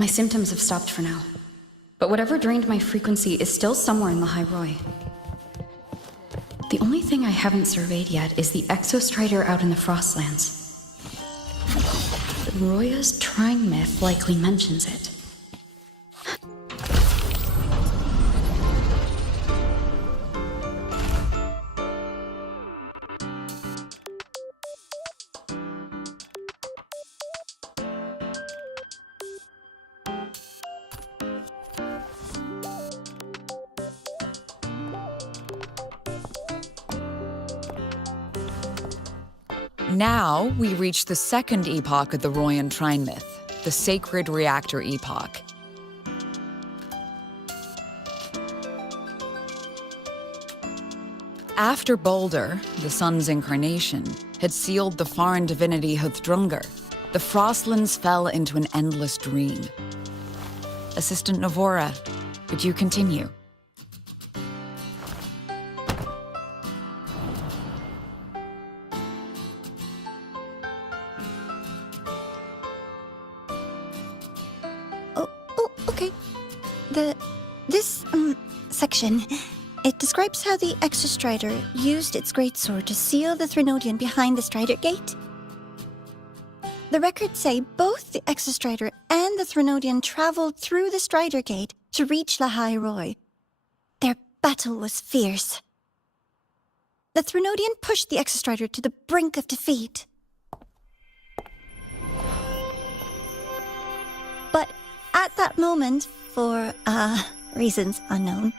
My symptoms have stopped for now. But whatever drained my frequency is still somewhere in the High Roy. The only thing I haven't surveyed yet is the exostrider out in the Frostlands. Roya's Trying myth likely mentions it. Now, we reach the second epoch of the Royan Trine myth, the Sacred Reactor Epoch. After Baldur, the sun's incarnation, had sealed the foreign divinity Huthrungur, the Frostlands fell into an endless dream. Assistant Navora, could you continue? Okay. This section, it describes how the Exostrider used its greatsword to seal the Threnodian behind the Strider Gate. The records say both the Exostrider and the Threnodian traveled through the Strider Gate to reach the High Roy. Their battle was fierce. The Threnodian pushed the Exostrider to the brink of defeat. But at that moment, for, reasons unknown,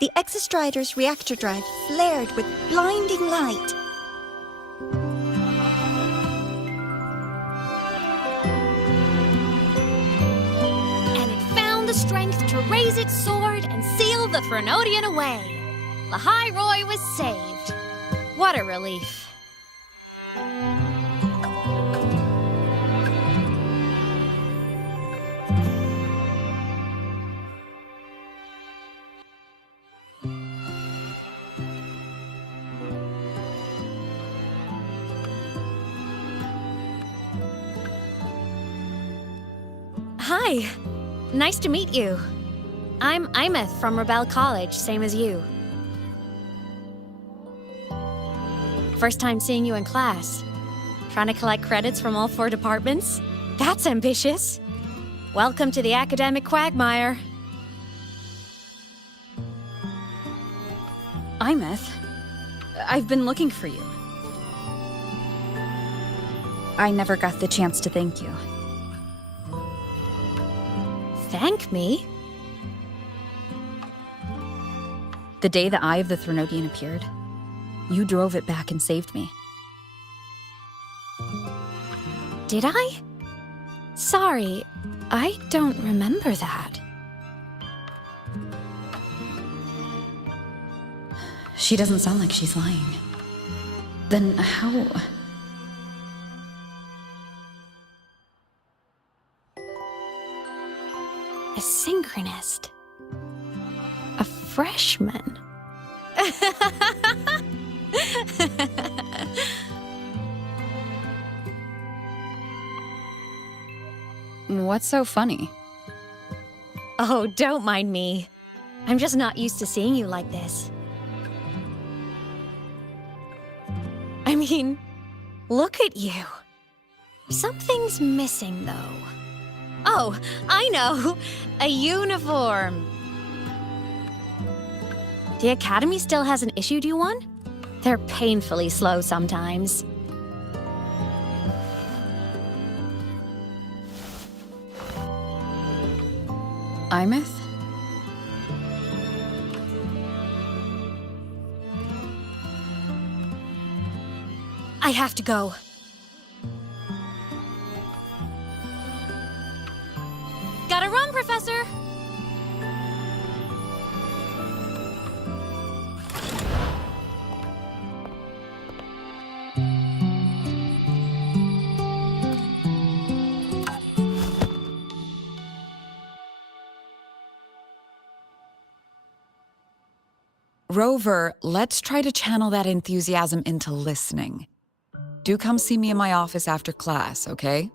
the Exostrider's reactor drive flared with blinding light. And it found the strength to raise its sword and seal the Threnodian away. The High Roy was saved. What a relief. Hi. Nice to meet you. I'm Imeth from Rebel College, same as you. First time seeing you in class. Trying to collect credits from all 4 departments? That's ambitious. Welcome to the academic quagmire. Imeth, I've been looking for you. I never got the chance to thank you. Thank me? The day the Eye of the Threnodian appeared, you drove it back and saved me. Did I? Sorry, I don't remember that. She doesn't sound like she's lying. Then how... A synchronist. A freshman. What's so funny? Oh, don't mind me. I'm just not used to seeing you like this. I mean, look at you. Something's missing, though. Oh, I know! A uniform! The Academy still hasn't issued you one? They're painfully slow sometimes. Imeth? I have to go. Gotta run, Professor! Rover, let's try to channel that enthusiasm into listening. Do come see me in my office after class, okay?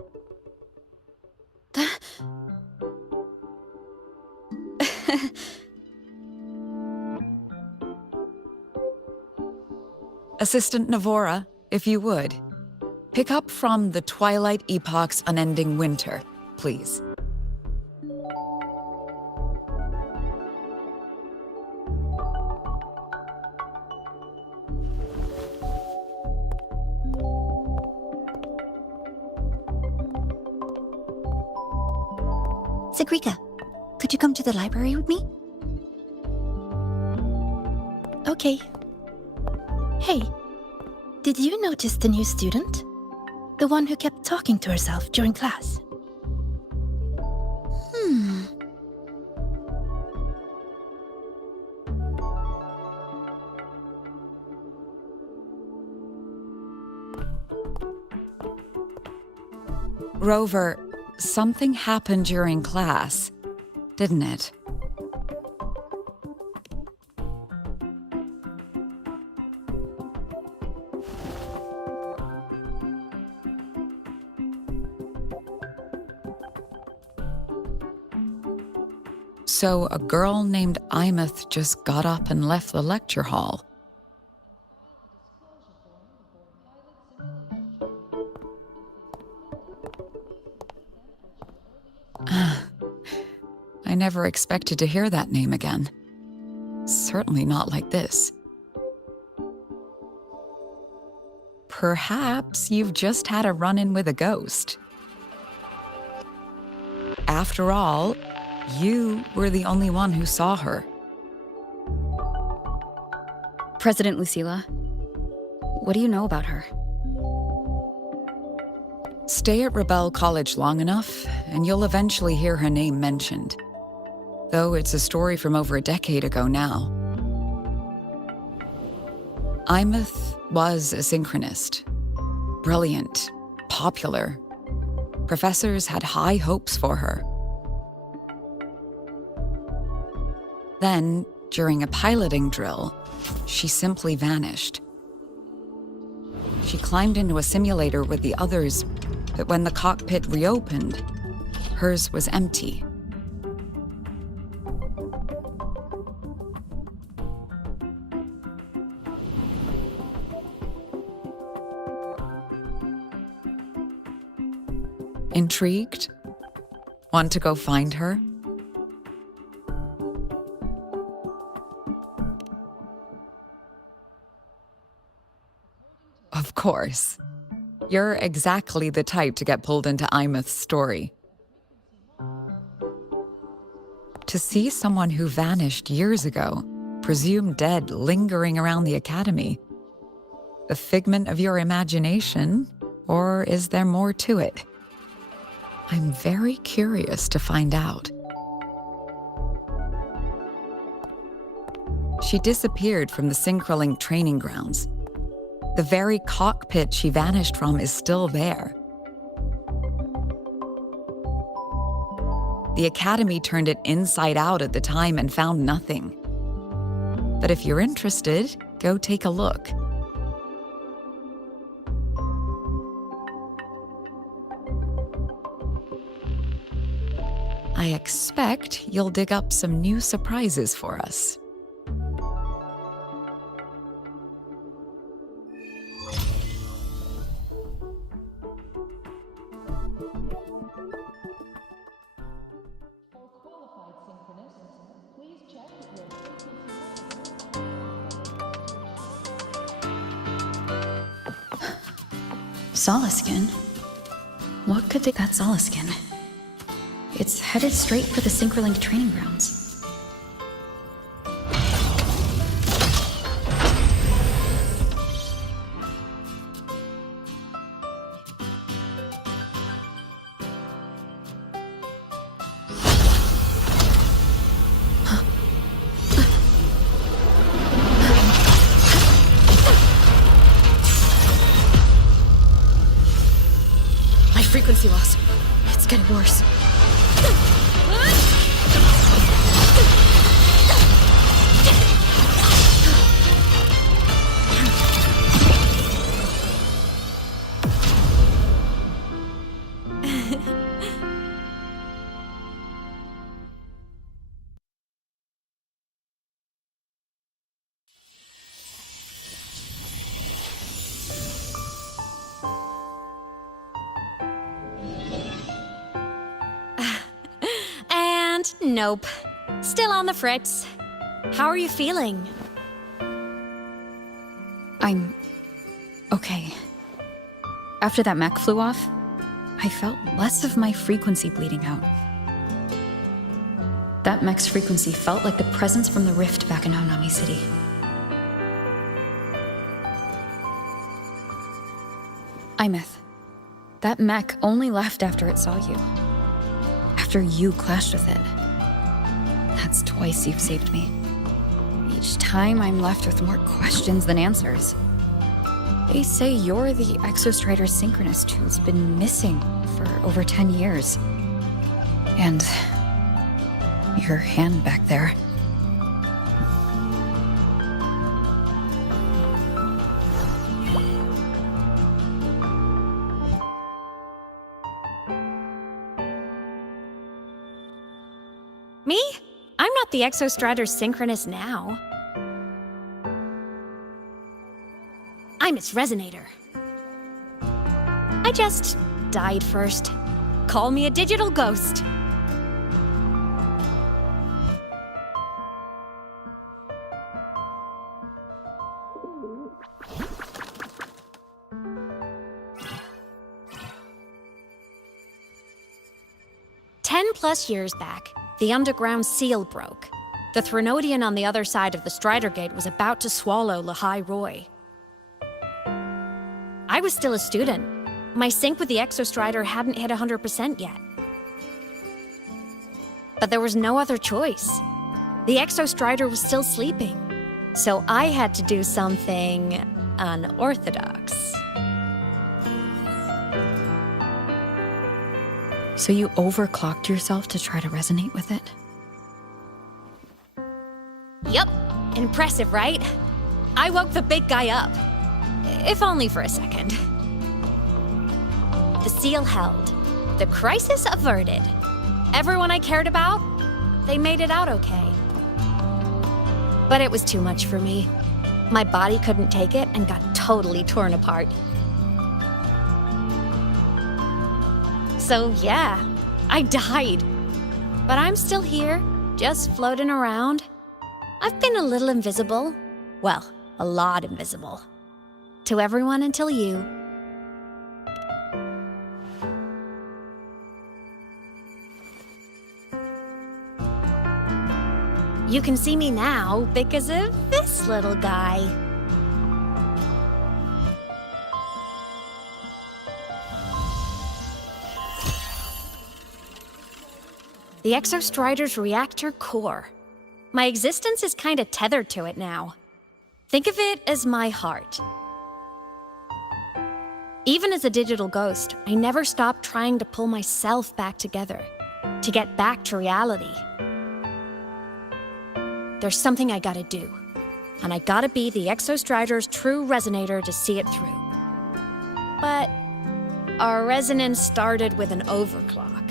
Assistant Navora, if you would, pick up from the Twilight Epoch's Unending Winter, please. Sigrika, could you come to the library with me? Okay. Hey, did you notice the new student? The one who kept talking to herself during class? Rover, something happened during class, didn't it? So a girl named Imeth just got up and left the lecture hall. I never expected to hear that name again. Certainly not like this. Perhaps you've just had a run-in with a ghost. After all, you were the only one who saw her. President Lucilla, what do you know about her? Stay at Rebel College long enough, and you'll eventually hear her name mentioned. Though it's a story from over a decade ago now. Imeth was a synchronist. Brilliant, popular. Professors had high hopes for her. Then, during a piloting drill, she simply vanished. She climbed into a simulator with the others, but when the cockpit reopened, hers was empty. Intrigued? Want to go find her? Of course. You're exactly the type to get pulled into Imeth's story. To see someone who vanished years ago, presumed dead, lingering around the academy, a figment of your imagination, or is there more to it? I'm very curious to find out. She disappeared from the Synchrolink training grounds. The very cockpit she vanished from is still there. The Academy turned it inside out at the time and found nothing. But if you're interested, go take a look. I expect you'll dig up some new surprises for us. Solaskin? What could that Solaskin? It's headed straight for the Synchrolink training grounds. My frequency loss. It's getting worse. Nope. Still on the fritz. How are you feeling? I'm okay. After that mech flew off, I felt less of my frequency bleeding out. That mech's frequency felt like the presence from the rift back in Honami City. Imeth, that mech only left after it saw you. After you clashed with it. That's twice you've saved me. Each time I'm left with more questions than answers. They say you're the Exostrider Synchronist who's been missing for over 10 years. And your hand back there. Me? I'm not the Exostrider Synchronist now. I'm its Resonator. I just died first. Call me a digital ghost. +10 years back, the underground seal broke. The Threnodian on the other side of the Strider Gate was about to swallow Lahai Roy. I was still a student. My sync with the Exostrider hadn't hit 100% yet. But there was no other choice. The Exostrider was still sleeping, so I had to do something unorthodox. So you overclocked yourself to try to resonate with it? Yup. Impressive, right? I woke the big guy up. If only for a second. The seal held. The crisis averted. Everyone I cared about, they made it out okay. But it was too much for me. My body couldn't take it and got totally torn apart. So yeah, I died. But I'm still here, just floating around. I've been a little invisible. Well, a lot invisible. To everyone until you. You can see me now because of this little guy. The Exostrider's reactor core. My existence is kinda tethered to it now. Think of it as my heart. Even as a digital ghost, I never stopped trying to pull myself back together, to get back to reality. There's something I gotta do, and I gotta be the Exostrider's true resonator to see it through. But our resonance started with an overclock.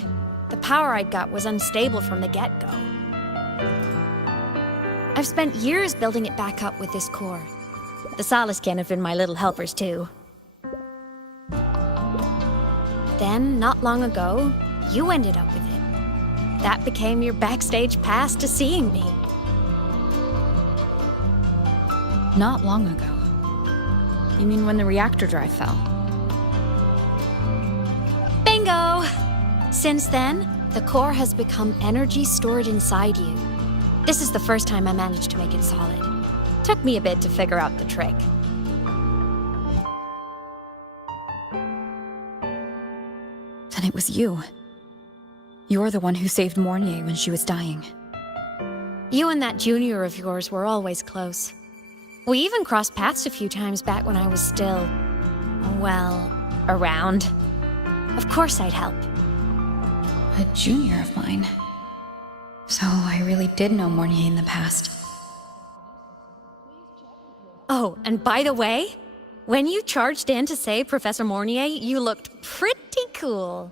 The power I got was unstable from the get-go. I've spent years building it back up with this core. The Soliskin have been my little helpers too. Then, not long ago, you ended up with it. That became your backstage pass to seeing me. Not long ago. You mean when the reactor drive fell? Bingo! Since then, the core has become energy stored inside you. This is the first time I managed to make it solid. Took me a bit to figure out the trick. Then it was you. You're the one who saved Mornier when she was dying. You and that junior of yours were always close. We even crossed paths a few times back when I was still, well, around. Of course I'd help. A junior of mine. So I really did know Mornier in the past. Oh, and by the way, when you charged in to save Professor Mornier, you looked pretty cool.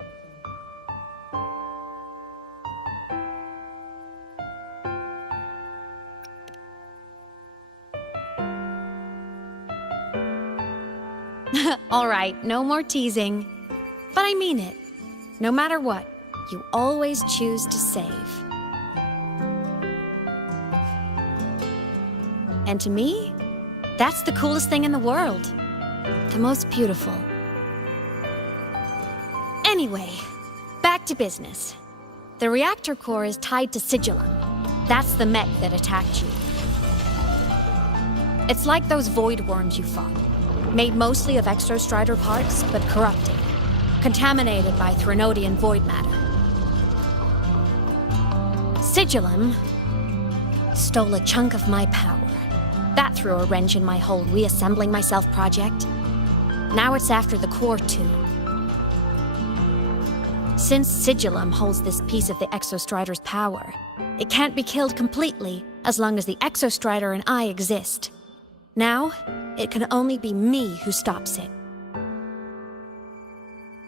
All right, no more teasing. But I mean it. No matter what, you always choose to save. And to me, that's the coolest thing in the world. The most beautiful. Anyway, back to business. The reactor core is tied to Sigillum. That's the mech that attacked you. It's like those void worms you fought. Made mostly of exostrider parts, but corrupted. Contaminated by Threnodian void matter. Sigillum stole a chunk of my power. That threw a wrench in my whole reassembling myself project. Now it's after the core too. Since Sigillum holds this piece of the Exostrider's power, it can't be killed completely as long as the Exostrider and I exist. Now, it can only be me who stops it.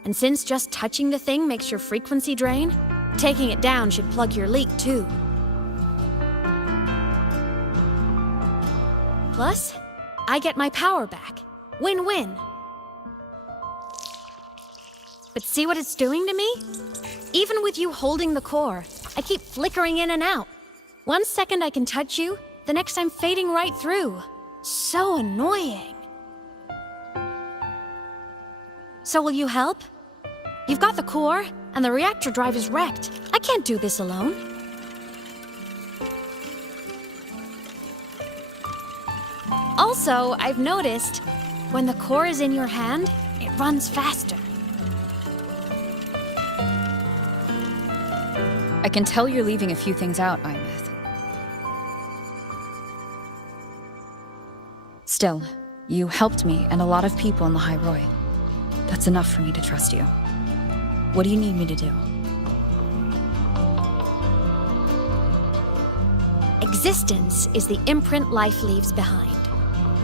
And since just touching the thing makes your frequency drain, taking it down should plug your leak too. Plus, I get my power back. Win-win. But see what it's doing to me? Even with you holding the core, I keep flickering in and out. 1 second I can touch you, the next I'm fading right through. So annoying. So will you help? You've got the core, and the reactor drive is wrecked. I can't do this alone. Also, I've noticed, when the core is in your hand, it runs faster. I can tell you're leaving a few things out, Imeth. Still, you helped me and a lot of people in the High Roy. That's enough for me to trust you. What do you need me to do? Existence is the imprint life leaves behind.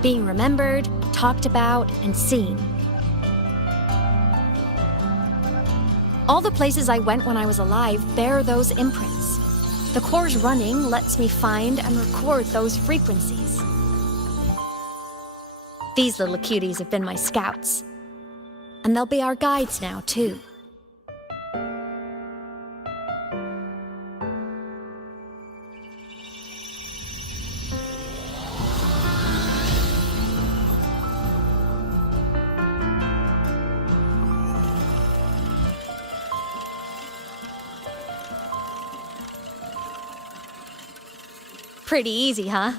Being remembered, talked about, and seen. All the places I went when I was alive bear those imprints. The core's running lets me find and record those frequencies. These little cuties have been my scouts. And they'll be our guides now, too. Pretty easy, huh?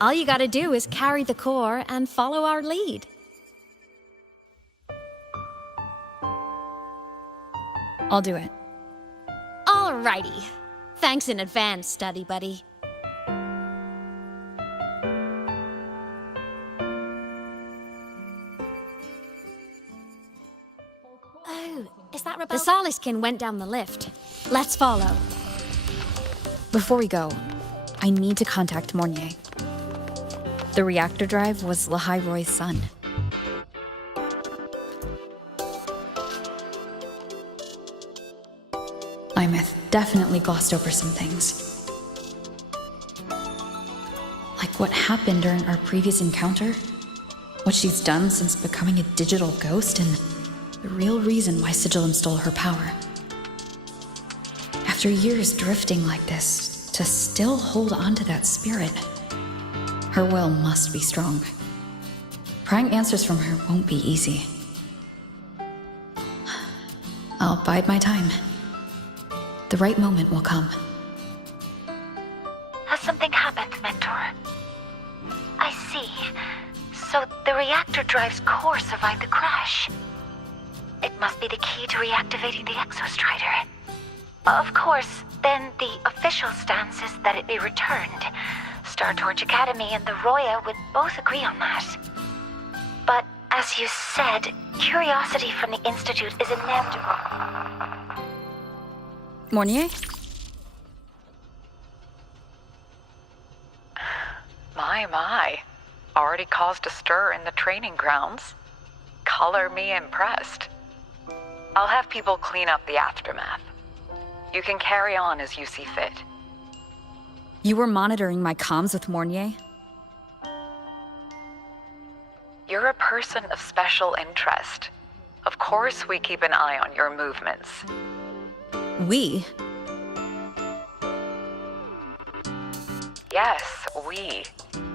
All you gotta do is carry the core and follow our lead. I'll do it. Alrighty. Thanks in advance, study buddy. Oh, is that Rebel? The Soliskin went down the lift. Let's follow. Before we go, I need to contact Mornier. The reactor drive was Lahai Roy's son. Imeth definitely glossed over some things. Like what happened during our previous encounter, what she's done since becoming a digital ghost, and the real reason why Sigillum stole her power. After years drifting like this, to still hold on to that spirit, her will must be strong. Prying answers from her won't be easy. I'll bide my time. The right moment will come. Has something happened, Mentor? I see. So the reactor drive's core survived the crash. It must be the key to reactivating the Exostrider. Of course, then the official stance is that it be returned. Star Torch Academy and the Roya would both agree on that. But as you said, curiosity from the Institute is inevitable. Mornier? My. Already caused a stir in the training grounds. Color me impressed. I'll have people clean up the aftermath. You can carry on as you see fit. You were monitoring my comms with Mornier? You're a person of special interest. Of course we keep an eye on your movements. We? Yes, we.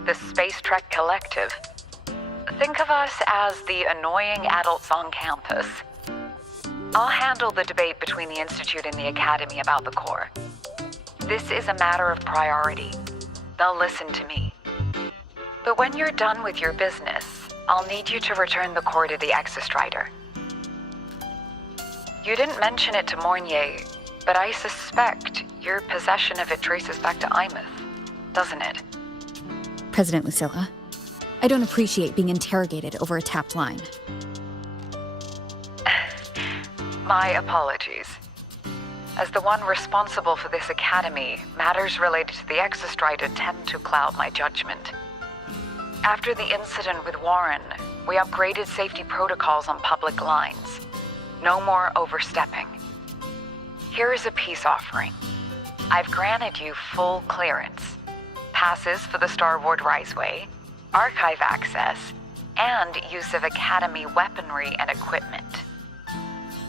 The Space Trek Collective. Think of us as the annoying adults on campus. I'll handle the debate between the Institute and the Academy about the core. This is a matter of priority. They'll listen to me. But when you're done with your business, I'll need you to return the core to the Exostrider. You didn't mention it to Mornier, but I suspect your possession of it traces back to Imeth, doesn't it? President Lucilla, I don't appreciate being interrogated over a tapped line. My apologies. As the one responsible for this academy, matters related to the Exostrider tend to cloud my judgment. After the incident with Warren, we upgraded safety protocols on public lines. No more overstepping. Here is a peace offering. I've granted you full clearance. Passes for the Starboard Riseway, archive access, and use of Academy weaponry and equipment.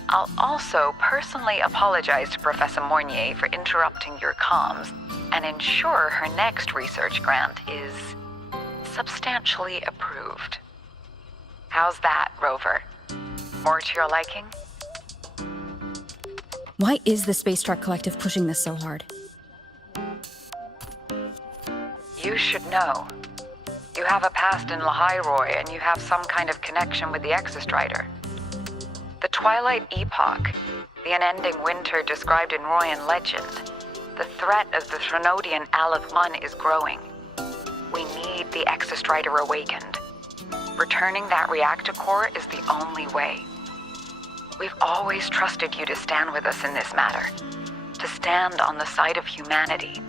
I'll also personally apologize to Professor Mornier for interrupting your comms and ensure her next research grant is substantially approved. How's that, Rover? More to your liking? Why is the Space Trek Collective pushing this so hard? You should know. You have a past in Lahairoi, and you have some kind of connection with the Exostrider. The Twilight Epoch, the unending winter described in Royan legend, the threat of the Threnodian Aleph 1 is growing. We need the Exostrider awakened. Returning that reactor core is the only way. We've always trusted you to stand with us in this matter, to stand on the side of humanity.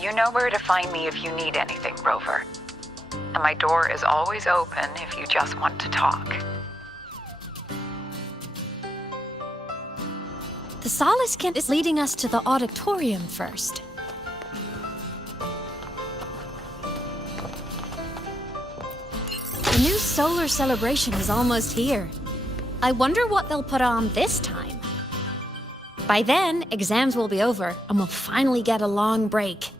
You know where to find me if you need anything, Rover. And my door is always open if you just want to talk. The Soliskin is leading us to the auditorium first. The new solar celebration is almost here. I wonder what they'll put on this time. By then, exams will be over, and we'll finally get a long break.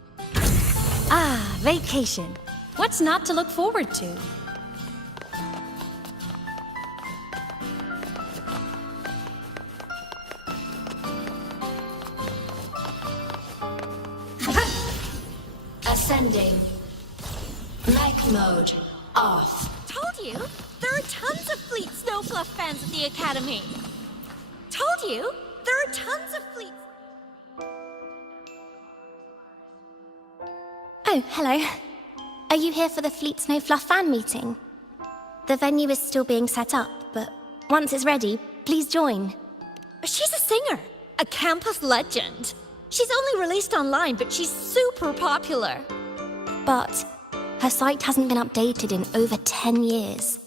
Ah, vacation. What's not to look forward to? Ascending. Mech mode off. Told you! There are tons of Fleet Snowfluff fans at the Academy! Told you! There are tons of Fleet... Oh, hello. Are you here for the Fleet Snowfluff fan meeting? The venue is still being set up, but once it's ready, please join. She's a singer! A campus legend! She's only released online, but she's super popular! But her site hasn't been updated in over 10 years.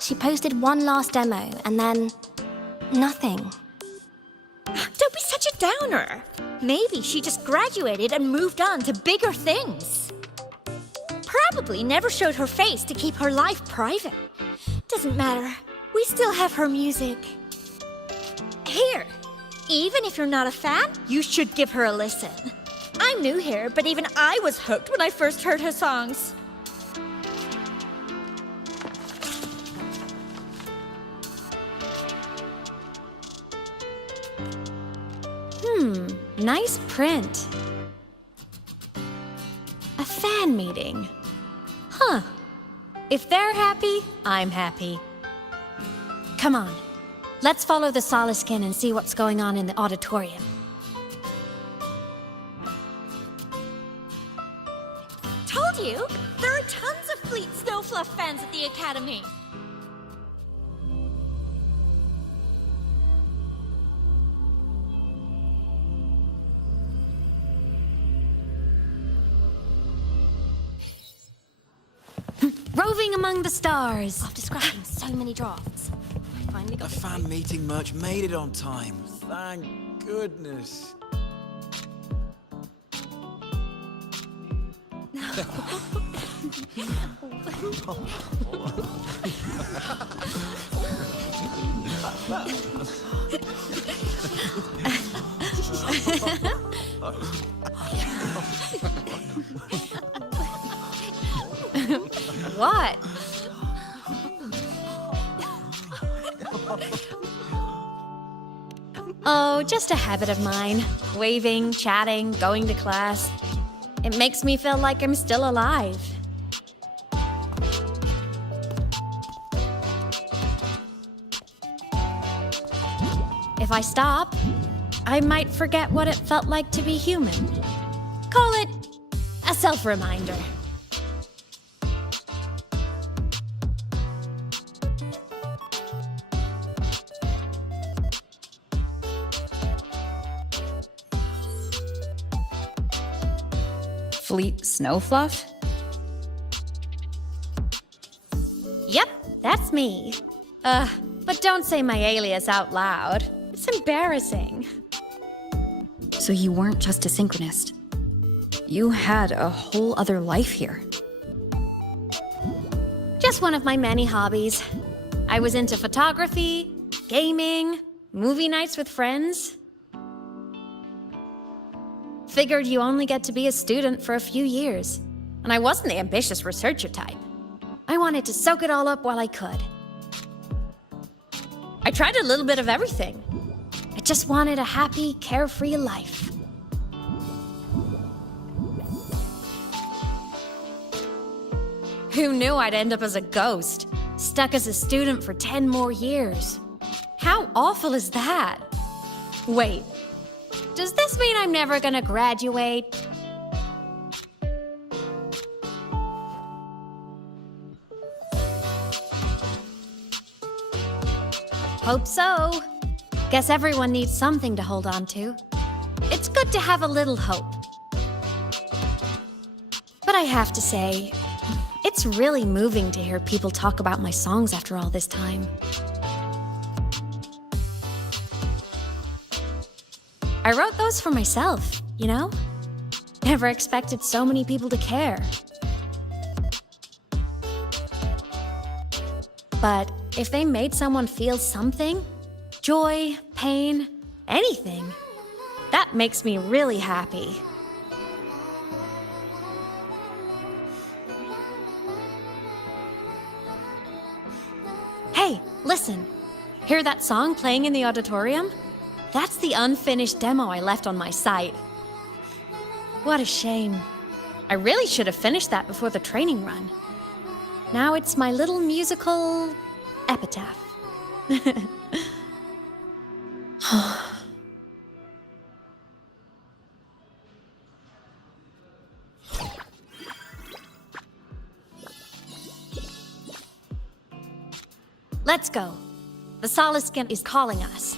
She posted one last demo, and then... nothing. Don't be such a downer! Maybe she just graduated and moved on to bigger things. Probably never showed her face to keep her life private. Doesn't matter. We still have her music. Here, even if you're not a fan, you should give her a listen. I'm new here, but even I was hooked when I first heard her songs. Nice print. A fan meeting. Huh. If they're happy, I'm happy. Come on. Let's follow the Soliskin and see what's going on in the auditorium. Told you! There are tons of Fleet Snowfluff fans at the Academy! Roving among the stars. After scrapping so many drafts, I finally The got fan meeting merch made it on time. Thank goodness. What? Oh, just a habit of mine. Waving, chatting, going to class. It makes me feel like I'm still alive. If I stop, I might forget what it felt like to be human. Call it a self-reminder. Fleet Snowfluff? Yep, that's me. But don't say my alias out loud. It's embarrassing. So you weren't just a synchronist. You had a whole other life here. Just one of my many hobbies. I was into photography, gaming, movie nights with friends. Figured you only get to be a student for a few years. And I wasn't the ambitious researcher type. I wanted to soak it all up while I could. I tried a little bit of everything. I just wanted a happy, carefree life. Who knew I'd end up as a ghost, stuck as a student for 10 more years? How awful is that? Wait, does this mean I'm never gonna graduate? Hope so. Guess everyone needs something to hold on to. It's good to have a little hope. But I have to say, it's really moving to hear people talk about my songs after all this time. I wrote those for myself, you know? Never expected so many people to care. But if they made someone feel something, joy, pain, anything, that makes me really happy. Hey, listen. Hear that song playing in the auditorium? That's the unfinished demo I left on my site. What a shame. I really should have finished that before the training run. Now it's my little musical epitaph. Let's go. The Soliskin is calling us.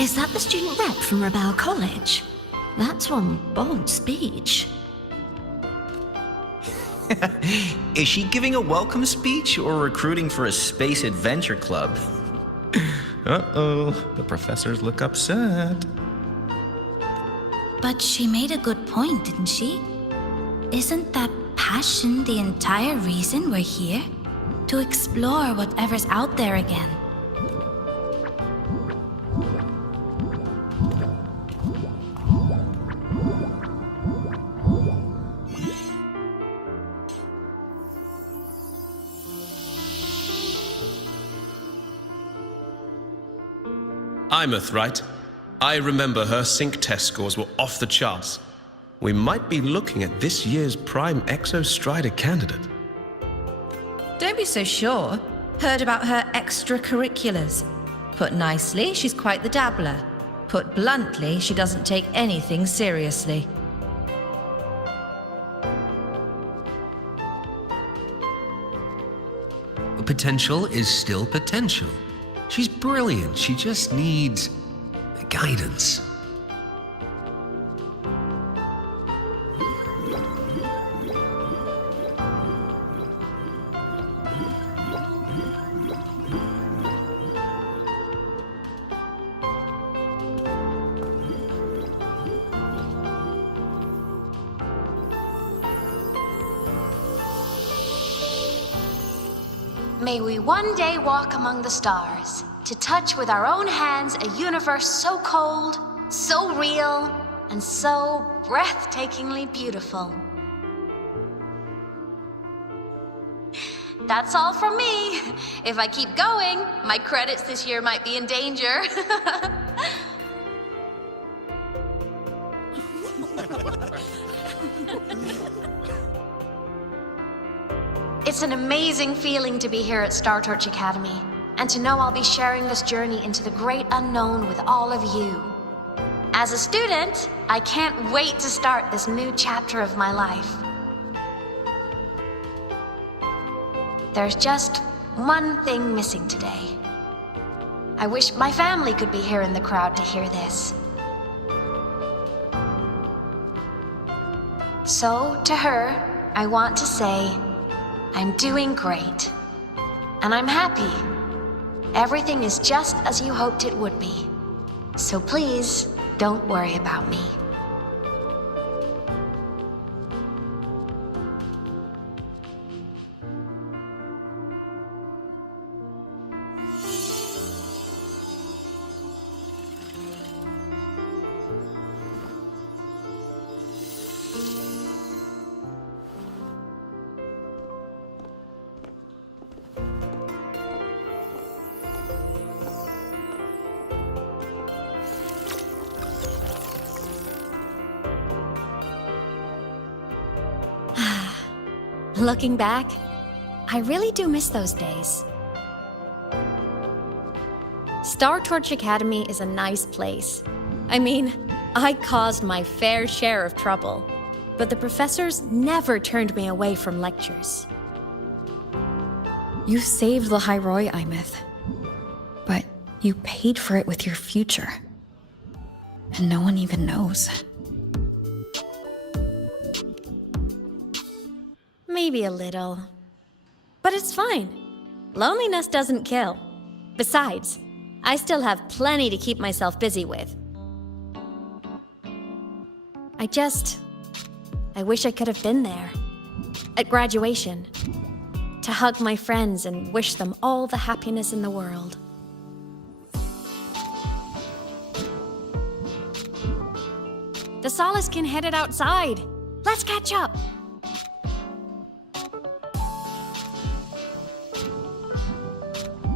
Is that the student rep from Rebel College? That's one bold speech. Is she giving a welcome speech or recruiting for a space adventure club? Uh-oh, the professors look upset. But she made a good point, didn't she? Isn't that passion the entire reason we're here? To explore whatever's out there again. Imeth, right? I remember her sync test scores were off the charts. We might be looking at this year's prime Exo Strider candidate. Don't be so sure. Heard about her extracurriculars. Put nicely, she's quite the dabbler. Put bluntly, she doesn't take anything seriously. Potential is still potential. She's brilliant. She just needs guidance. May we one day walk among the stars, to touch with our own hands a universe so cold, so real, and so breathtakingly beautiful. That's all from me. If I keep going, my credits this year might be in danger. It's an amazing feeling to be here at Star Torch Academy, and to know I'll be sharing this journey into the great unknown with all of you. As a student, I can't wait to start this new chapter of my life. There's just one thing missing today. I wish my family could be here in the crowd to hear this. So, to her, I want to say, I'm doing great. And I'm happy. Everything is just as you hoped it would be. So please, don't worry about me. Looking back, I really do miss those days. Star Torch Academy is a nice place. I mean, I caused my fair share of trouble, but the professors never turned me away from lectures. You saved the Hyroi, Imeth. But you paid for it with your future. And no one even knows. Maybe a little. But it's fine. Loneliness doesn't kill. Besides, I still have plenty to keep myself busy with. I wish I could have been there. At graduation. To hug my friends and wish them all the happiness in the world. The Solace can headed outside. Let's catch up.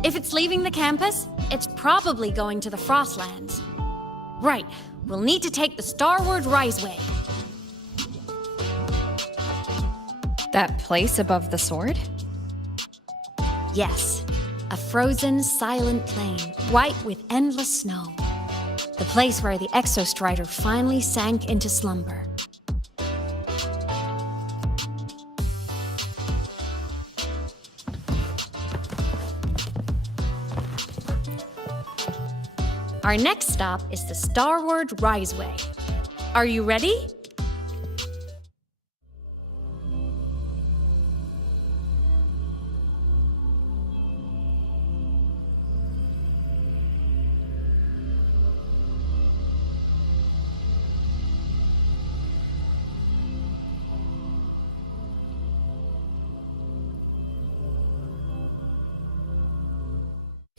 If it's leaving the campus, it's probably going to the Frostlands. Right, we'll need to take the Starward Riseway. That place above the sword? Yes, a frozen, silent plain, white with endless snow. The place where the Exostrider finally sank into slumber. Our next stop is the Starward Riseway. Are you ready?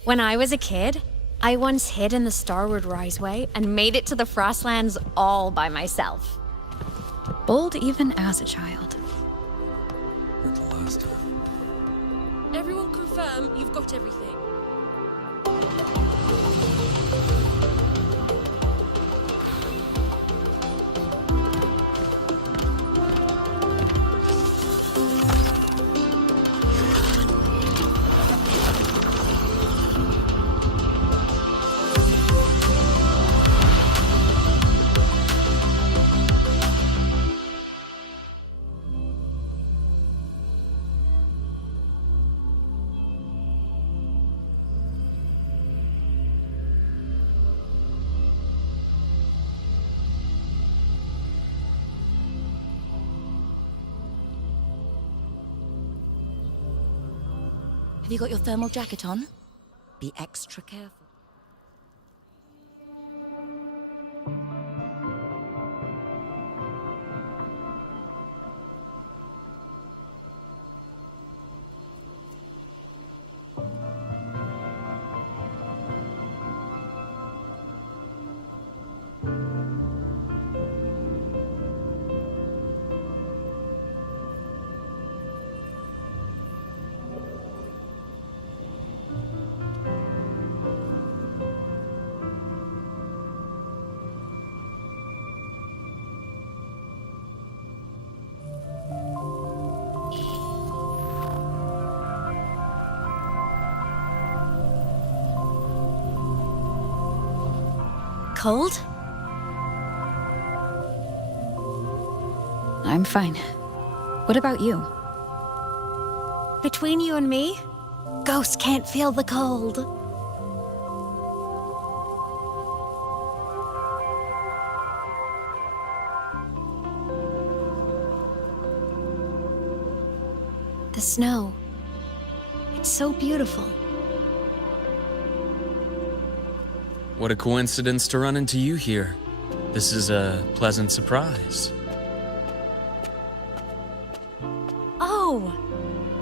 When I was a kid, I once hid in the Starward Riseway and made it to the Frostlands all by myself. Bold even as a child. Like the last time. Everyone confirm you've got everything. Have you got your thermal jacket on? Be extra careful. Cold? I'm fine. What about you? Between you and me, ghosts can't feel the cold. The snow. It's so beautiful. What a coincidence to run into you here. This is a pleasant surprise. Oh,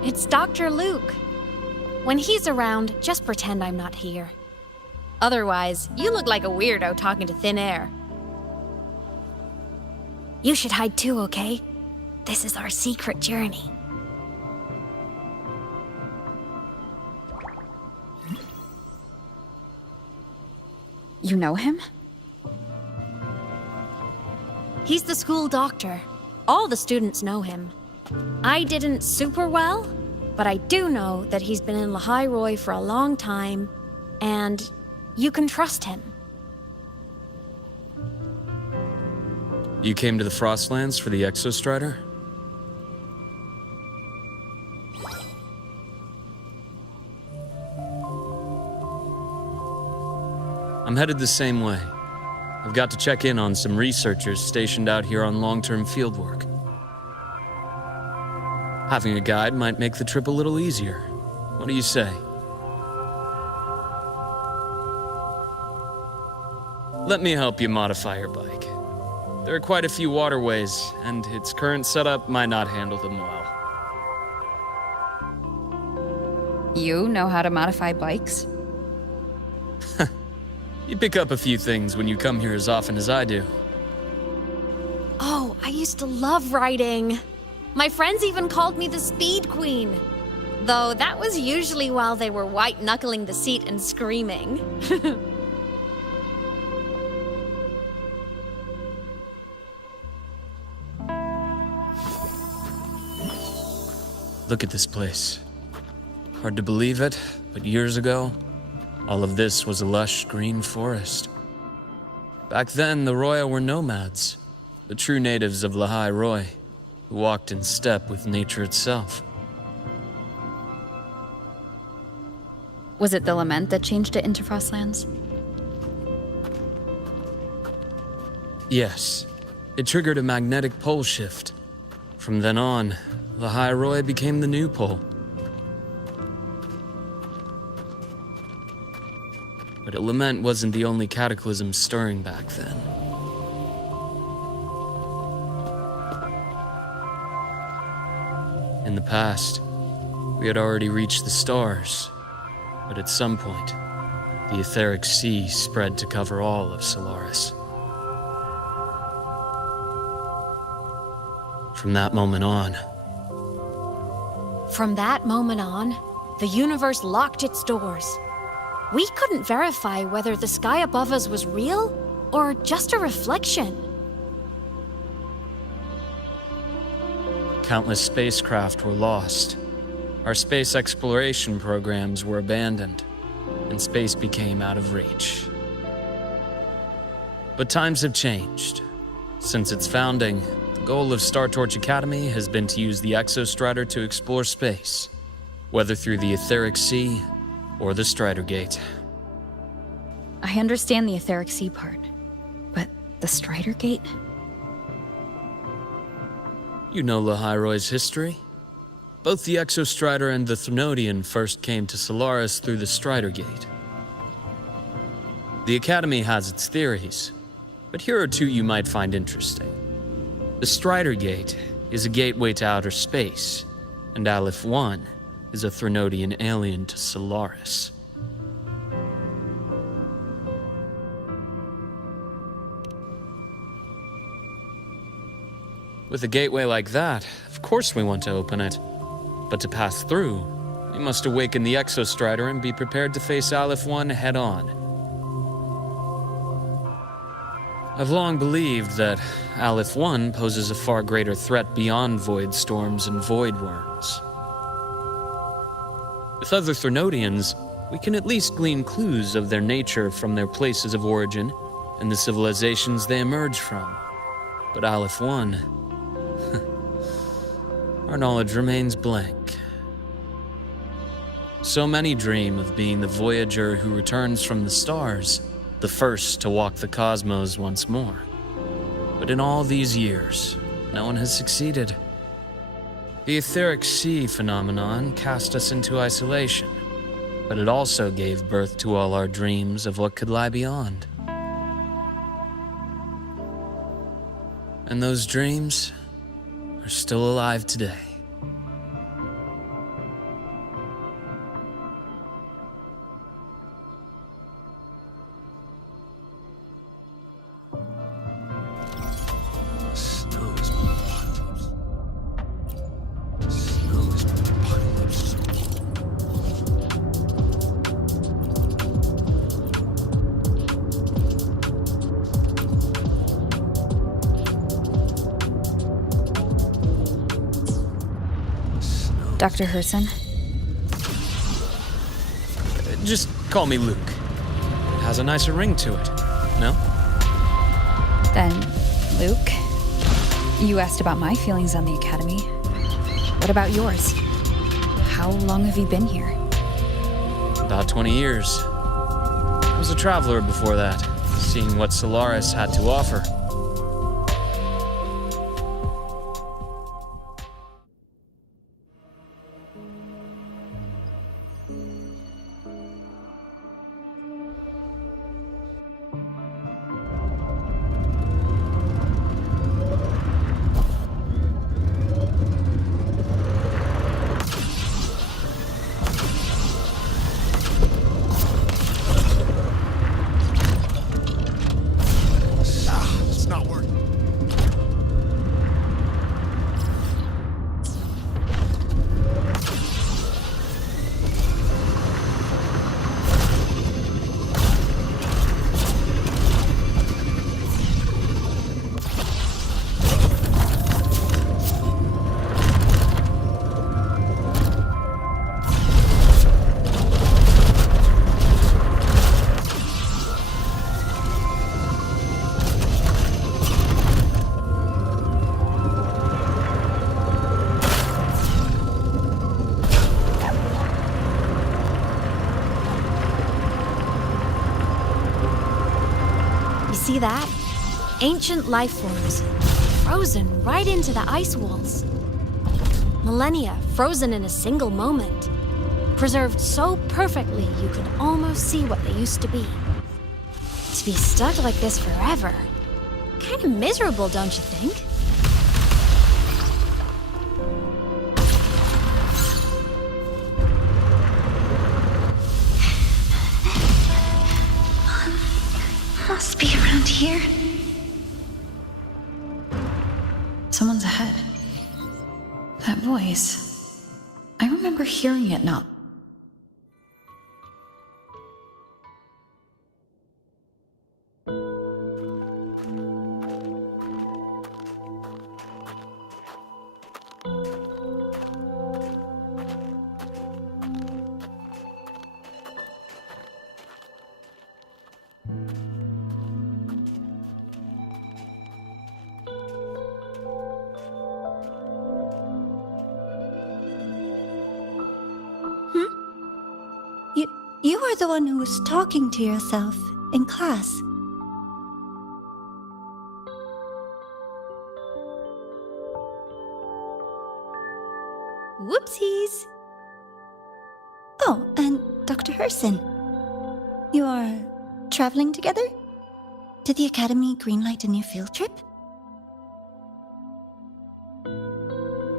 it's Dr. Luke. When he's around, just pretend I'm not here. Otherwise, you look like a weirdo talking to thin air. You should hide too, okay? This is our secret journey. You know him? He's the school doctor. All the students know him. I didn't super well, but I do know that he's been in Lehigh Roy for a long time, and you can trust him. You came to the Frostlands for the Exostrider? I'm headed the same way. I've got to check in on some researchers stationed out here on long-term fieldwork. Having a guide might make the trip a little easier. What do you say? Let me help you modify your bike. There are quite a few waterways, and its current setup might not handle them well. You know how to modify bikes? You pick up a few things when you come here as often as I do. Oh, I used to love riding. My friends even called me the Speed Queen. Though that was usually while they were white-knuckling the seat and screaming. Look at this place. Hard to believe it, but years ago, all of this was a lush green forest. Back then, the Roya were nomads, the true natives of Lehigh Roy, who walked in step with nature itself. Was it the lament that changed it into Frostlands? Yes, it triggered a magnetic pole shift. From then on, Lehigh Roy became the new pole. But lament wasn't the only cataclysm stirring back then. In the past, we had already reached the stars, but at some point, the etheric sea spread to cover all of Solaris. From that moment on, the universe locked its doors. We couldn't verify whether the sky above us was real or just a reflection. countless spacecraft were lost. Our space exploration programs were abandoned, and space became out of reach. But times have changed. Since its founding, the goal of Star Torch Academy has been to use the Exostrider to explore space, whether through the Etheric Sea or the Strider Gate. I understand the Etheric Sea part, but the Strider Gate? You know Lehigh Roy's history? Both the Exostrider and the Threnodian first came to Solaris through the Strider Gate. The Academy has its theories, but here are two you might find interesting. The Strider Gate is a gateway to outer space, and Aleph 1 is a Threnodian alien to Solaris. With a gateway like that, of course we want to open it. But to pass through, we must awaken the Exostrider and be prepared to face Aleph 1 head-on. I've long believed that Aleph 1 poses a far greater threat beyond void storms and void worms. With other Threnodians, we can at least glean clues of their nature from their places of origin and the civilizations they emerge from. But Aleph 1... our knowledge remains blank. So many dream of being the Voyager who returns from the stars, the first to walk the cosmos once more. But in all these years, no one has succeeded. The etheric sea phenomenon cast us into isolation, but it also gave birth to all our dreams of what could lie beyond. And those dreams are still alive today. Dr. Herson? Just call me Luke. It has a nicer ring to it, no? Then, Luke, you asked about my feelings on the Academy. What about yours? How long have you been here? About 20 years. I was a traveler before that, seeing what Solaris had to offer. See that? Ancient life forms, frozen right into the ice walls. Millennia frozen in a single moment. Preserved so perfectly you could almost see what they used to be. To be stuck like this forever. Kind of miserable, don't you think? Must be around here. Someone's ahead. That voice. I remember hearing it not. You are the one who was talking to yourself in class. Whoopsies. Oh, and Dr. Herson. You are traveling together? Did the Academy greenlight a new field trip?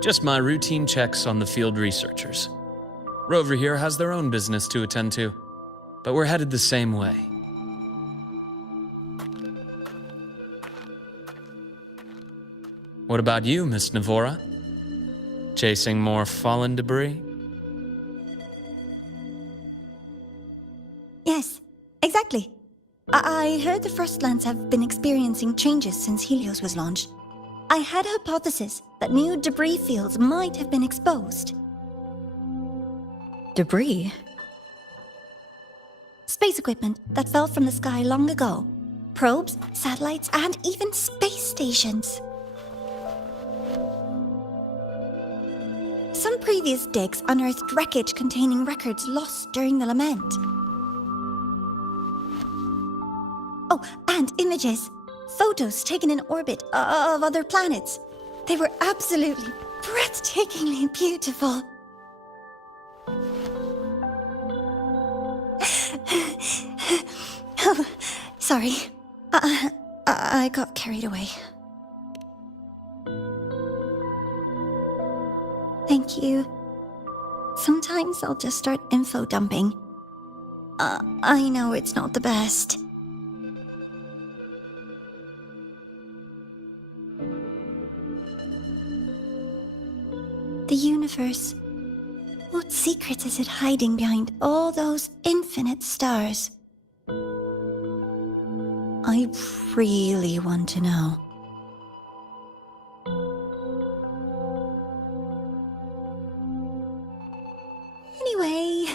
Just my routine checks on the field researchers. Rover here has their own business to attend to, but we're headed the same way. What about you, Miss Navora? Chasing more fallen debris? Yes, exactly. I heard the Frostlands have been experiencing changes since Helios was launched. I had a hypothesis that new debris fields might have been exposed. Debris? Space equipment that fell from the sky long ago. Probes, satellites, and even space stations. Some previous digs unearthed wreckage containing records lost during the lament. Oh, and images. Photos taken in orbit of other planets. They were absolutely breathtakingly beautiful. Oh, sorry. I got carried away. Thank you. Sometimes I'll just start info dumping. I know it's not the best. The universe. What secrets is it hiding behind all those infinite stars? I really want to know. Anyway,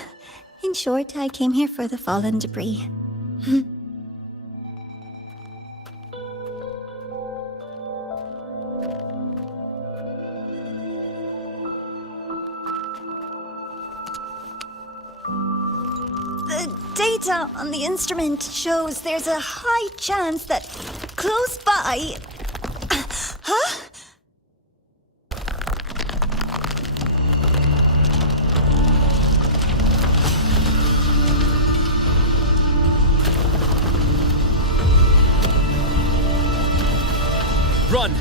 in short, I came here for the fallen debris. The data on the instrument shows there's a high chance that close by... Huh? Run!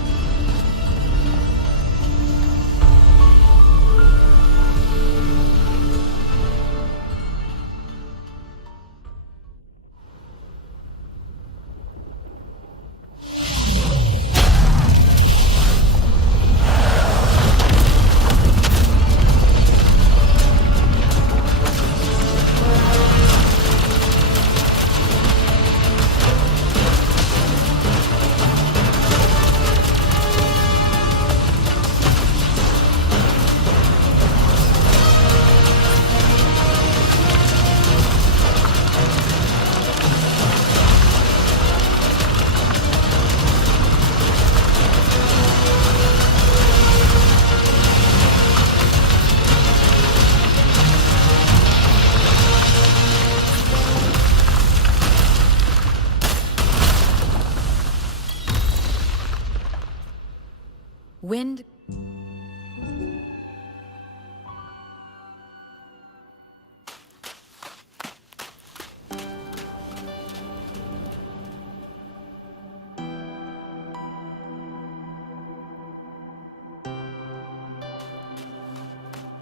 Wind.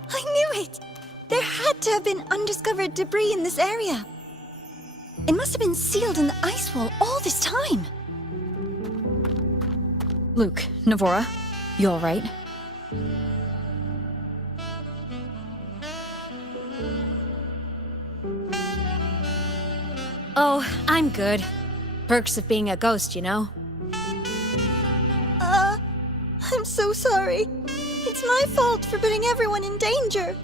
I knew it! There had to have been undiscovered debris in this area. It must have been sealed in the ice wall all this time. Luke, Navora, you all right? Oh, I'm good. Perks of being a ghost, you know? I'm so sorry. It's my fault for putting everyone in danger.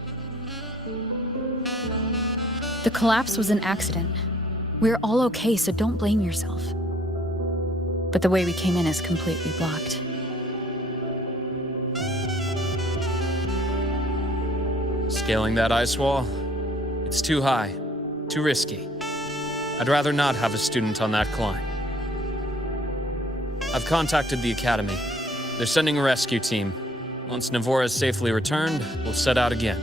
The collapse was an accident. We're all okay, so don't blame yourself. But the way we came in is completely blocked. Scaling that ice wall? It's too high, too risky. I'd rather not have a student on that climb. I've contacted the Academy. They're sending a rescue team. Once Navora is safely returned, we'll set out again.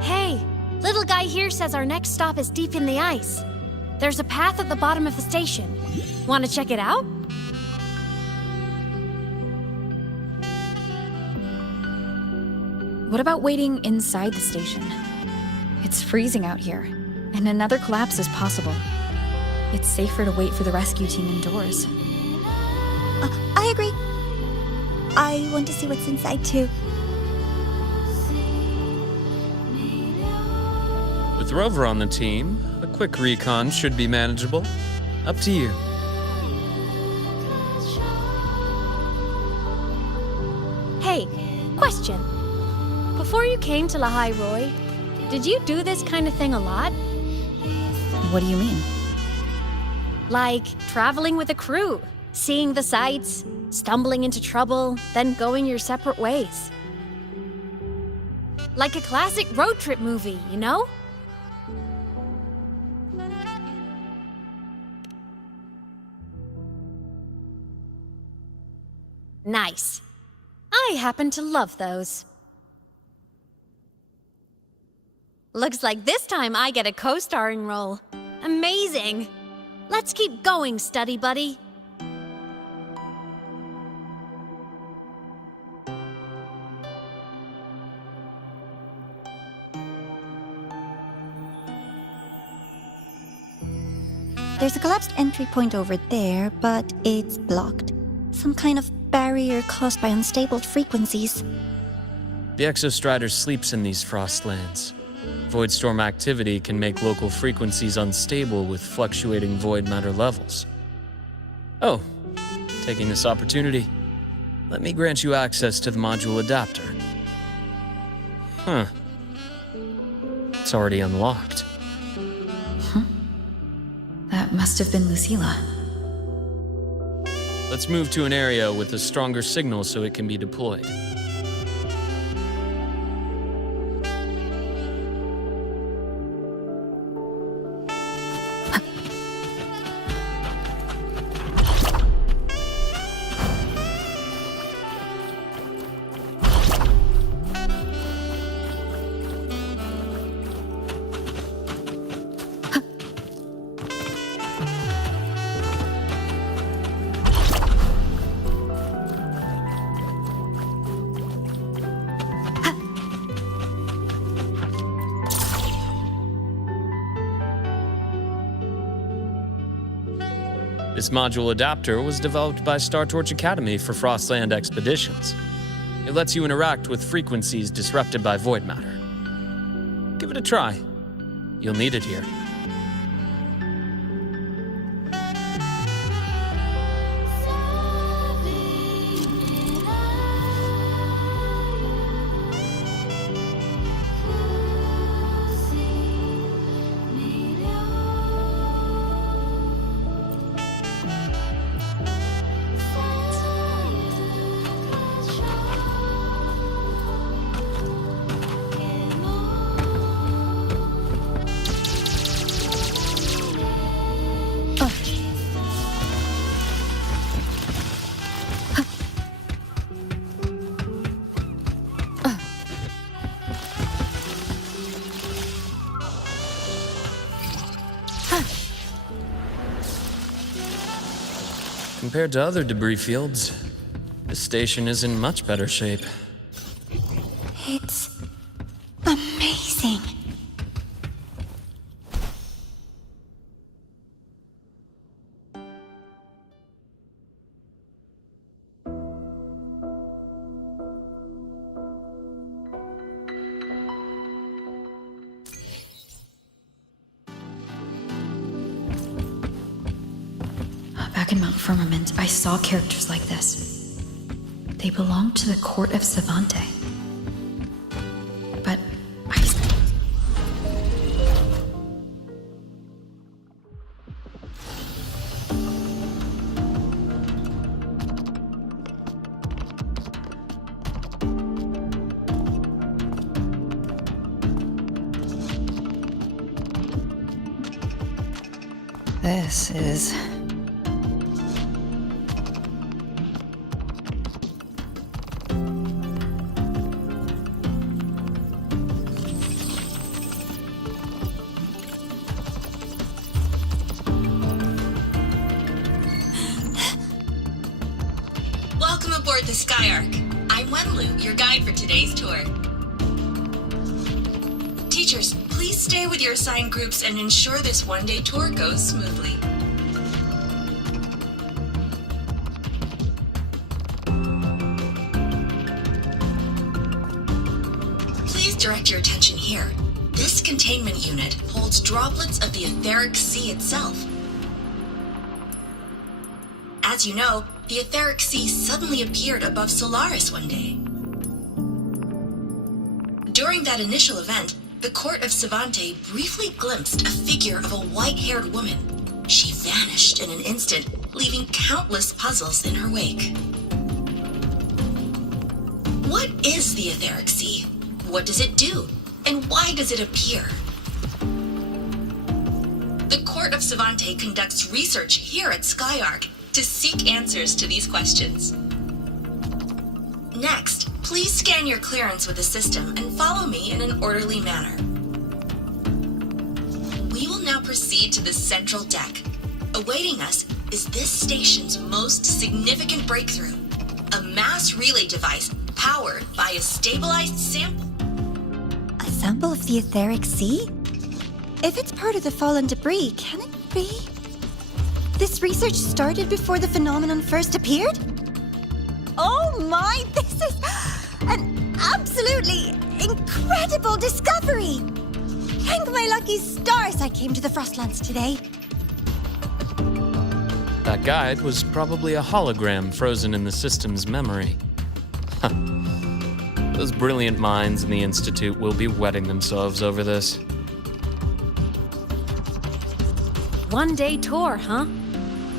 Hey, little guy here says our next stop is deep in the ice. There's a path at the bottom of the station. Want to check it out? What about waiting inside the station? It's freezing out here, and another collapse is possible. It's safer to wait for the rescue team indoors. I agree. I want to see what's inside too. With Rover on the team, a quick recon should be manageable. Up to you. Hey, question. Before you came to Lahai Roy, did you do this kind of thing a lot? What do you mean? Like traveling with a crew, seeing the sights, stumbling into trouble, then going your separate ways. Like a classic road trip movie, you know? Nice. I happen to love those. Looks like this time I get a co-starring role. Amazing! Let's keep going, study buddy. There's a collapsed entry point over there, but it's blocked. Some kind of barrier caused by unstable frequencies. The Exostrider sleeps in these frostlands. Void storm activity can make local frequencies unstable with fluctuating void matter levels. Oh, taking this opportunity, let me grant you access to the module adapter. Huh. It's already unlocked. That must have been Lucilla. Let's move to an area with a stronger signal so it can be deployed. This module adapter was developed by Star Torch Academy for Frostland expeditions. It lets you interact with frequencies disrupted by void matter. Give it a try. You'll need it here. Compared to other debris fields, this station is in much better shape. It's amazing. Back in Mount Firmament, I saw characters like this. They belonged to the court of Savante. But This is... Welcome aboard the Skyark. I'm Wenlu, your guide for today's tour. Teachers, please stay with your assigned groups and ensure this one-day tour goes smoothly. Please direct your attention here. This containment unit holds droplets of the etheric sea itself. As you know, the etheric sea suddenly appeared above Solaris one day. During that initial event, the court of Savante briefly glimpsed a figure of a white-haired woman. She vanished in an instant, leaving countless puzzles in her wake. What is the etheric sea? What does it do? And why does it appear? The court of Savante conducts research here at Skyark to seek answers to these questions. Next, please scan your clearance with the system and follow me in an orderly manner. We will now proceed to the central deck. Awaiting us is this station's most significant breakthrough, a mass relay device powered by a stabilized sample. A sample of the etheric sea? If it's part of the fallen debris, can it be? This research started before the phenomenon first appeared? Oh my, this is an absolutely incredible discovery! Thank my lucky stars I came to the Frostlands today. That guide was probably a hologram frozen in the system's memory. Huh. Those brilliant minds in the Institute will be wetting themselves over this. One-day tour, huh?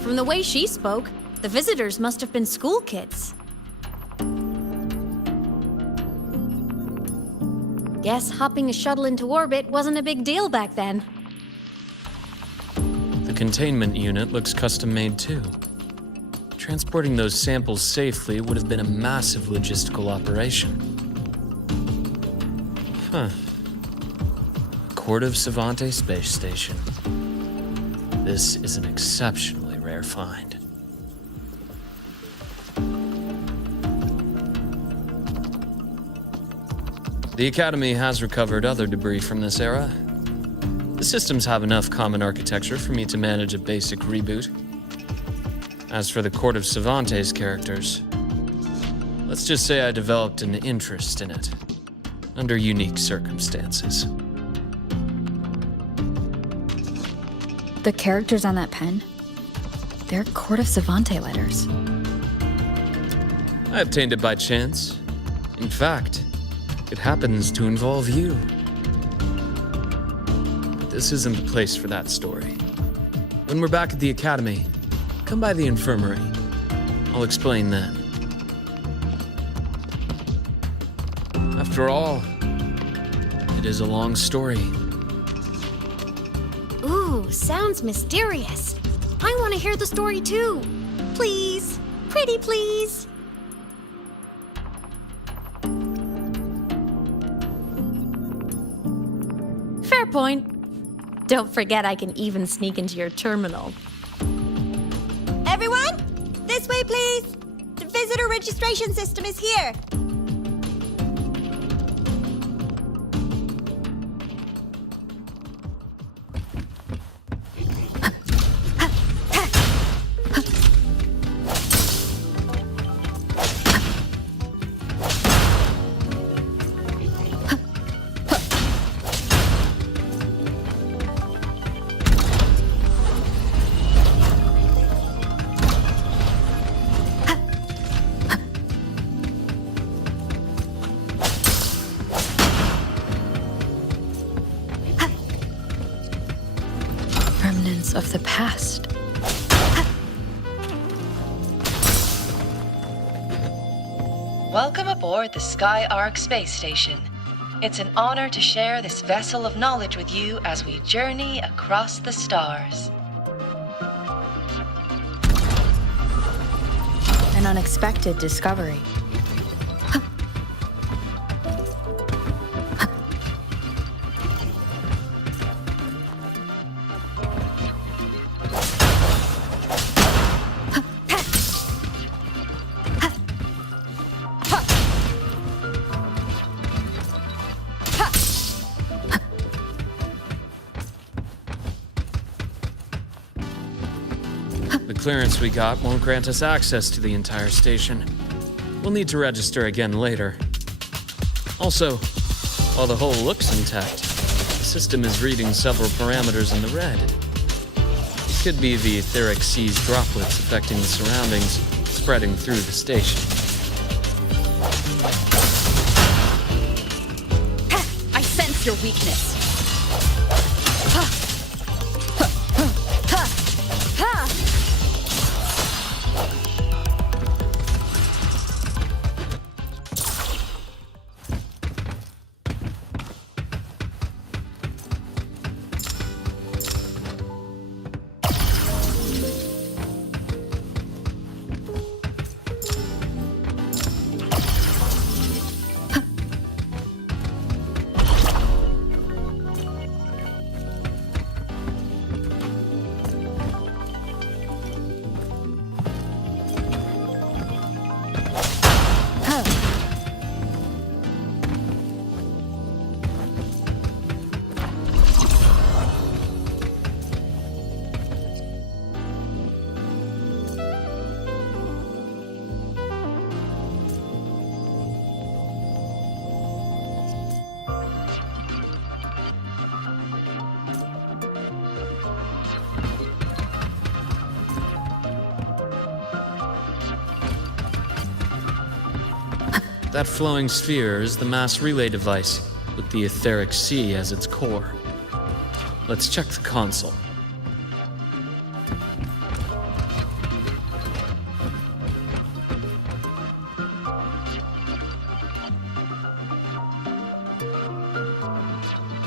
From the way she spoke, the visitors must have been school kids. Guess hopping a shuttle into orbit wasn't a big deal back then. The containment unit looks custom-made too. Transporting those samples safely would have been a massive logistical operation. Huh. Court of Savante Space Station. This is an exceptionally rare find. The Academy has recovered other debris from this era. The systems have enough common architecture for me to manage a basic reboot. As for the Court of Savante's characters, let's just say I developed an interest in it, under unique circumstances. The characters on that pen, they're Court of Savante letters. I obtained it by chance. In fact, it happens to involve you. But this isn't the place for that story. When we're back at the Academy, come by the infirmary. I'll explain then. After all, it is a long story. Ooh, sounds mysterious. I want to hear the story too. Please, pretty please. Fair point. Don't forget I can even sneak into your terminal. Everyone, this way please. The visitor registration system is here. Remnants of the past. Welcome aboard the Skyark space station. It's an honor to share this vessel of knowledge with you as we journey across the stars. unexpected discovery. The clearance we got won't grant us access to the entire station. We'll need to register again later. Also, while the hull looks intact, the system is reading several parameters in the red. It could be the etheric sea's droplets affecting the surroundings, spreading through the station. I sense your weakness. That flowing sphere is the mass relay device, with the etheric sea as its core. Let's check the console.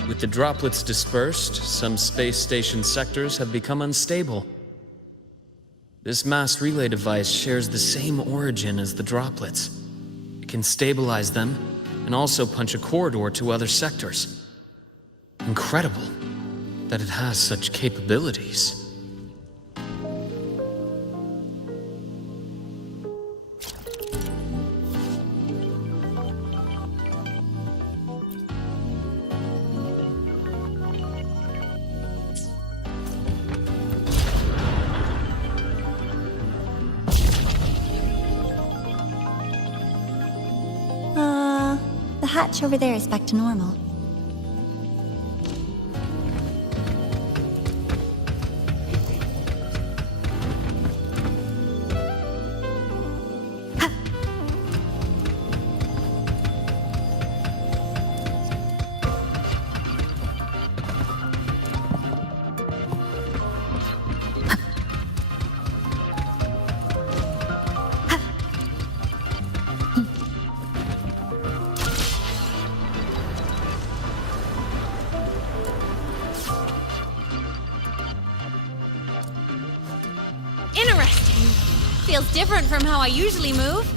With the droplets dispersed, some space station sectors have become unstable. This mass relay device shares the same origin as the droplets. It can stabilize them and also punch a corridor to other sectors. Incredible that it has such capabilities. The hatch over there is back to normal. Interesting. Feels different from how I usually move.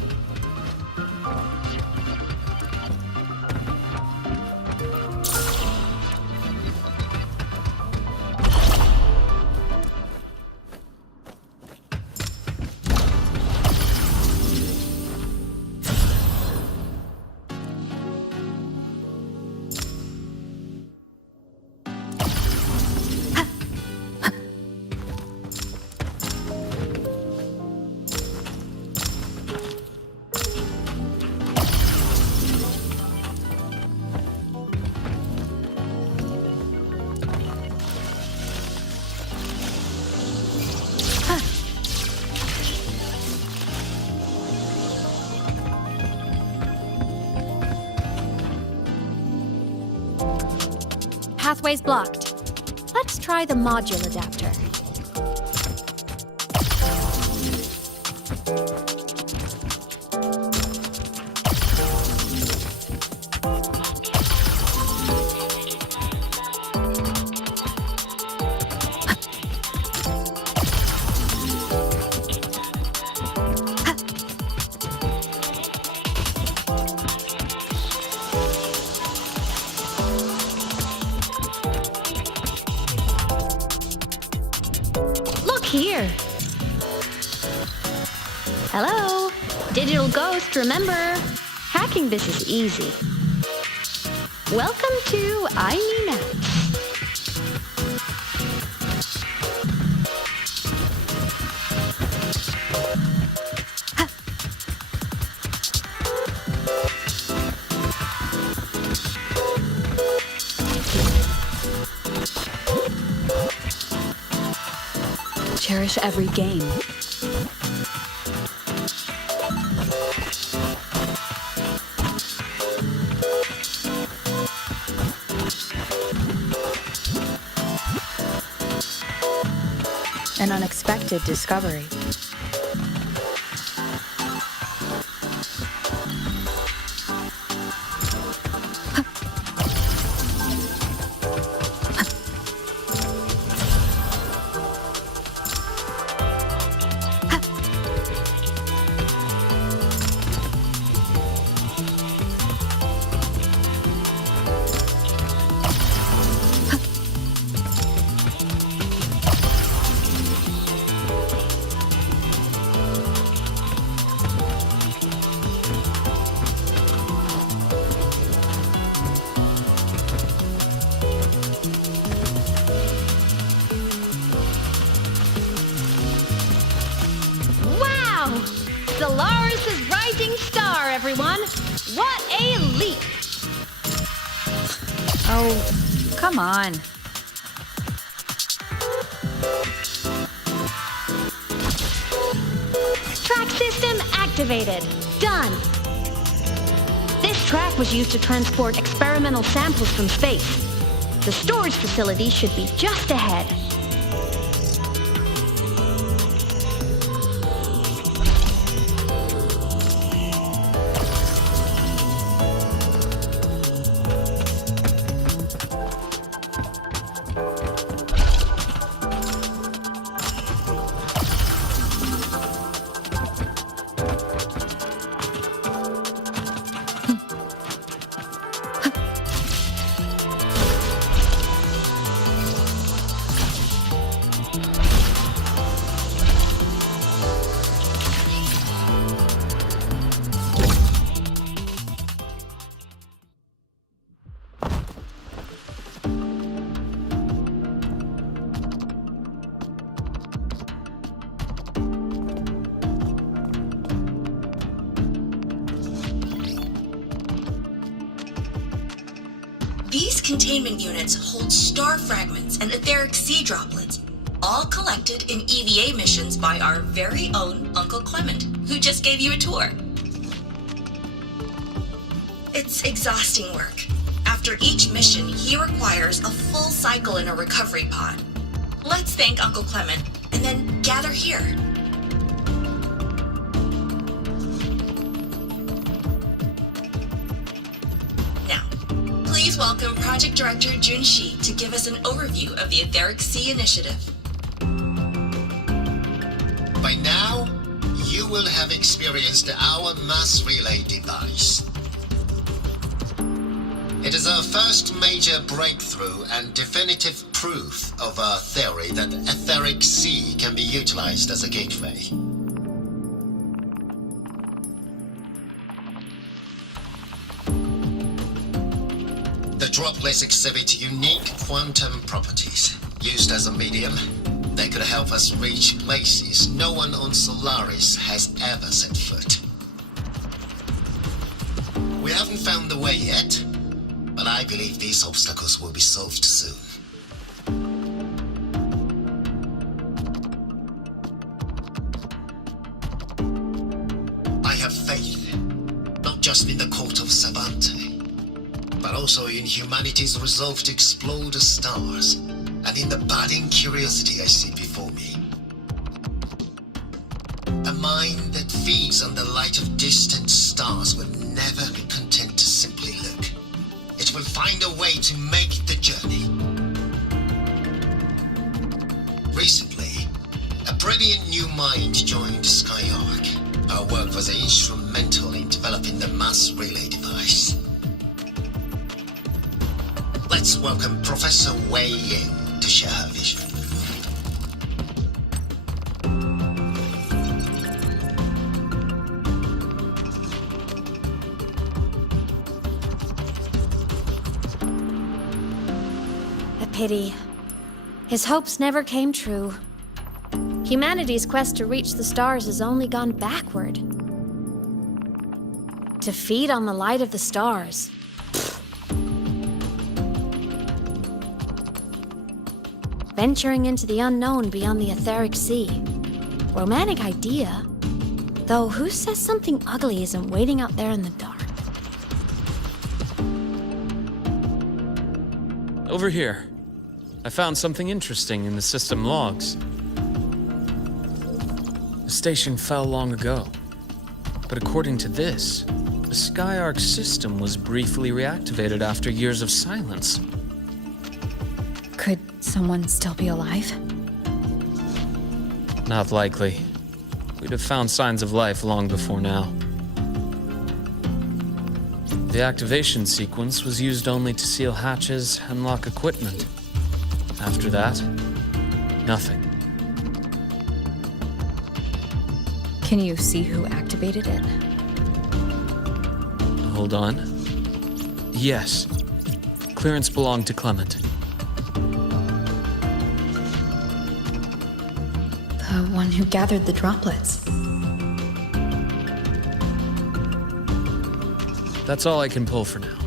Pathway's blocked. Let's try the module adapter. here. Hello? Digital ghost, remember? Hacking this is easy. Welcome to iNeNet. Cherish every game. An unexpected discovery. Solaris' rising star, everyone! What a leap! Oh, come on. Track system activated. Done. This track was used to transport experimental samples from space. The storage facility should be just ahead. These containment units hold star fragments and etheric sea droplets, all collected in EVA missions by our very own Uncle Clement, who just gave you a tour. It's exhausting work. After each mission, he requires a full cycle in a recovery pod. Let's thank Uncle Clement, and then gather here. Please welcome Project Director Junshi to give us an overview of the Etheric Sea Initiative. By now, you will have experienced our mass relay device. It is our first major breakthrough and definitive proof of our theory that Etheric Sea can be utilized as a gateway. The droplets exhibit unique quantum properties. Used as a medium, they could help us reach places no one on Solaris has ever set foot. We haven't found the way yet, but I believe these obstacles will be solved soon. I have faith, not just in the court of Savante, but also in humanity's resolve to explore the stars, and in the budding curiosity I see before me. A mind that feeds on the light of distant stars will never be content to simply look. It will find a way to make the journey. Recently, a brilliant new mind joined Skyark. Our work was instrumental in developing the mass relay device. Let's welcome Professor Wei Ying to share her vision. pity. His hopes never came true. Humanity's quest to reach the stars has only gone backward. To feed on the light of the stars. Venturing into the unknown beyond the etheric sea. Romantic idea. Though who says something ugly isn't waiting out there in the dark? Over here. I found something interesting in the system logs. The station fell long ago. But according to this, the Skyark system was briefly reactivated after years of silence. Could someone still be alive? Not likely. We'd have found signs of life long before now. The activation sequence was used only to seal hatches and lock equipment. After that, nothing. Can you see who activated it? Hold on. Yes. Clearance belonged to Clement. The one who gathered the droplets. That's all I can pull for now.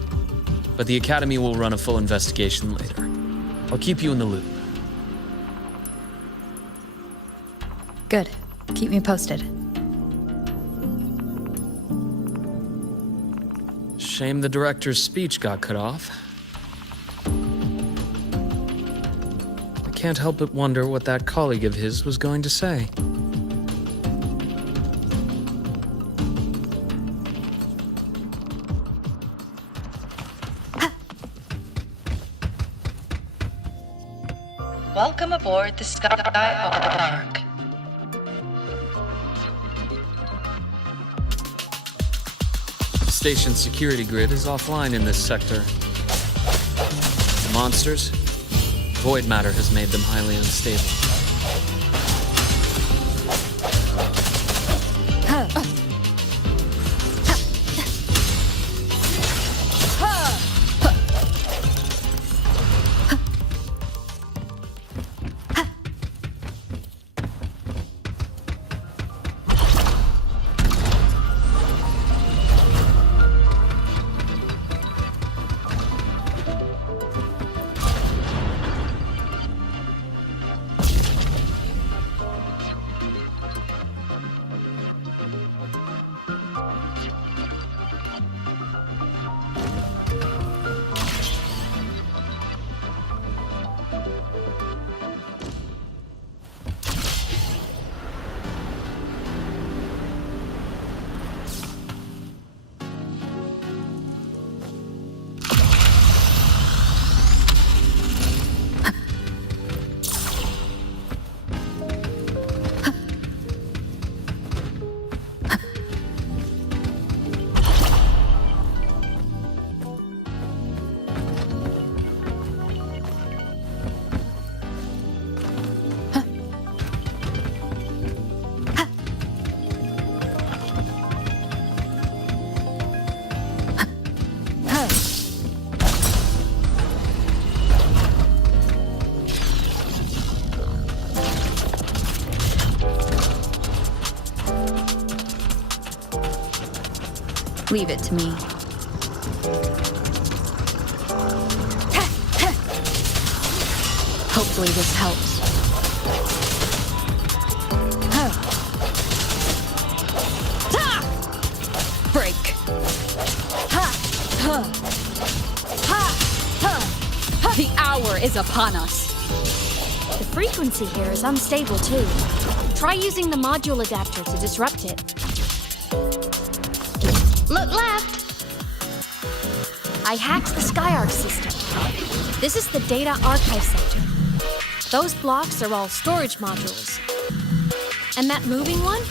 But the Academy will run a full investigation later. I'll keep you in the loop. Good. Keep me posted. Shame the director's speech got cut off. I can't help but wonder what that colleague of his was going to say. Welcome aboard the Skyark. The station's security grid is offline in this sector. The monsters? Void matter has made them highly unstable. Leave it to me. Hopefully this helps. Break. The hour is upon us. The frequency here is unstable too. Try using the module adapter to disrupt it. Look left! I hacked the Skyark system. This is the data archive sector. Those blocks are all storage modules. And that moving one?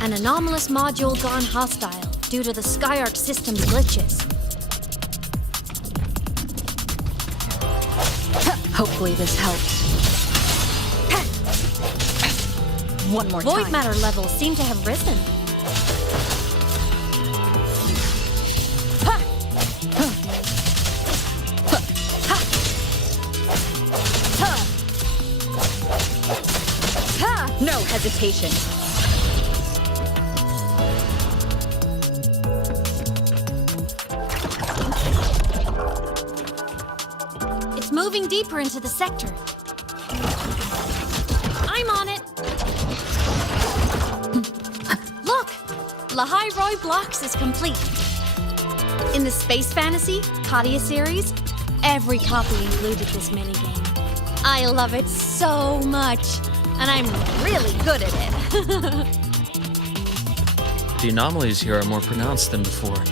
An anomalous module gone hostile due to the Skyark system's glitches. Hopefully this helps. One more time. Void matter levels seem to have risen. hesitation. It's moving deeper into the sector. I'm on it. Look! Lahai Roy Blocks is complete. In the Space Fantasy Katia series, every copy included this minigame. I love it so much, and I'm really good at it. The anomalies here are more pronounced than before.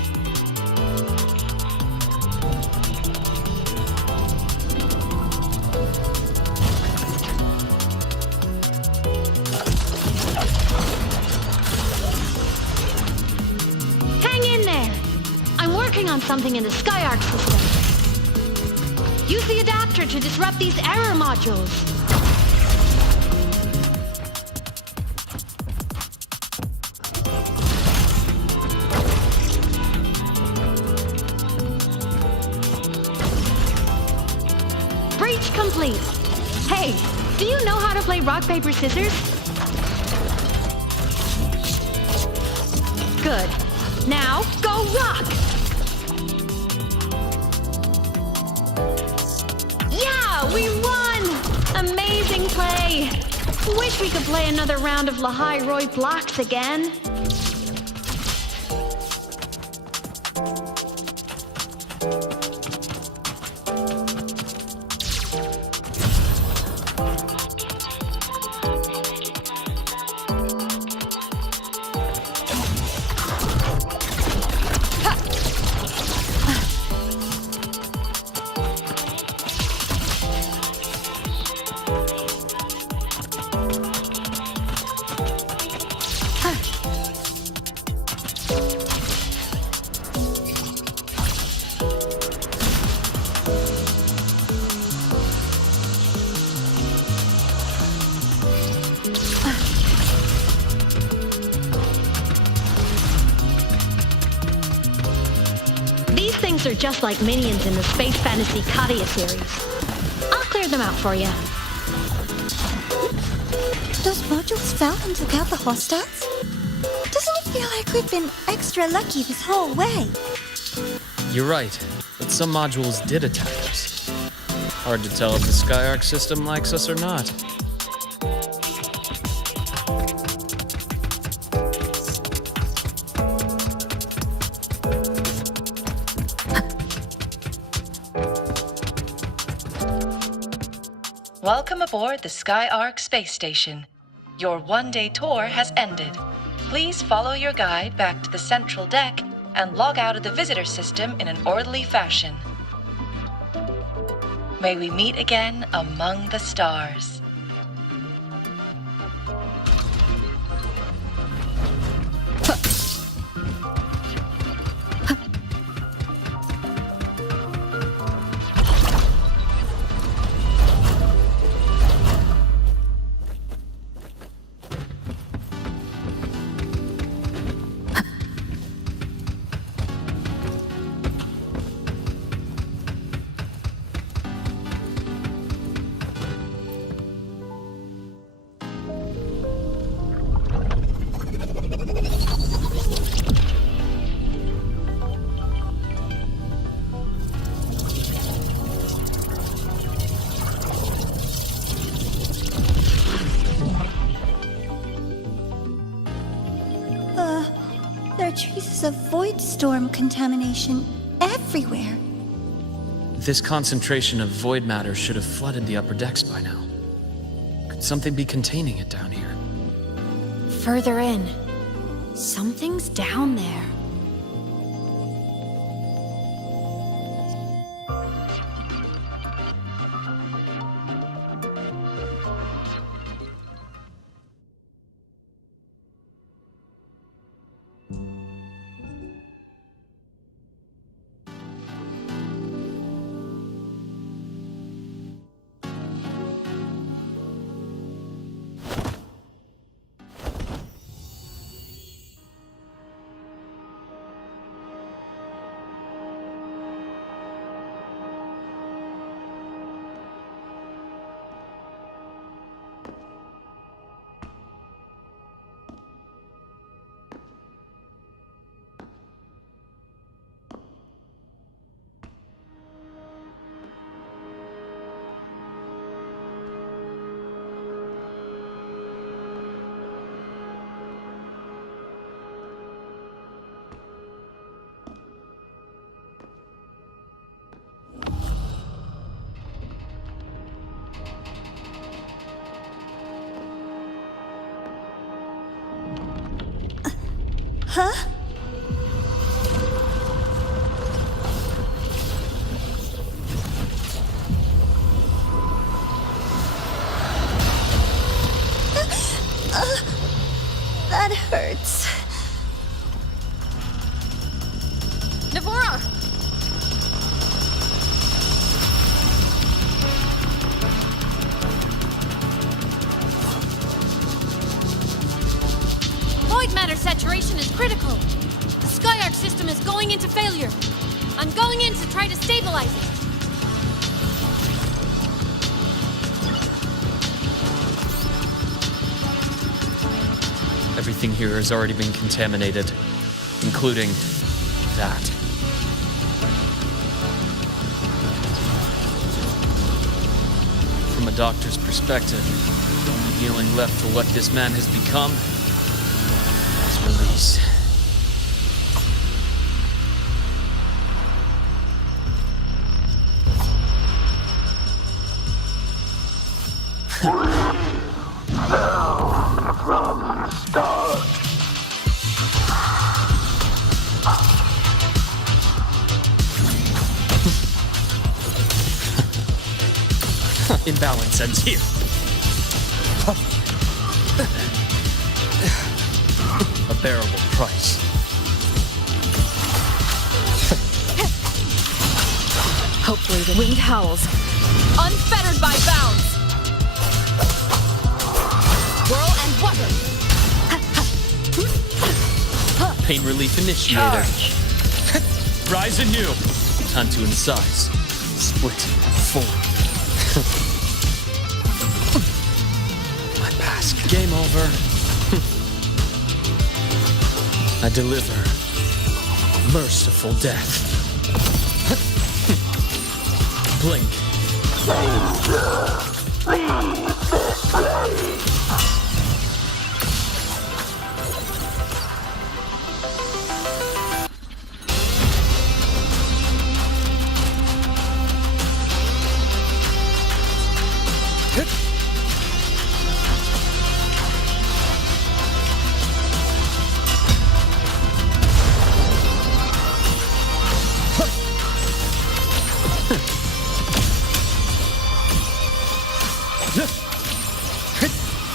Hang in there! I'm working on something in the Skyark system. Use the adapter to disrupt these error modules. Breach complete. Hey, do you know how to play rock, paper, scissors? Good. Now, go rock! Yeah, we won! Amazing play! Wish we could play another round of Lahai Roy Blocks again. These things are just like minions in the Space Fantasy Katia series. I'll clear them out for you. Those modules fell and took out the hostiles? Doesn't it feel like we've been extra lucky this whole way? You're right, but some modules did attack us. Hard to tell if the Skyark system likes us or not. Welcome aboard the Skyark space station. Your one-day tour has ended. Please follow your guide back to the central deck and log out of the visitor system in an orderly fashion. May we meet again among the stars. There are traces of void storm contamination everywhere. This concentration of void matter should have flooded the upper decks by now. Could something be containing it down here? Further in. Something's down there. Huh? That hurts. Navora! Void matter saturation is critical. The Skyark system is going into failure. I'm going in to try to stabilize it. Everything here has already been contaminated, including that. From a doctor's perspective, the only healing left for what this man has become is release. Imbalance ends here. A bearable price. Hopefully the wind howls, unfettered by bounds. Whirl and water. Pain relief initiator. Rise anew. Time to incise. Split. Form. My past. Game over. I deliver merciful death. Blink.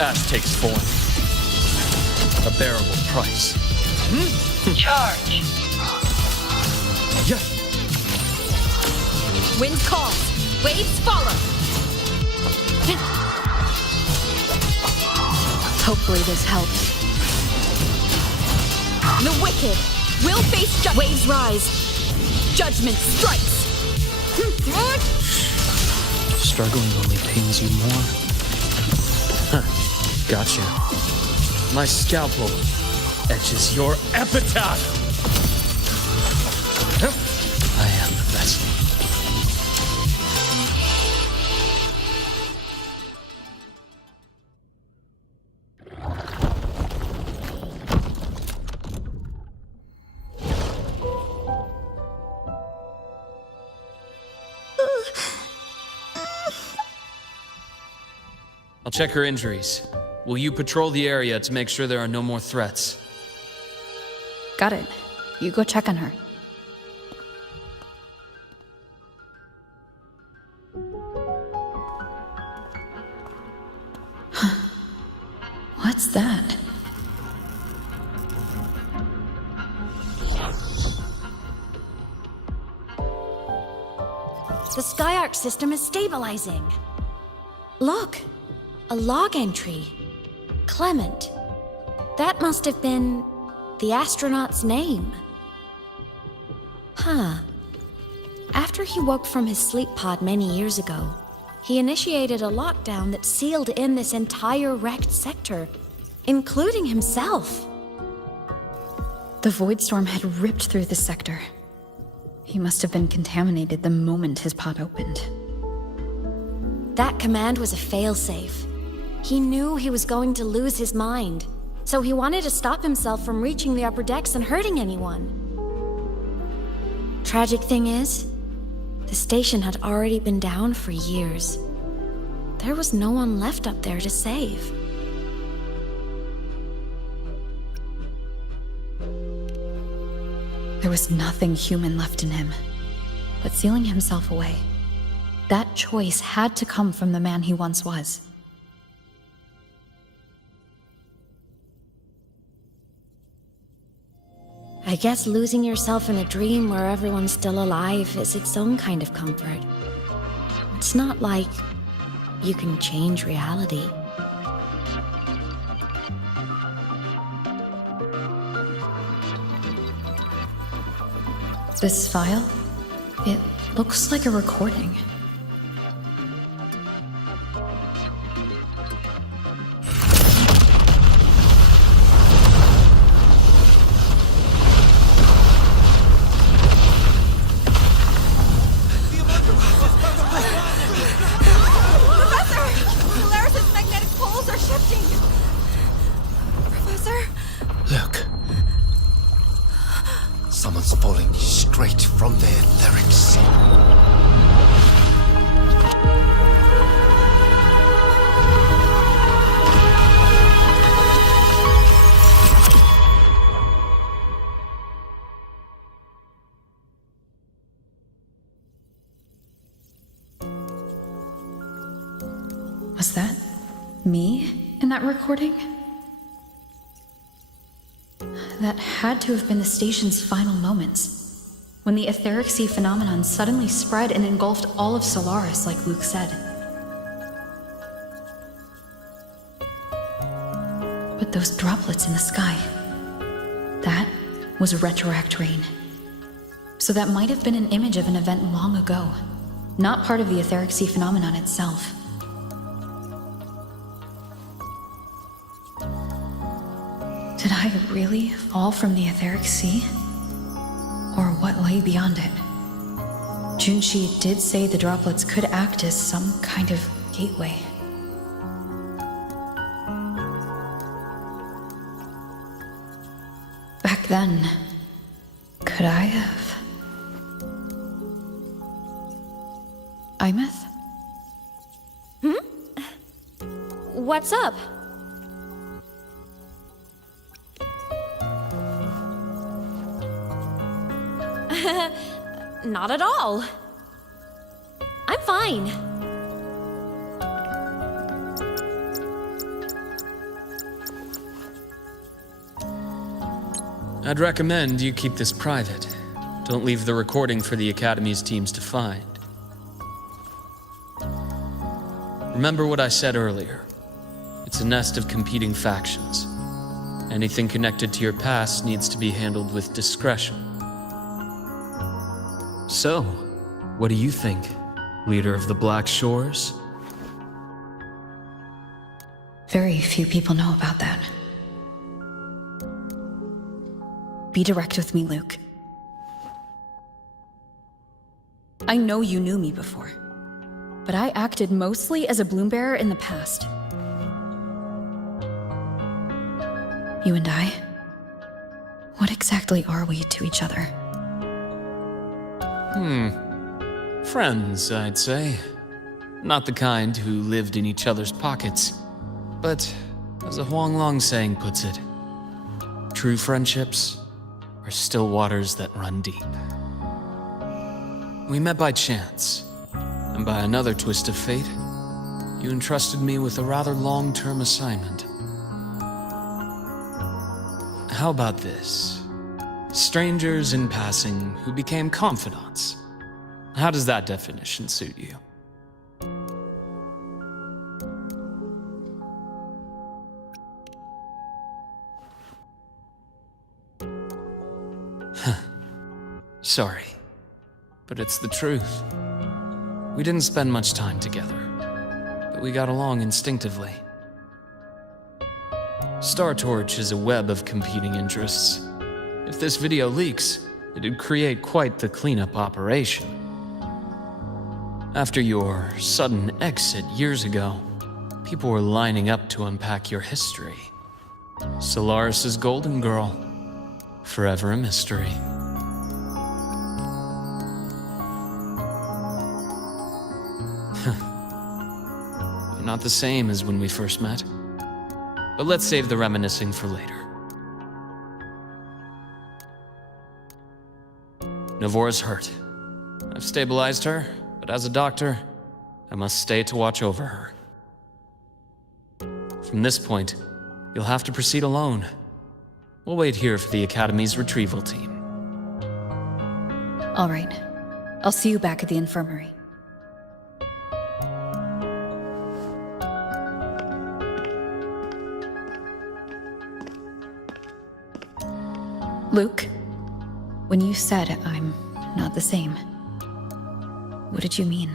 Ash takes form. A bearable price. Charge. Yeah. Wind calls, waves follow. Hopefully this helps. The wicked will face judgment. Waves rise. Judgment strikes. Struggling only pains you more. Huh. Gotcha. My scalpel etches your epitaph. I am the vessel. I'll check her injuries. Will you patrol the area to make sure there are no more threats? Got it. You go check on her. What's that? The Skyark system is stabilizing. Look, a log entry. Clement. That must have been the astronaut's name. Huh. After he woke from his sleep pod many years ago, he initiated a lockdown that sealed in this entire wrecked sector, including himself. The void storm had ripped through the sector. He must have been contaminated the moment his pod opened. That command was a failsafe. He knew he was going to lose his mind, so he wanted to stop himself from reaching the upper decks and hurting anyone. Tragic thing is, the station had already been down for years. There was no one left up there to save. There was nothing human left in him, but sealing himself away. That choice had to come from the man he once was. I guess losing yourself in a dream where everyone's still alive is its own kind of comfort. It's not like you can change reality. This file, it looks like a recording. Someone's falling straight from the etheric sea. Was that me in that recording? That had to have been the station's final moments, when the etheric sea phenomenon suddenly spread and engulfed all of Solaris, like Luke said. But those droplets in the sky, that was retroact rain. So that might have been an image of an event long ago, not part of the etheric sea phenomenon itself. Did I really fall from the etheric sea? Or what lay beyond it? Junshi did say the droplets could act as some kind of gateway. Back then, could I have... Imeth? What's up? Not at all. I'm fine. I'd recommend you keep this private. Don't leave the recording for the Academy's teams to find. Remember what I said earlier. It's a nest of competing factions. Anything connected to your past needs to be handled with discretion. So, what do you think, leader of the Black Shores? Very few people know about that. Be direct with me, Luke. I know you knew me before, but I acted mostly as a bloom-bearer in the past. You and I, what exactly are we to each other? Friends, I'd say. Not the kind who lived in each other's pockets. But, as a Huanglong saying puts it, true friendships are still waters that run deep. We met by chance, and by another twist of fate, you entrusted me with a rather long-term assignment. How about this? Strangers in passing who became confidants. How does that definition suit you? Sorry, but it's the truth. We didn't spend much time together, but we got along instinctively. Star Torch is a web of competing interests. If this video leaks, it'd create quite the cleanup operation. After your sudden exit years ago, people were lining up to unpack your history. Solaris's golden girl, forever a mystery. You're not the same as when we first met. But let's save the reminiscing for later. Navora's hurt. I've stabilized her, but as a doctor, I must stay to watch over her. From this point, you'll have to proceed alone. We'll wait here for the Academy's retrieval team. All right. I'll see you back at the infirmary. Luke, when you said I'm not the same, what did you mean?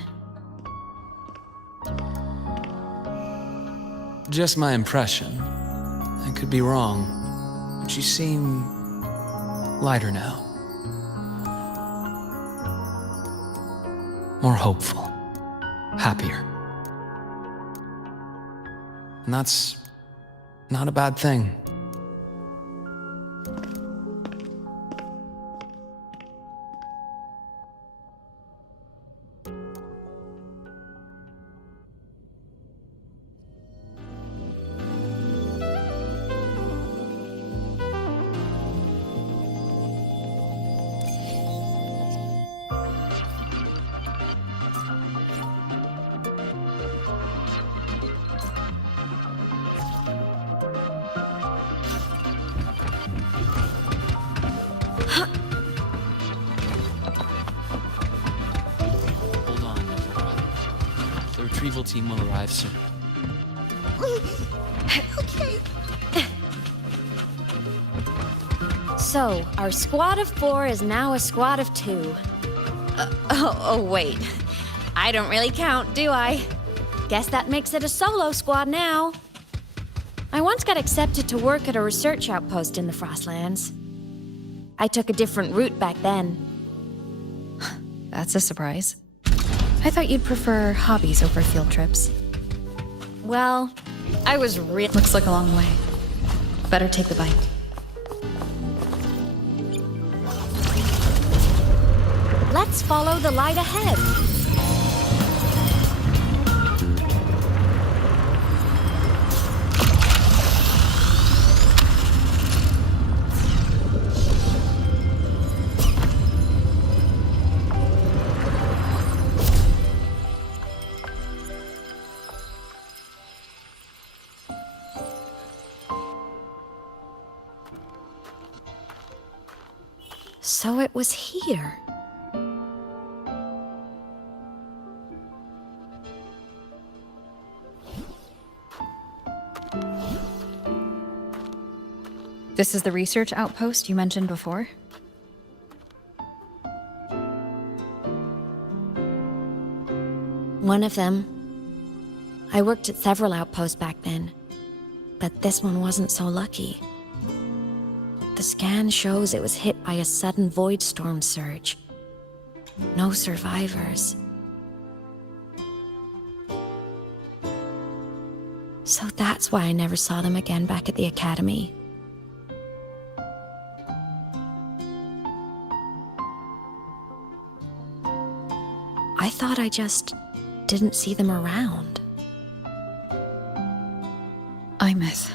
Just my impression. I could be wrong, but you seem lighter now. More hopeful, happier. And that's not a bad thing. The retrieval team will arrive soon. Okay. So, our squad of 4 is now a squad of 2. Wait. I don't really count, do I? Guess that makes it a solo squad now. I once got accepted to work at a research outpost in the Frostlands. I took a different route back then. That's a surprise. I thought you'd prefer hobbies over field trips. Well, I was Looks like a long way. Better take the bike. Let's follow the light ahead. So it was here. This is the research outpost you mentioned before? One of them. I worked at several outposts back then, but this one wasn't so lucky. The scan shows it was hit by a sudden void storm surge. No survivors. So that's why I never saw them again back at the Academy. I thought I just didn't see them around. Imeth.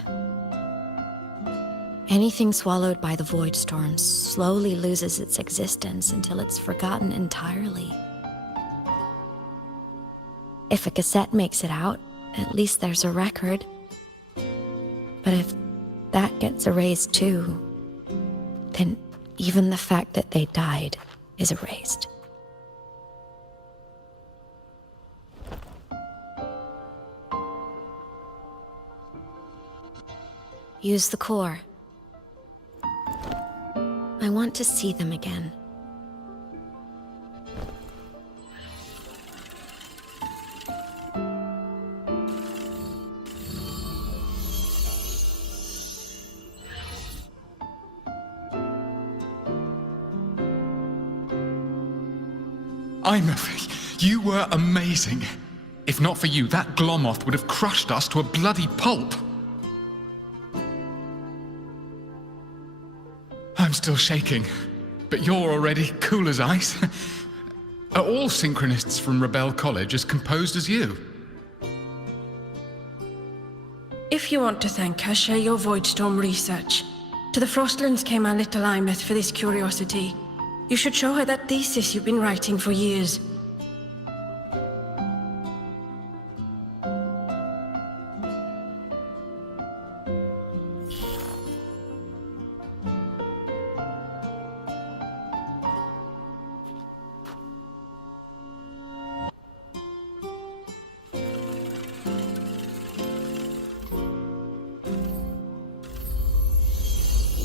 Anything swallowed by the void storm slowly loses its existence until it's forgotten entirely. If a cassette makes it out, at least there's a record. But if that gets erased too, then even the fact that they died is erased. Use the core. I want to see them again. Imeth, you were amazing. If not for you, that Glomoth would have crushed us to a bloody pulp. I'm still shaking, but you're already cool as ice. Are all synchronists from Rebel College as composed as you? If you want to thank her, share your Voidstorm research. To the Frostlands came our little Imeth for this curiosity. You should show her that thesis you've been writing for years.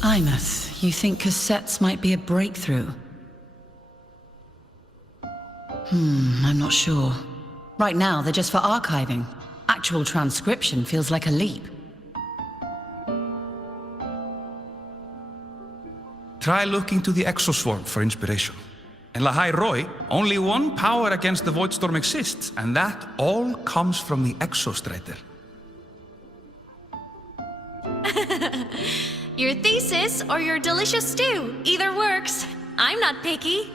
Imeth, you think cassettes might be a breakthrough? I'm not sure. Right now, they're just for archiving. Actual transcription feels like a leap. Try looking to the exoswarm for inspiration. In Lahai Roi, only one power against the Voidstorm exists, and that all comes from the exostrider. Your thesis or your delicious stew, either works. I'm not picky.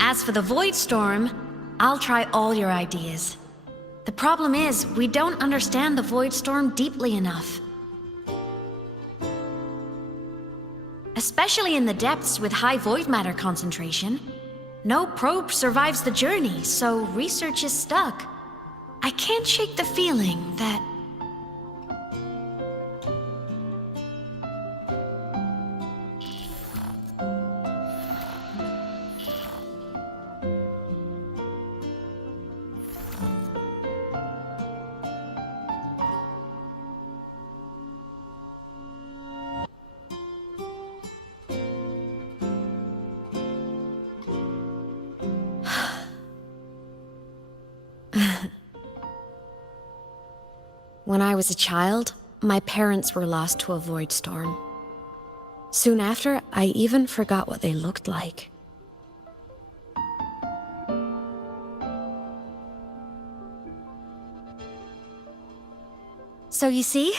As for the Voidstorm, I'll try all your ideas. The problem is, we don't understand the Voidstorm deeply enough. Especially in the depths with high void matter concentration. No probe survives the journey, so research is stuck. I can't shake the feeling that... When I was a child, my parents were lost to a void storm. Soon after, I even forgot what they looked like. So you see,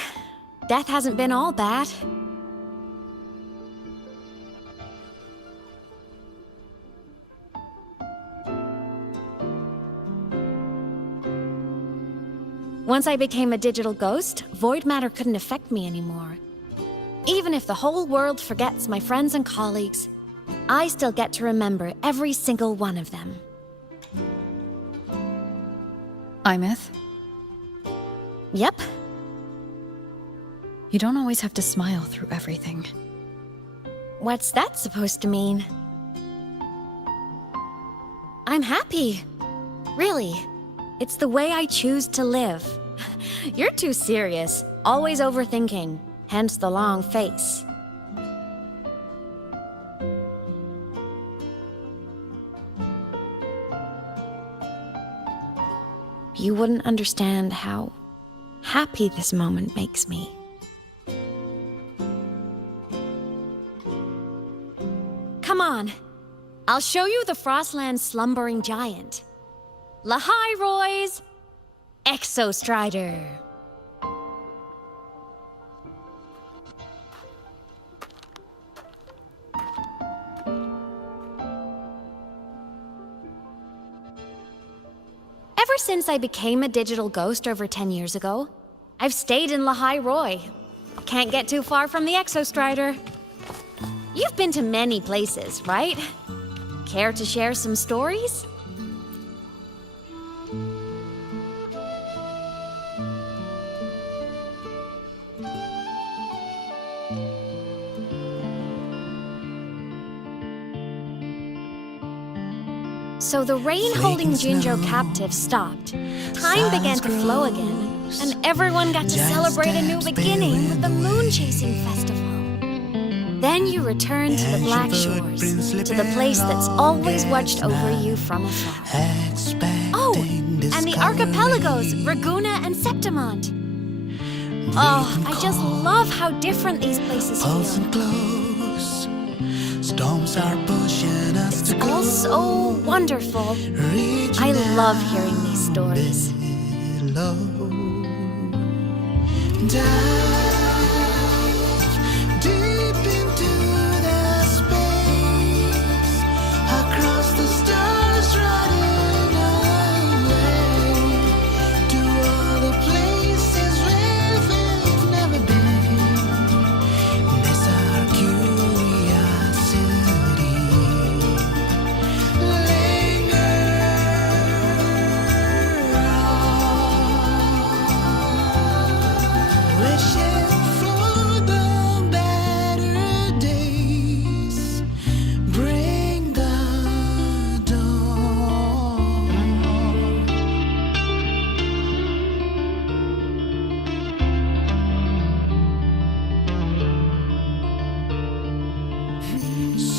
death hasn't been all bad. Once I became a digital ghost, void matter couldn't affect me anymore. Even if the whole world forgets my friends and colleagues, I still get to remember every single one of them. Imeth? Yep. You don't always have to smile through everything. What's that supposed to mean? I'm happy. Really. It's the way I choose to live. You're too serious, always overthinking, hence the long face. You wouldn't understand how happy this moment makes me. Come on, I'll show you the Frostland's slumbering giant. Lahai Roi's Exostrider. Ever since I became a digital ghost over 10 years ago, I've stayed in Lahai Roi. Can't get too far from the Exostrider. You've been to many places, right? Care to share some stories? So the rain holding Jinzhou captive stopped. Time began to flow again, and everyone got to celebrate a new beginning with the Moon Chasing Festival. Then you returned to the Black Shores, to the place that's always watched over you from afar. Oh, and the archipelagos, Raguna and Septimont. Oh, I just love how different these places feel. Storms are pushing us it's all so wonderful. I love hearing these stories. Deep into the space, across the stars, running away to all the places where we've never been.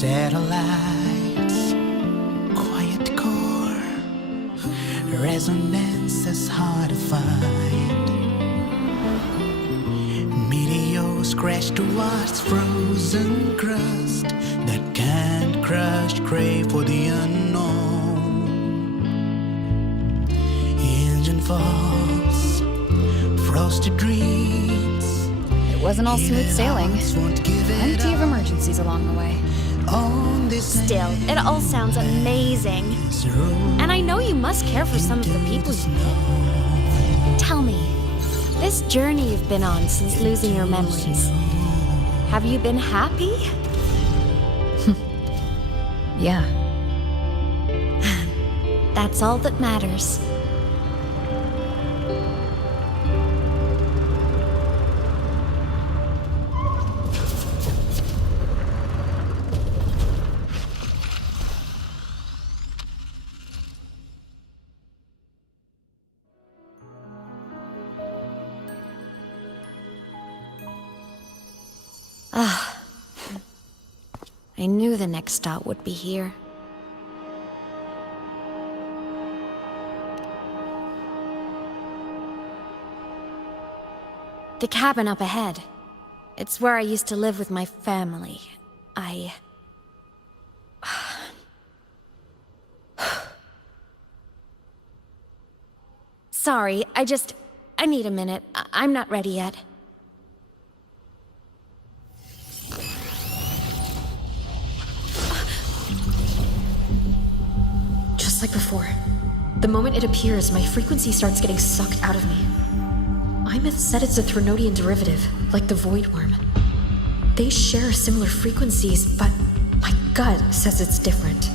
Satellites, quiet core, resonance is hard to find. Meteors crash towards frozen crust that can't crush, crave for the unknown. Engine falls, frosted dreams. It wasn't all smooth sailing. Plenty of emergencies along the way. Still, it all sounds amazing. And I know you must care for some of the people you know. Tell me, this journey you've been on since losing your memories, have you been happy? Yeah. That's all that matters. I knew the next stop would be here. The cabin up ahead. It's where I used to live with my family. Sorry, I need a minute. I'm not ready yet. Just like before. The moment it appears, my frequency starts getting sucked out of me. Imeth said it's a Threnodian derivative, like the Void Worm. They share similar frequencies, but my gut says it's different.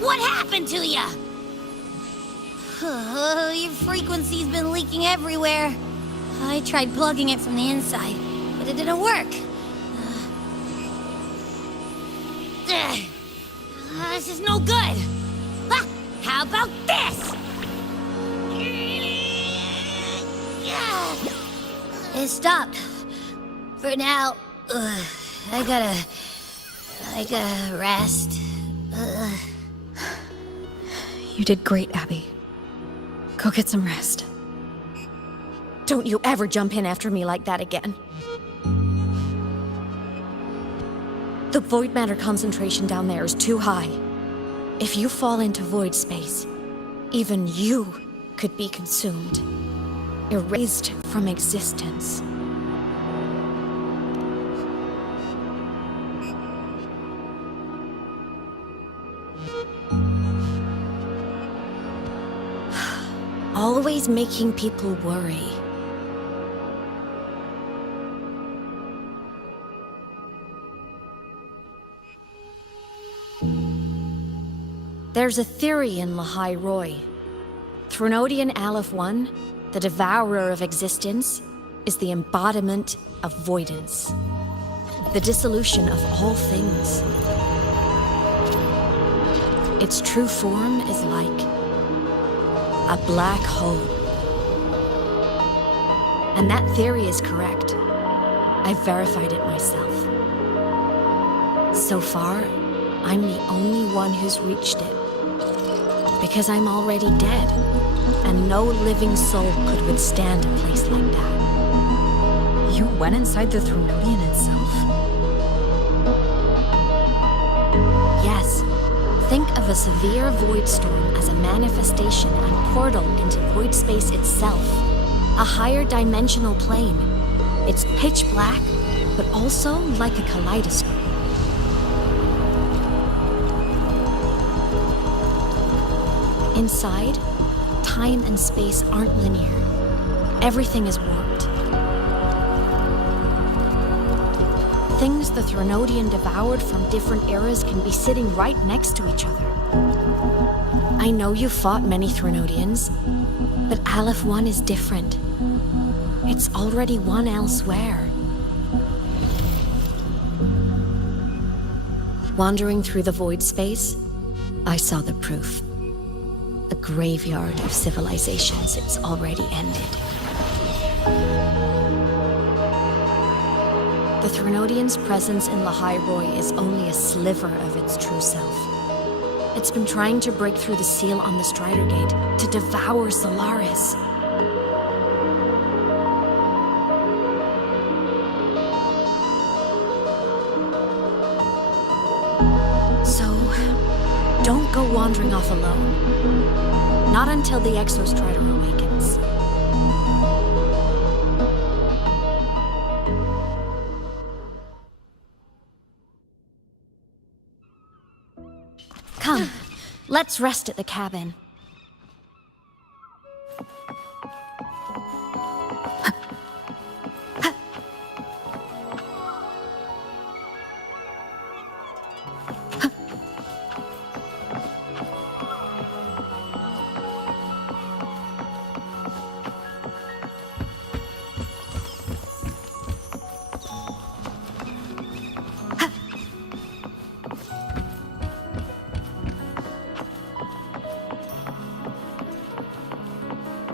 What happened to ya? Your frequency's been leaking everywhere. I tried plugging it from the inside, but it didn't work. This is no good. How about this? It stopped. For now, I gotta rest. You did great, Abby. Go get some rest. Don't you ever jump in after me like that again. The void matter concentration down there is too high. If you fall into void space, even you could be consumed, erased from existence. Always making people worry. There's a theory in Lahai Roy. Threnodian Aleph 1, the devourer of existence, is the embodiment of voidance. The dissolution of all things. Its true form is like a black hole. And that theory is correct. I've verified it myself. So far, I'm the only one who's reached it. Because I'm already dead, and no living soul could withstand a place like that. You went inside the Threnodian itself? Yes. Think of a severe void storm as a manifestation and portal into void space itself. A higher dimensional plane. It's pitch black, but also like a kaleidoscope. Inside, time and space aren't linear. Everything is warped. Things the Threnodian devoured from different eras can be sitting right next to each other. I know you fought many Threnodians, but Aleph 1 is different. It's already won elsewhere. Wandering through the void space, I saw the proof. A graveyard of civilizations it's already ended. The Threnodian's presence in Lahai-Roi is only a sliver of its true self. It's been trying to break through the seal on the Strider Gate to devour Solaris. So, don't go wandering off alone. Not until the Exostrider awakens. Come, let's rest at the cabin.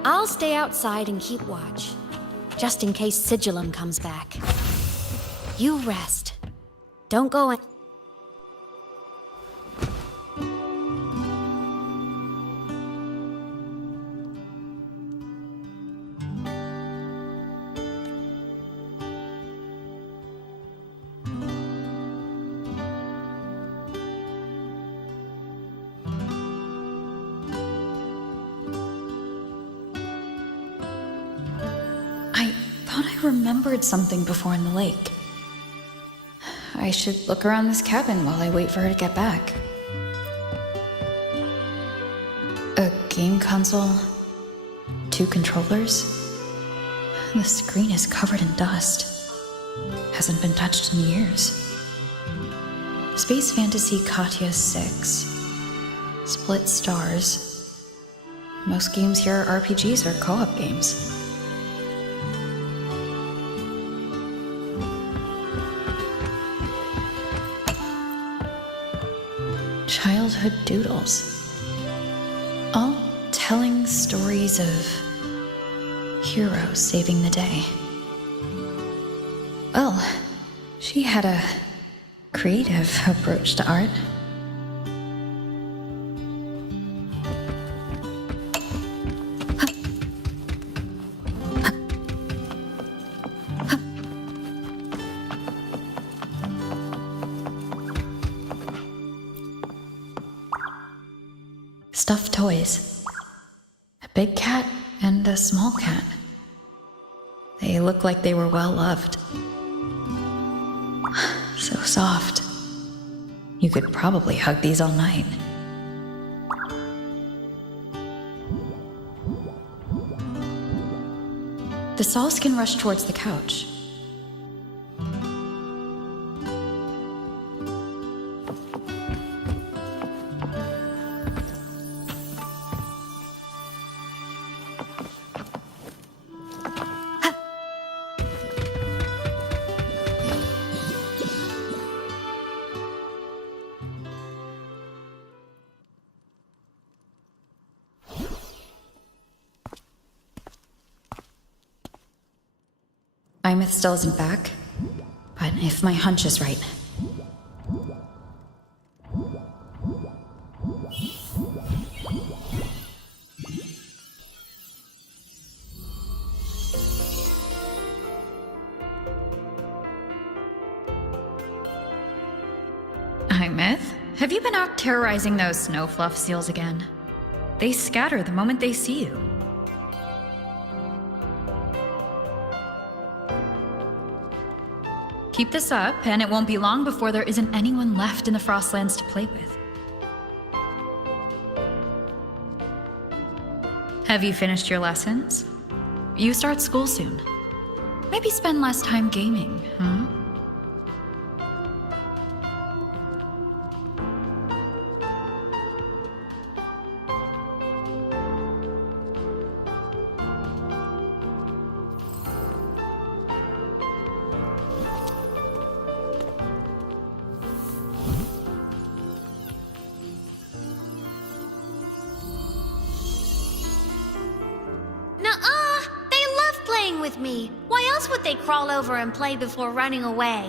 I'll stay outside and keep watch, just in case Sigillum comes back. You rest. Don't go in. I remembered something before in the lake. I should look around this cabin while I wait for her to get back. A game console, 2 controllers. The screen is covered in dust. Hasn't been touched in years. Space Fantasy Katya 6. Split stars. Most games here are RPGs or co-op games. Childhood doodles. All telling stories of heroes saving the day. Well, she had a creative approach to art. Stuffed toys. A big cat and a small cat. They look like they were well loved. So soft. You could probably hug these all night. The Sauls can rush towards the couch. Imeth still isn't back, but if my hunch is right. Myth. Have you been out terrorizing those snow fluff seals again? They scatter the moment they see you. Keep this up, and it won't be long before there isn't anyone left in the Frostlands to play with. Have you finished your lessons? You start school soon. Maybe spend less time gaming, huh? Nuh-uh! They love playing with me. Why else would they crawl over and play before running away?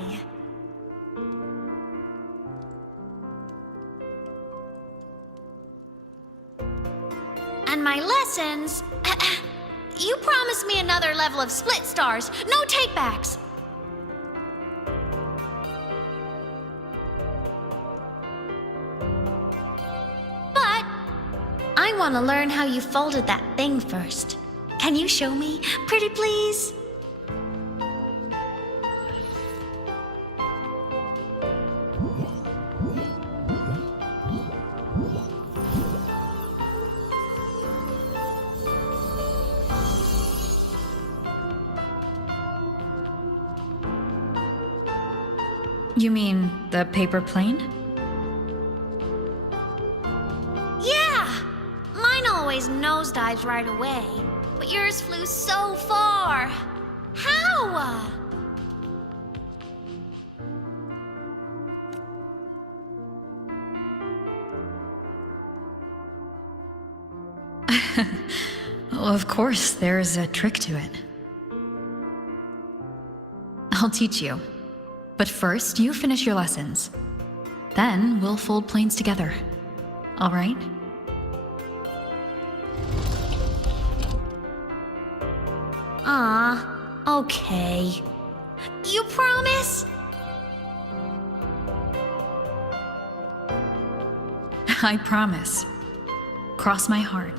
And my lessons... You promised me another level of split stars. No takebacks. But I want to learn how you folded that thing first. Can you show me, pretty please? You mean the paper plane? Yeah! Mine always nosedives right away, but yours flew so far. How? Well, of course, there's a trick to it. I'll teach you. But first, you finish your lessons. Then we'll fold planes together. All right? Okay. You promise? I promise. Cross my heart.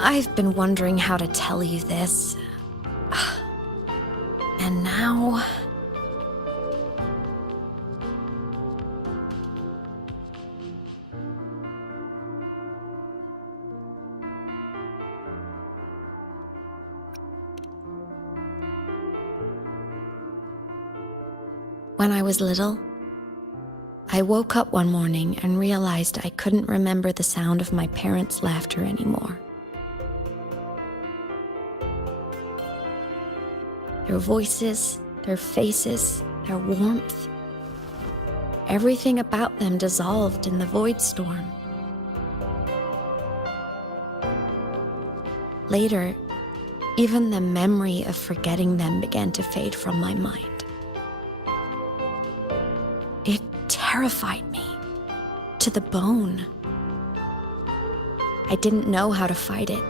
I've been wondering how to tell you this. And now... When I was little, I woke up one morning and realized I couldn't remember the sound of my parents' laughter anymore. Their voices, their faces, their warmth. Everything about them dissolved in the void storm. Later, even the memory of forgetting them began to fade from my mind. It terrified me to the bone. I didn't know how to fight it.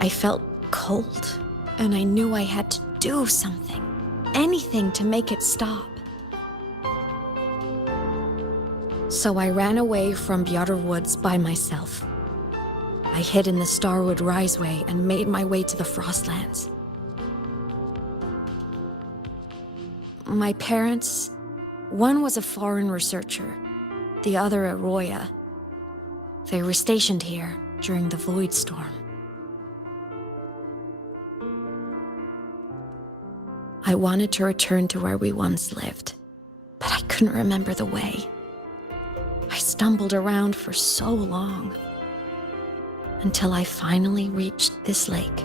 I felt cold. And I knew I had to do something, anything to make it stop. So I ran away from Bjotr Woods by myself. I hid in the Starwood Riseway and made my way to the Frostlands. My parents, one was a foreign researcher, the other a Roya. They were stationed here during the Void Storm. I wanted to return to where we once lived, but I couldn't remember the way. I stumbled around for so long, until I finally reached this lake.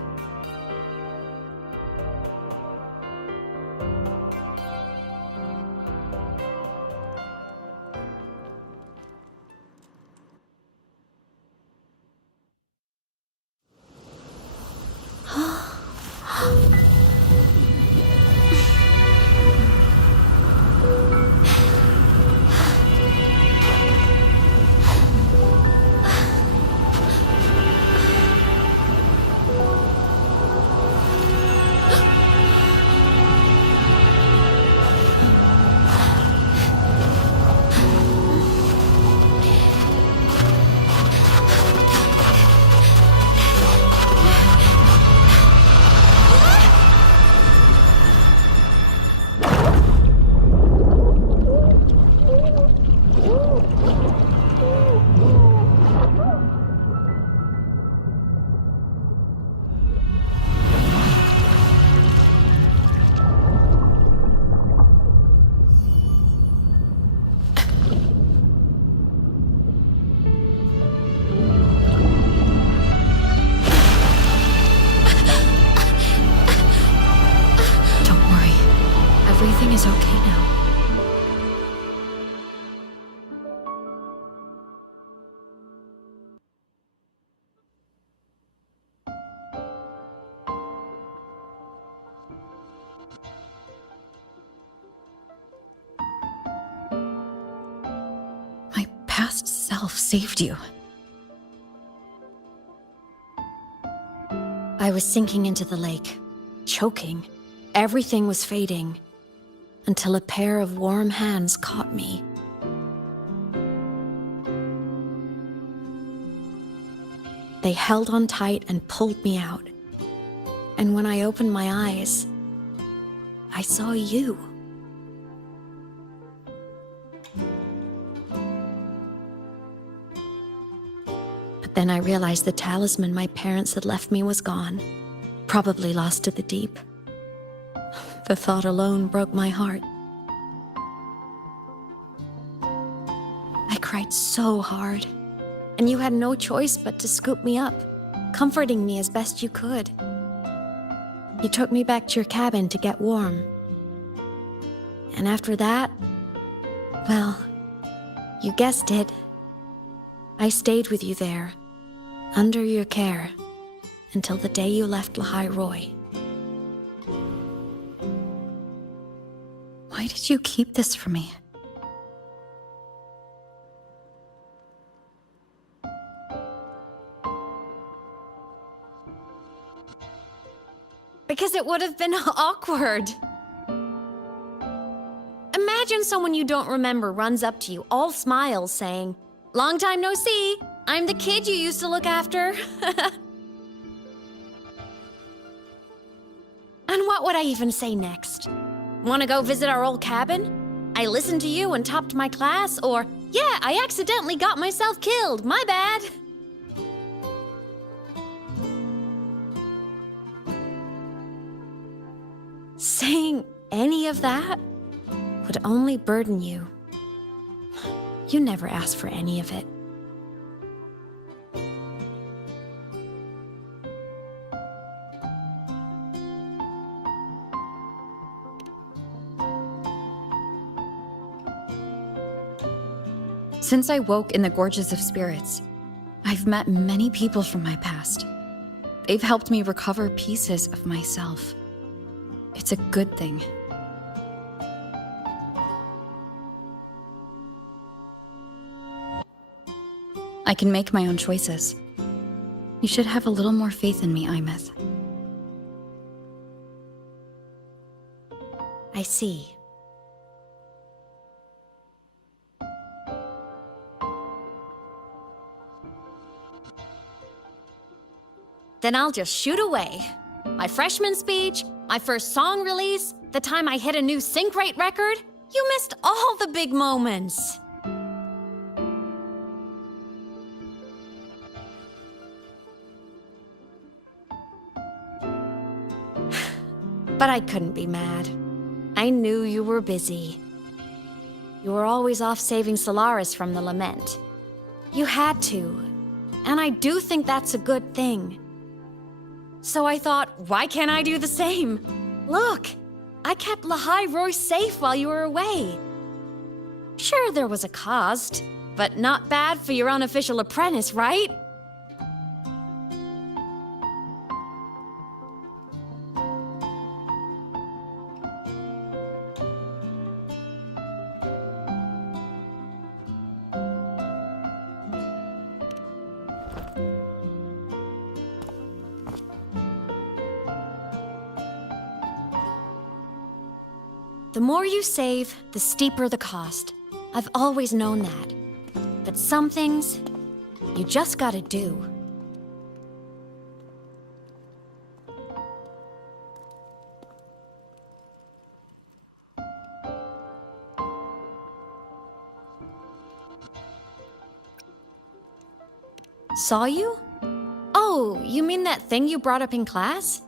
Everything is okay now. My past self saved you. I was sinking into the lake, choking. Everything was fading, until a pair of warm hands caught me. They held on tight and pulled me out. And when I opened my eyes, I saw you. But then I realized the talisman my parents had left me was gone, probably lost to the deep. The thought alone broke my heart. I cried so hard, and you had no choice but to scoop me up, comforting me as best you could. You took me back to your cabin to get warm. And after that, well, you guessed it. I stayed with you there, under your care, until the day you left Lahai Roy. Why did you keep this from me? Because it would have been awkward. Imagine someone you don't remember runs up to you, all smiles, saying, "Long time no see. I'm the kid you used to look after." And what would I even say next? Want to go visit our old cabin? I listened to you and topped my class, or, yeah, I accidentally got myself killed. My bad. Saying any of that would only burden you. You never asked for any of it. Since I woke in the Gorges of Spirits, I've met many people from my past. They've helped me recover pieces of myself. It's a good thing. I can make my own choices. You should have a little more faith in me, Imeth. I see. Then I'll just shoot away. My freshman speech, my first song release, the time I hit a new sync rate record. You missed all the big moments. But I couldn't be mad. I knew you were busy. You were always off saving Solaris from the lament. You had to, and I do think that's a good thing. So I thought, why can't I do the same? Look, I kept Lahai Roy safe while you were away. Sure, there was a cost, but not bad for your unofficial apprentice, right? The more you save, the steeper the cost. I've always known that. But some things, you just gotta do. Saw you? Oh, you mean that thing you brought up in class?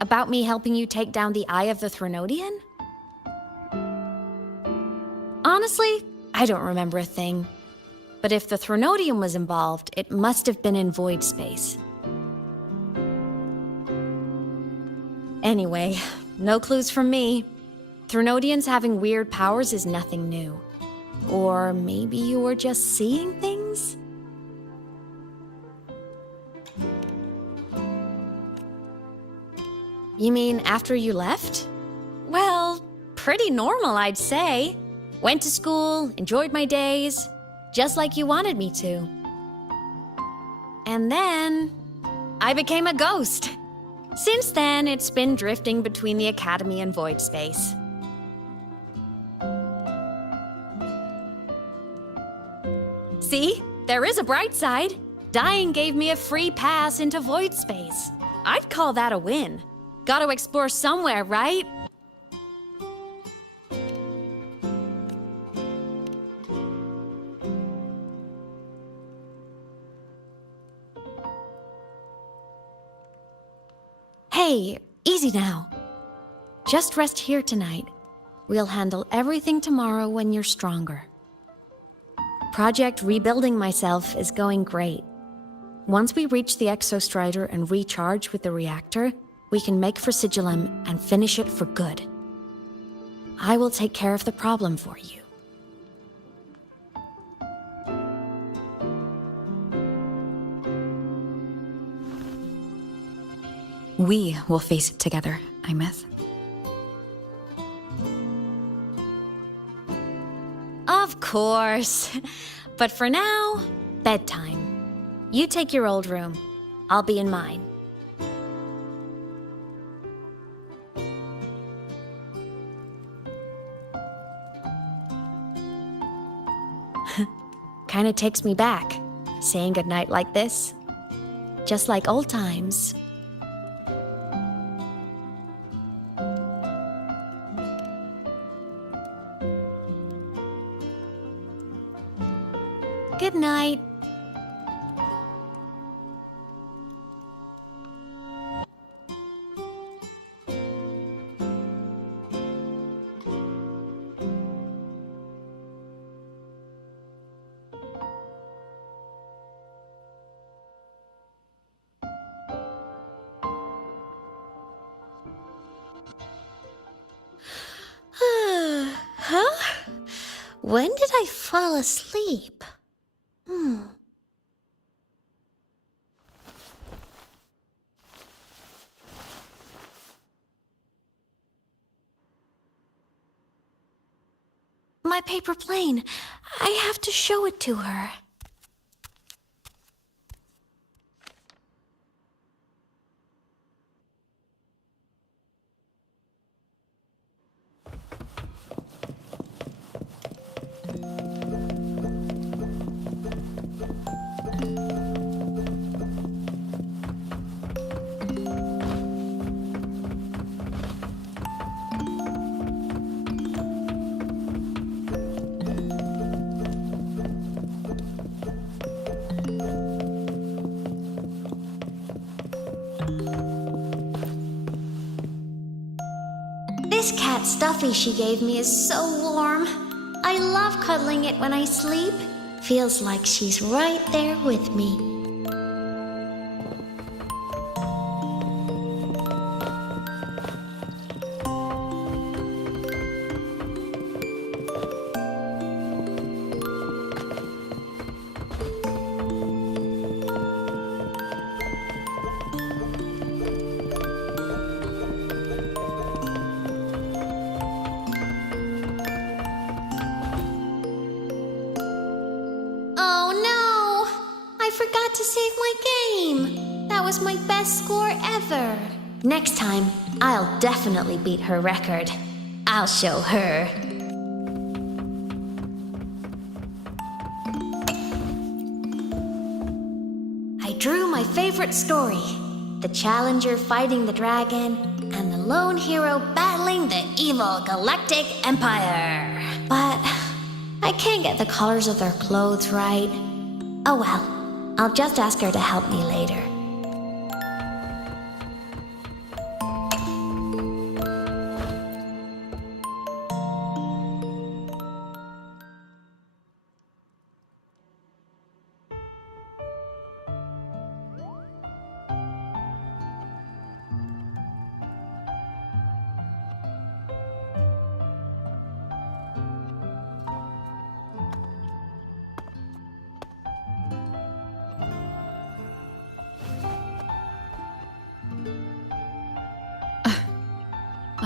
About me helping you take down the Eye of the Threnodian? Honestly, I don't remember a thing. But if the Threnodium was involved, it must have been in void space. Anyway, no clues from me. Threnodians having weird powers is nothing new. Or maybe you were just seeing things? You mean after you left? Well, pretty normal, I'd say. Went to school, enjoyed my days, just like you wanted me to. And then I became a ghost. Since then, it's been drifting between the Academy and void space. See, there is a bright side. Dying gave me a free pass into void space. I'd call that a win. Gotta explore somewhere, right? Hey, easy now. Just rest here tonight. We'll handle everything tomorrow when you're stronger. Project Rebuilding Myself is going great. Once we reach the Exostrider and recharge with the reactor, we can make for Sigillum and finish it for good. I will take care of the problem for you. We will face it together, Imeth. Of course. But for now, bedtime. You take your old room. I'll be in mine. Kinda takes me back, saying goodnight like this. Just like old times. Good night. Huh? When did I fall asleep? My paper plane. I have to show it to her. This cat stuffy she gave me is so warm. I love cuddling it when I sleep. Feels like she's right there with me. To save my game. That was my best score ever. Next time, I'll definitely beat her record. I'll show her. I drew my favorite story. The challenger fighting the dragon, and the lone hero battling the evil Galactic Empire. But I can't get the colors of their clothes right. Oh well. I'll just ask her to help me later.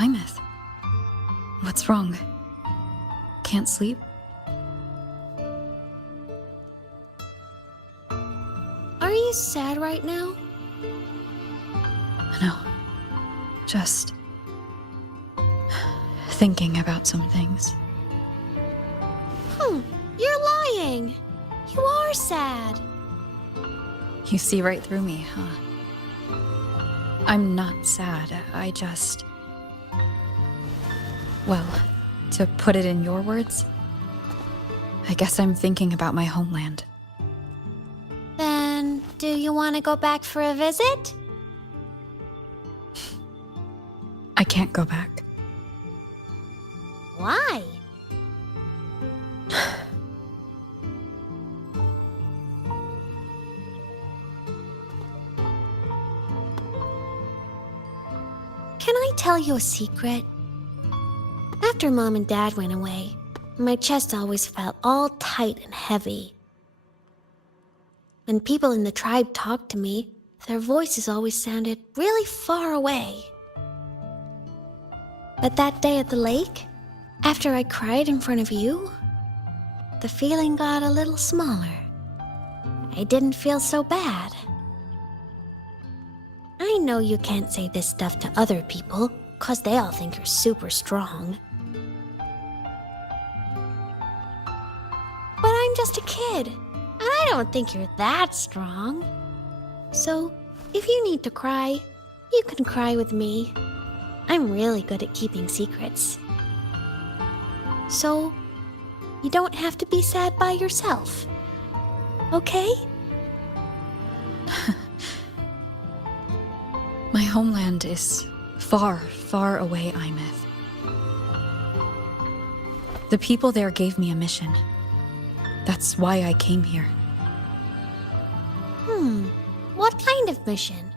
Imeth. What's wrong? Can't sleep? Are you sad right now? No. Just thinking about some things. You're lying. You are sad. You see right through me, huh? I'm not sad. I just... Well, to put it in your words, I guess I'm thinking about my homeland. Then, do you want to go back for a visit? I can't go back. Why? Can I tell you a secret? After Mom and Dad went away, my chest always felt all tight and heavy. When people in the tribe talked to me, their voices always sounded really far away. But that day at the lake, after I cried in front of you, the feeling got a little smaller. I didn't feel so bad. I know you can't say this stuff to other people, 'cause they all think you're super strong. But I'm just a kid, and I don't think you're that strong. So, if you need to cry, you can cry with me. I'm really good at keeping secrets. So, you don't have to be sad by yourself. Okay? My homeland is far, far away, Imeth. The people there gave me a mission. That's why I came here. What kind of mission?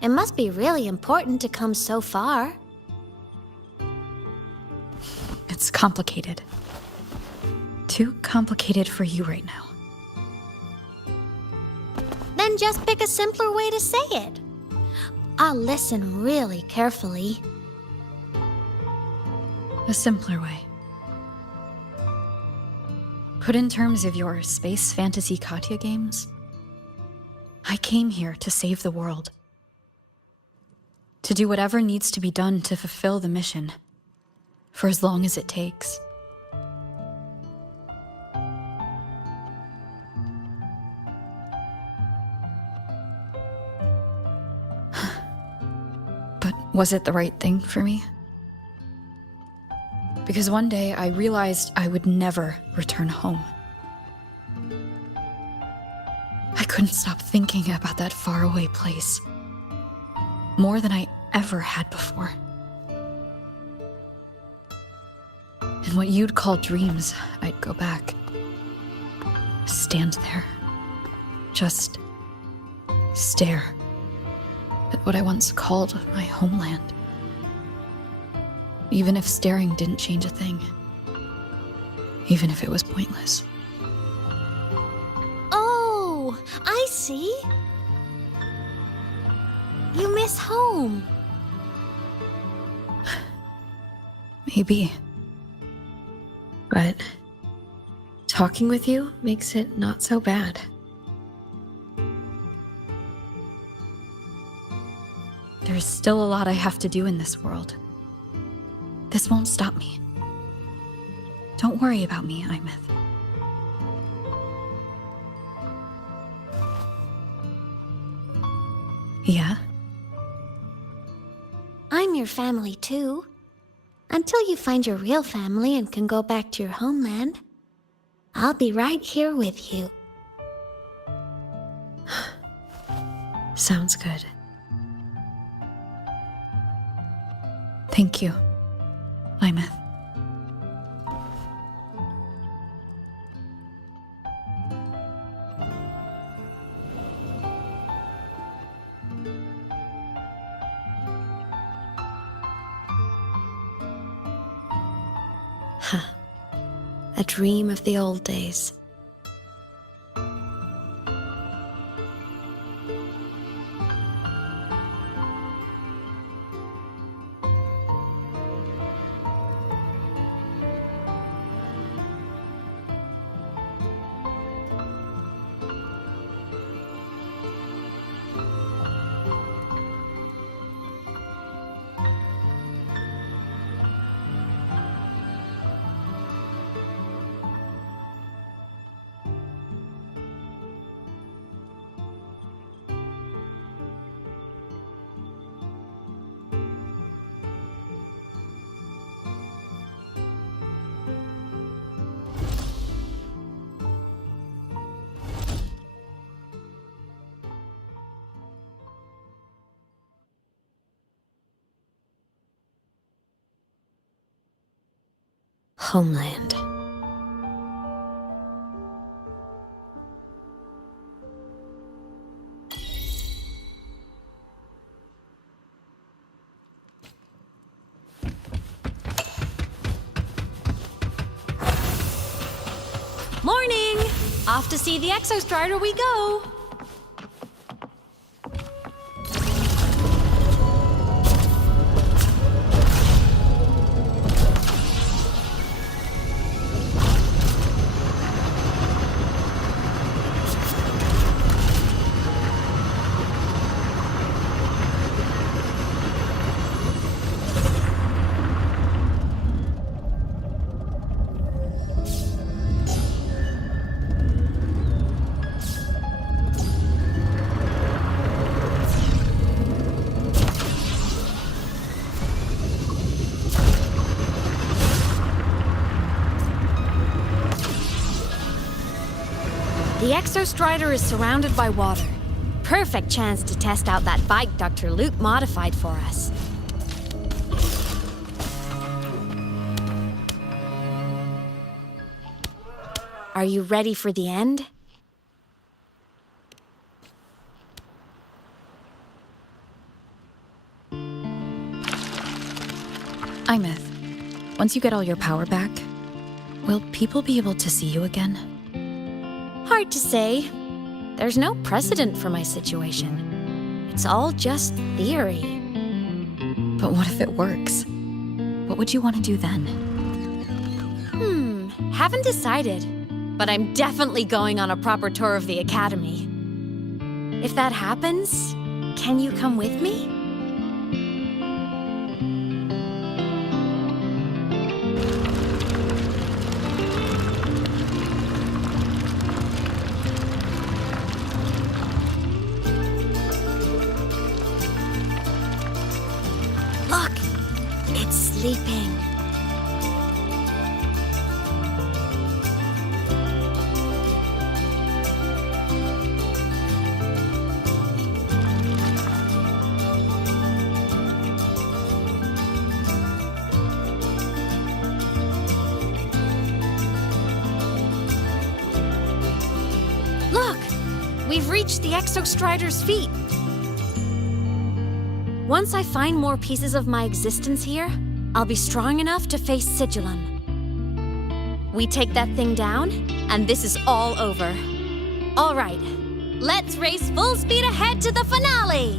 It must be really important to come so far. It's complicated. Too complicated for you right now. Then just pick a simpler way to say it. I'll listen really carefully. A simpler way. Put in terms of your space fantasy Katya games, I came here to save the world. To do whatever needs to be done to fulfill the mission, for as long as it takes. But was it the right thing for me? Because one day I realized I would never return home. I couldn't stop thinking about that faraway place. More than I ever had before. In what you'd call dreams, I'd go back. Stand there. Just stare at what I once called my homeland. Even if staring didn't change a thing. Even if it was pointless. Oh, I see. You miss home. Maybe. But talking with you makes it not so bad. There's still a lot I have to do in this world. This won't stop me. Don't worry about me, Imeth. Yeah? I'm your family too. Until you find your real family and can go back to your homeland, I'll be right here with you. Sounds good. Thank you, Imeth. A dream of the old days. Homeland. Morning! Off to see the Exostrider we go! The Exostrider is surrounded by water. Perfect chance to test out that bike Dr. Luke modified for us. Are you ready for the end? Imeth, once you get all your power back, will people be able to see you again? Hard to say. There's no precedent for my situation. It's all just theory. But what if it works? What would you want to do then? Haven't decided. But I'm definitely going on a proper tour of the Academy. If that happens, can you come with me? Look! It's sleeping. Look! We've reached the Exostrider's feet. Once I find more pieces of my existence here, I'll be strong enough to face Sigillum. We take that thing down, and this is all over. All right, let's race full speed ahead to the finale!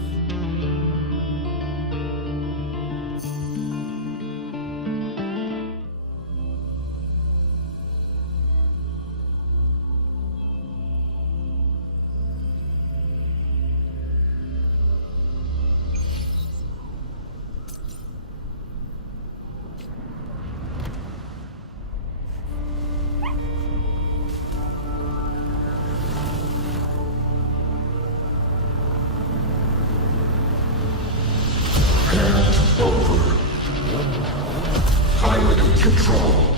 Over. Pilot control.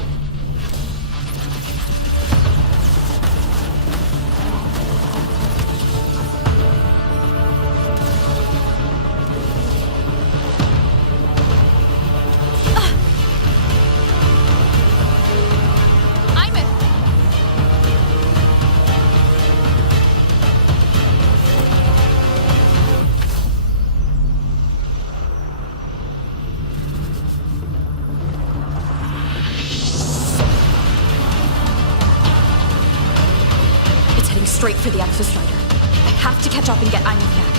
Straight for the Exostrider. I have to catch up and get Imeth back.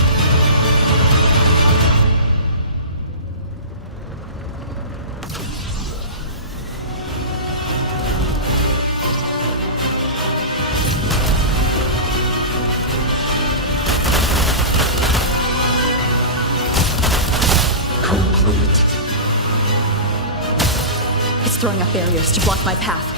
Complete. It's throwing up barriers to block my path.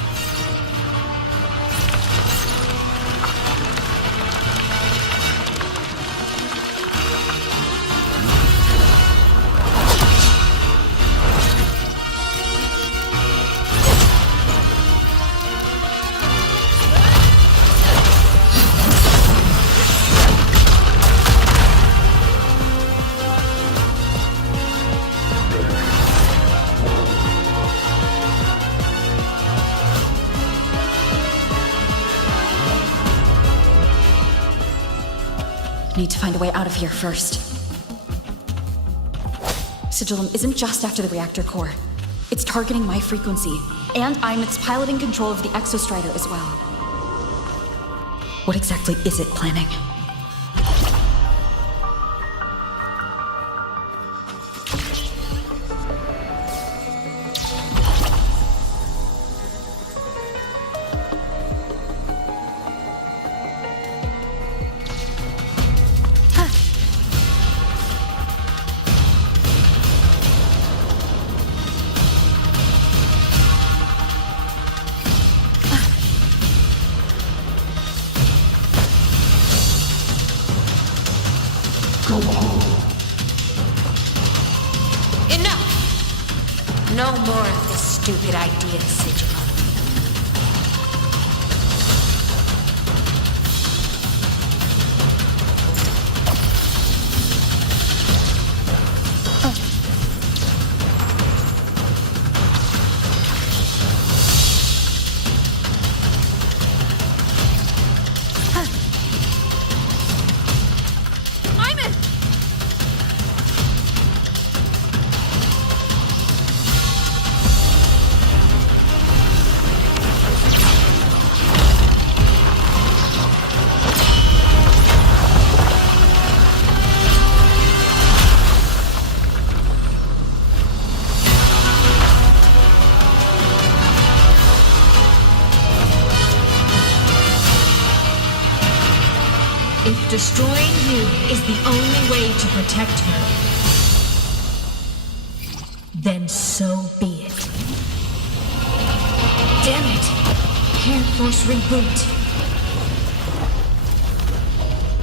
Need to find a way out of here first. Sigillum isn't just after the reactor core. It's targeting my frequency, and Imeth's piloting control of the Exostrider as well. What exactly is it planning? Enough! No more of this stupid idea, Sigillum. If destroying you is the only way to protect her, then so be it. Damn it! Can't force reboot.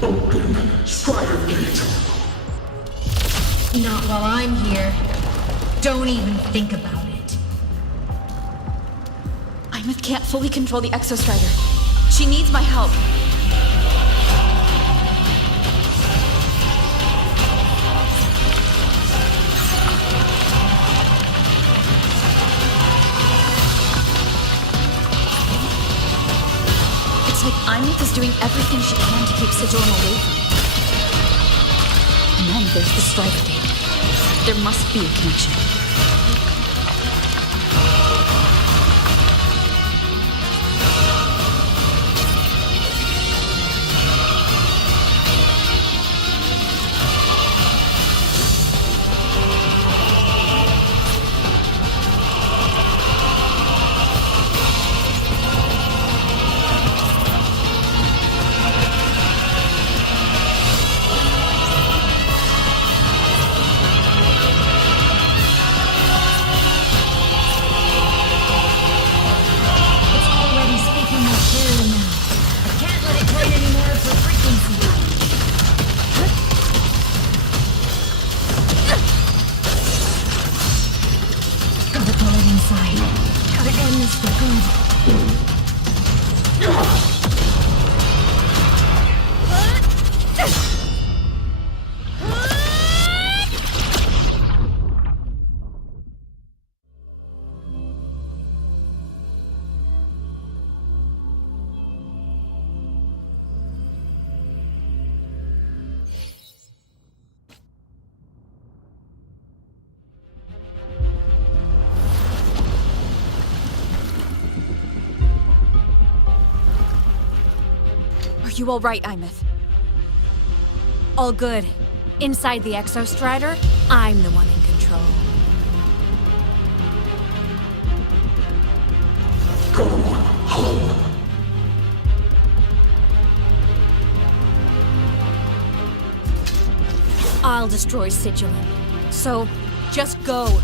Open Strider Gate. Not while I'm here. Don't even think about it. Imeth can't fully control the Exostrider. She needs my help. Imeth is doing everything she can to keep Sigillum away from me. And then there's the Strider Gate. There must be a connection. Are you all right, Imeth? All good. Inside the Exostrider, I'm the one in control. Go home. I'll destroy Sigillum. So, just go.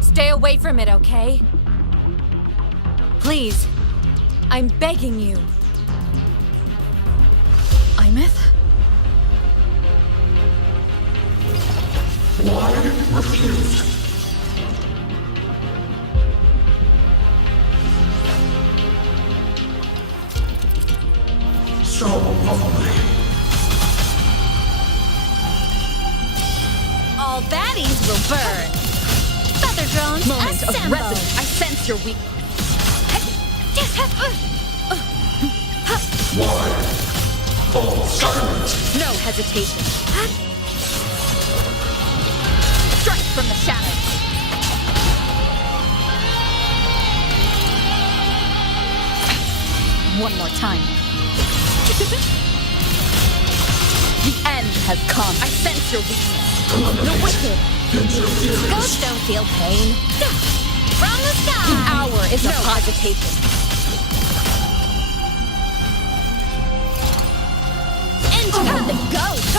Stay away from it, okay? Please. I'm begging you. Imeth? Why refuse? So lovely. All baddies will burn. Feather drones, Moment assemble. of resonance. I sense your weak. Why? All silent. No hesitation. Strike from the shadows. One more time. The end has come. I sense your weakness. The wicked. Ghosts don't feel pain. From the sky! The hour is of hesitation. Into the ghost!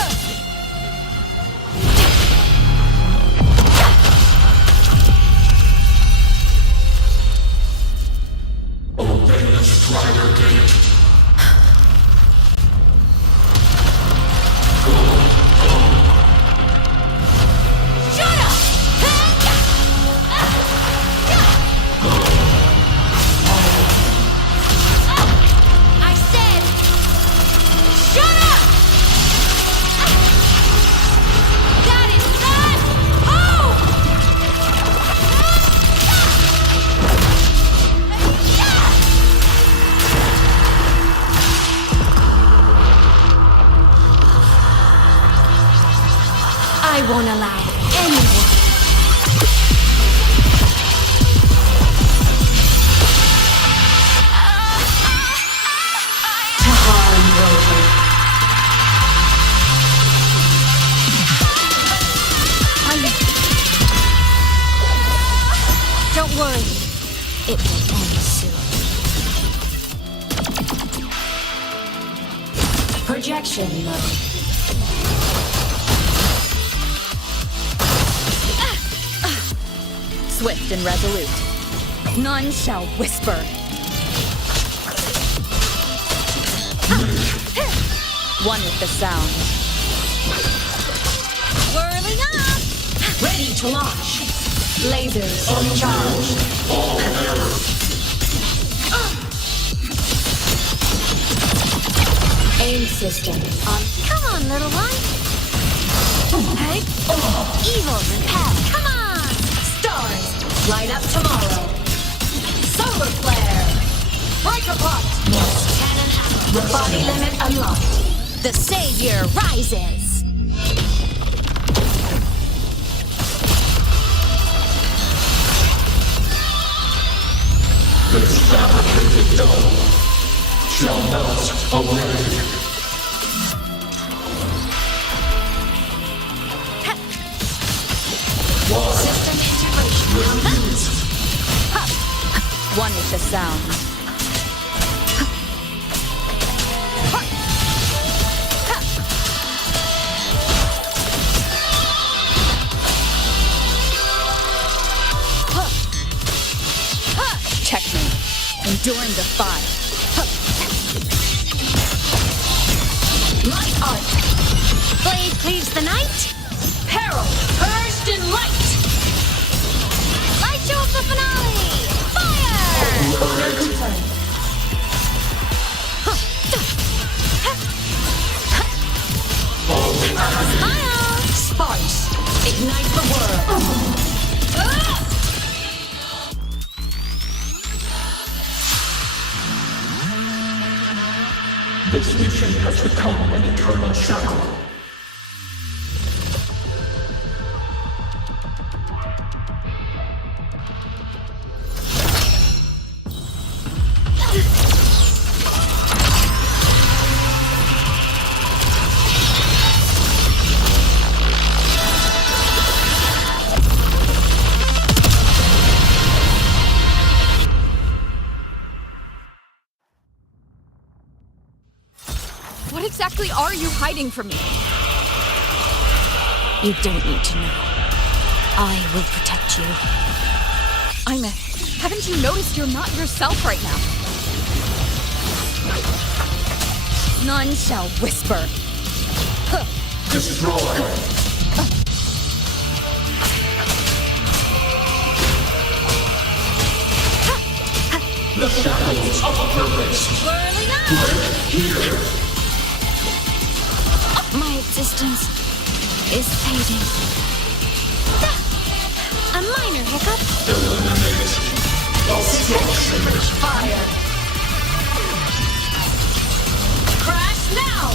Obey the Strider Gate. I said, shut up! Got it, son! Oh! I won't allow anyone. Don't worry. It will end soon. Projection mode. Swift and resolute. None shall whisper. One with the sound. Whirling up! Ready to launch. Lasers charged. Aim system on. Come on, little one. Hey. Evil repel. Come on! Stars light up tomorrow. Solar flare. Break apart. Cannon ammo. Body limit unlocked. The savior rises. This fabricated dome shall melt away. System integration. One with the sound. Checkmate. Enduring the fire. Light art. Blade cleaves the night. Peril purged in light. Light show of the finale. Fire! Smile. Sparks. Ignite the world. This mission has become an eternal shadow. What exactly are you hiding from me? You don't need to know. I will protect you. Haven't you noticed you're not yourself right now? None shall whisper. Destroy! The shadows of purpose. Whirling up! Break here. My existence is fading. A minor hiccup. Eliminate. Obstruction. Fire. Crash now.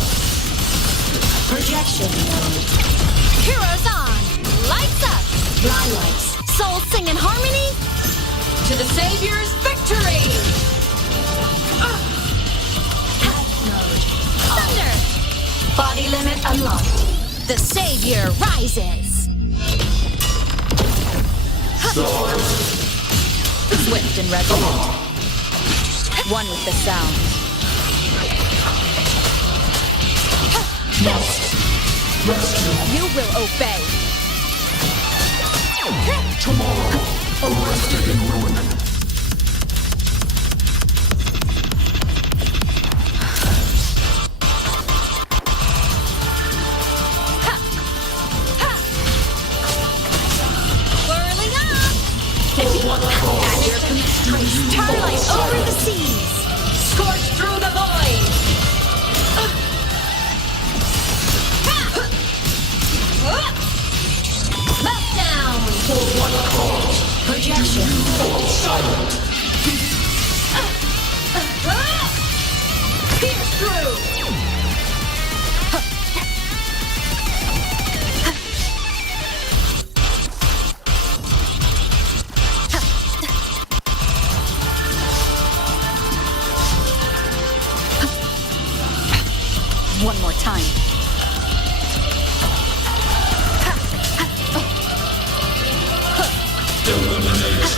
should know. Heroes on! Lights up! Fly lights. Souls sing in harmony? To the Savior's victory! Thunder! Body limit unlocked. The Savior rises! Swift and resolute. One with the sound. You will obey. Tomorrow, arrested in ruin. Whirling up! At your command. Starlight over the seas! Scorch through the void! Meltdown! For one cause, Projection. you fall silent. Pierce through! One more time. Eliminate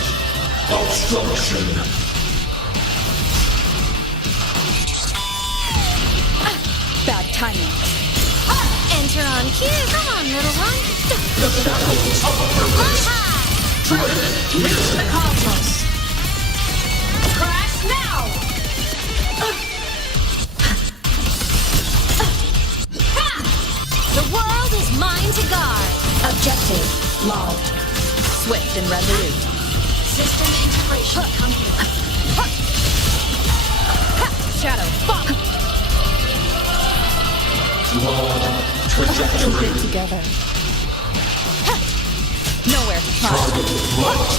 obstruction. Bad timing. Enter on cue. Come on, little one. The shackles of purpose. Dread Reach the cosmos! Crash now! The world is mine to guard. Objective logged. Swift and resolute. System integration complete. Shadow bomb. Flawed trajectory. Fit together. Nowhere to hide. Target locked.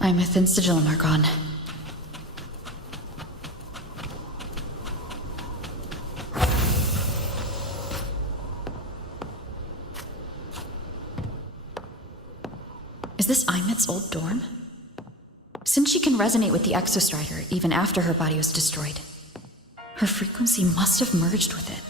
Imeth and Sigillum are gone. Is this Imeth's old dorm? Since she can resonate with the Exostrider even after her body was destroyed, her frequency must have merged with it.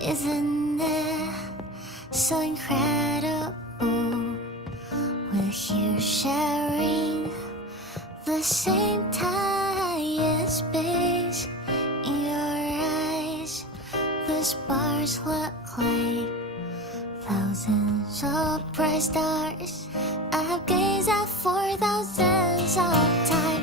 Isn't it so incredible? We're here sharing the same time and space. In your eyes, the spars look like thousands of bright stars. I've gazed at for thousands of times.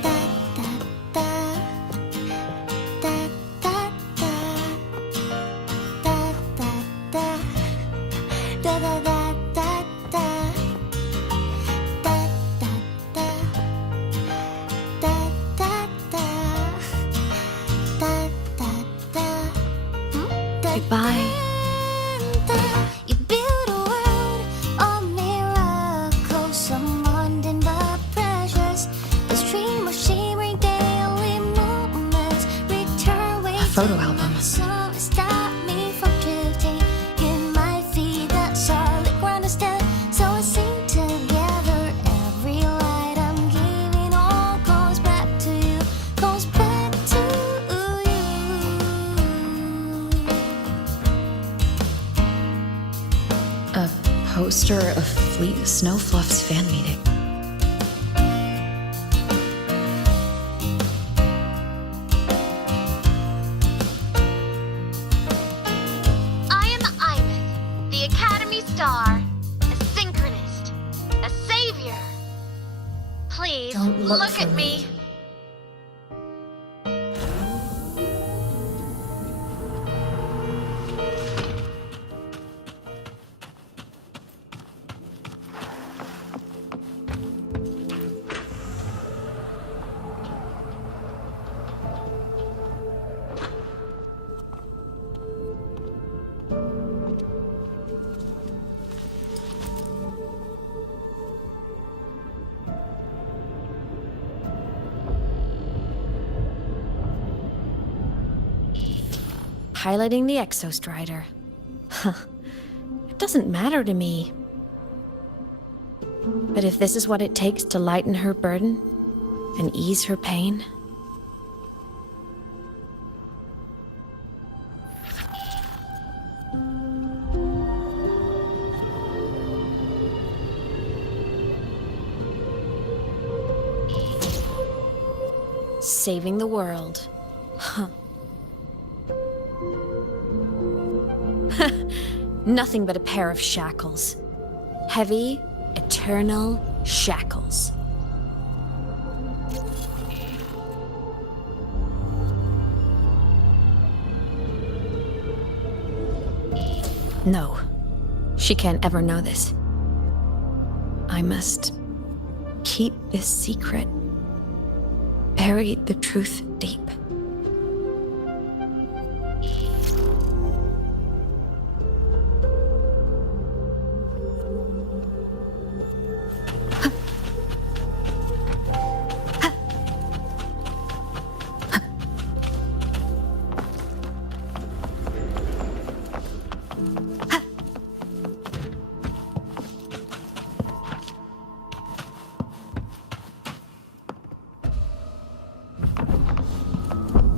You build a world of miracles, some mundane but precious. The stream of shimmering daily moments return way photo album. Stop me from drifting. In my feet that solid ground instead. So I sing together. Every light I'm giving all goes back to you. Goes back to you. A poster of Fleet Snowfluff's fan meeting. I am Imeth, the Academy Star, a synchronist, a savior. Please Don't look look for at me. me. Piloting the Exostrider. Huh. It doesn't matter to me. But if this is what it takes to lighten her burden and ease her pain, saving the world. Huh. Nothing but a pair of shackles. Heavy, eternal shackles. No, she can't ever know this. I must keep this secret. Bury the truth deep.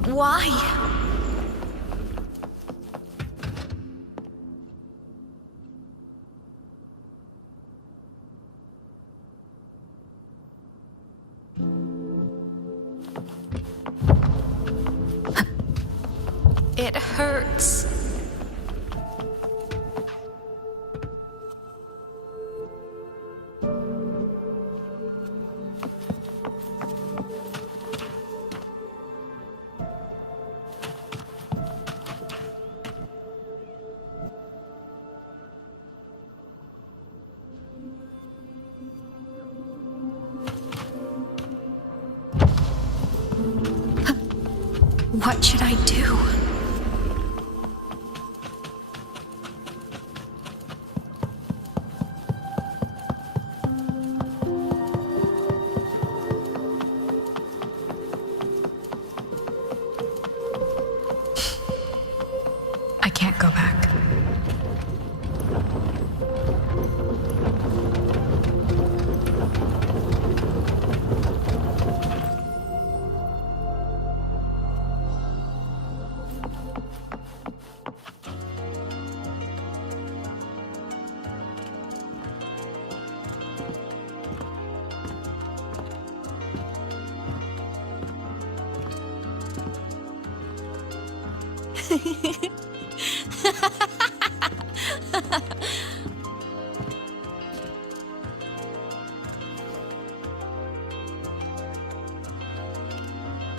Why? It hurts. What should I do? I can't go back.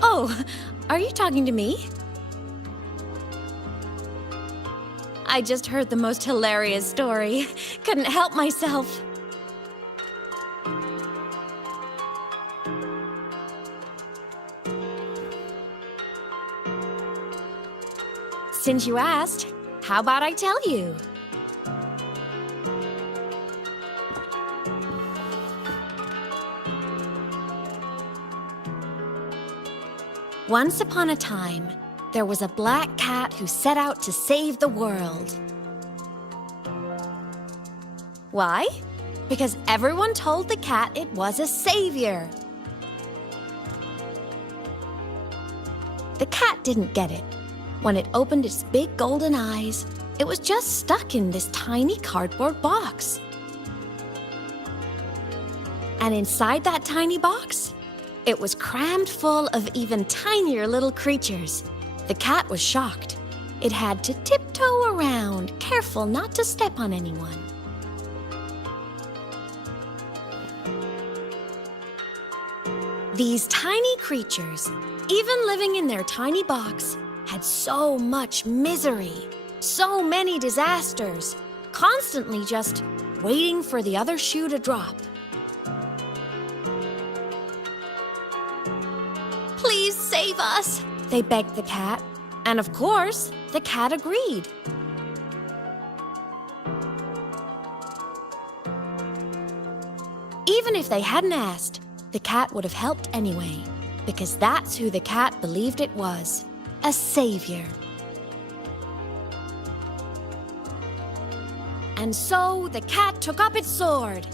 Oh, are you talking to me? I just heard the most hilarious story. Couldn't help myself. Since you asked, how about I tell you? Once upon a time, there was a black cat who set out to save the world. Why? Because everyone told the cat it was a savior. The cat didn't get it. When it opened its big golden eyes, it was just stuck in this tiny cardboard box. And inside that tiny box, it was crammed full of even tinier little creatures. The cat was shocked. It had to tiptoe around, careful not to step on anyone. These tiny creatures, even living in their tiny box, had so much misery, so many disasters, constantly just waiting for the other shoe to drop. Please save us, they begged the cat. And of course, the cat agreed. Even if they hadn't asked, the cat would have helped anyway, because that's who the cat believed it was, a savior. And so the cat took up its sword,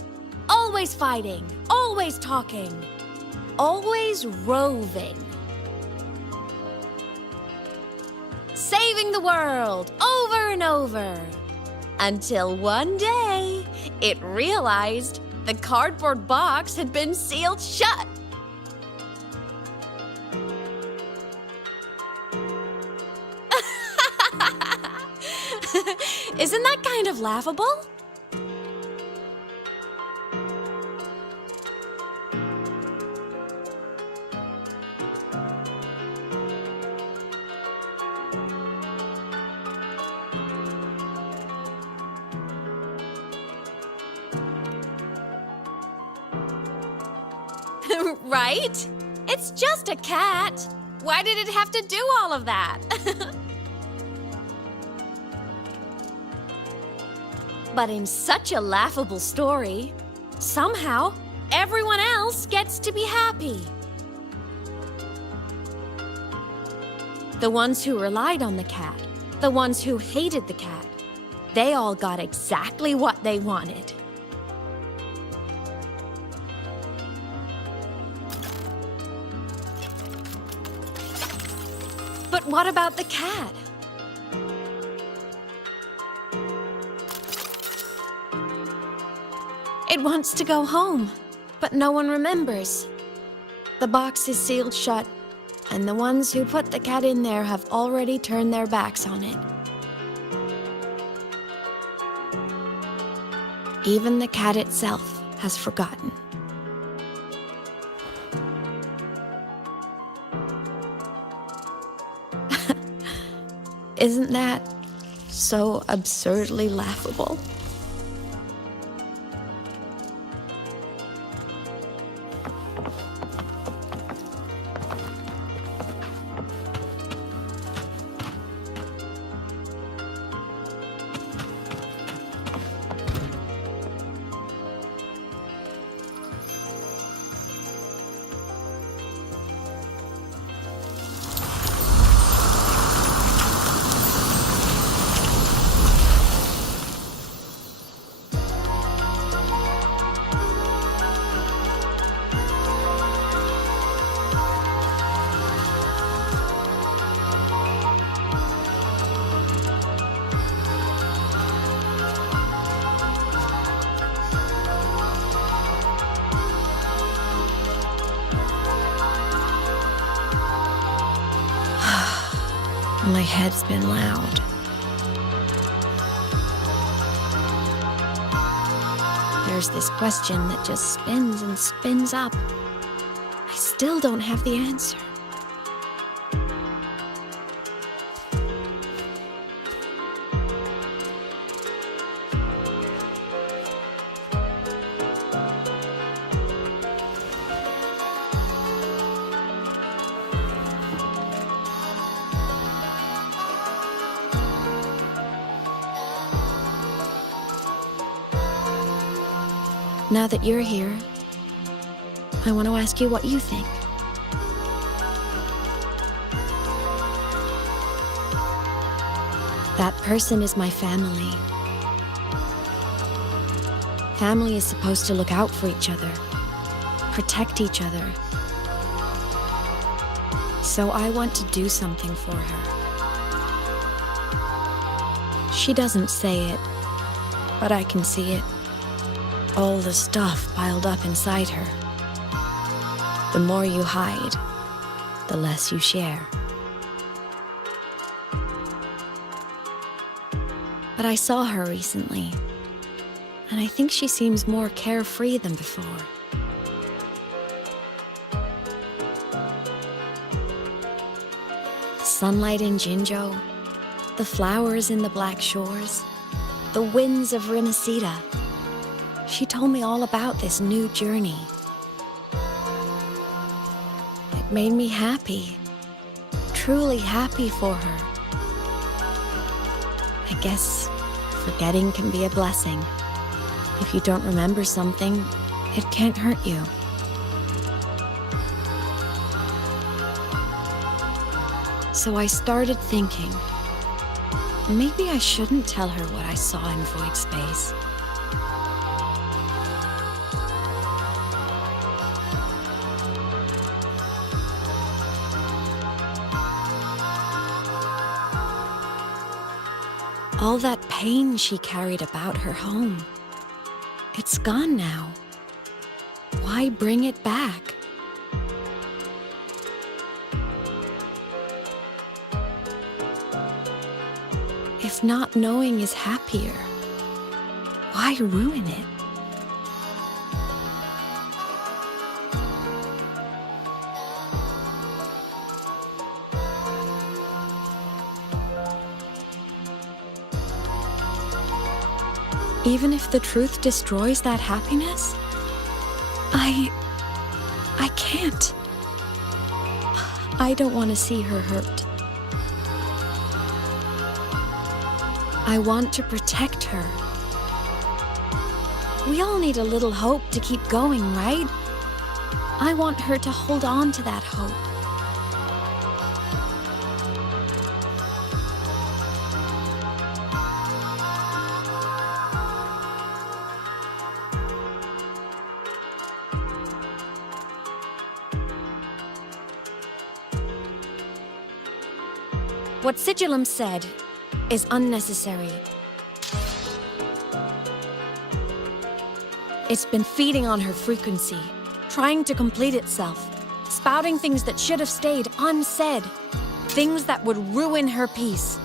always fighting, always talking, always roving. Saving the world over and over. Until one day, it realized the cardboard box had been sealed shut. Isn't that kind of laughable? Right? It's just a cat. Why did it have to do all of that? But in such a laughable story, somehow everyone else gets to be happy. The ones who relied on the cat, the ones who hated the cat, they all got exactly what they wanted. But what about the cat? It wants to go home, but no one remembers. The box is sealed shut, and the ones who put the cat in there have already turned their backs on it. Even the cat itself has forgotten. Isn't that so absurdly laughable? My head's been loud. There's this question that just spins and spins up. I still don't have the answer. Now that you're here, I want to ask you what you think. That person is my family. Family is supposed to look out for each other, protect each other. So I want to do something for her. She doesn't say it, but I can see it. All the stuff piled up inside her. The more you hide, the less you share. But I saw her recently, and I think she seems more carefree than before. The sunlight in Jinzhou, the flowers in the Black Shores, the winds of Rimacida. She told me all about this new journey. It made me happy, truly happy for her. I guess forgetting can be a blessing. If you don't remember something, it can't hurt you. So I started thinking, maybe I shouldn't tell her what I saw in void space. All that pain she carried about her home, it's gone now. Why bring it back? If not knowing is happier, why ruin it? Even if the truth destroys that happiness, I can't. I don't want to see her hurt. I want to protect her. We all need a little hope to keep going, right? I want her to hold on to that hope. What Sigillum said is unnecessary. It's been feeding on her frequency, trying to complete itself, spouting things that should have stayed unsaid, things that would ruin her peace.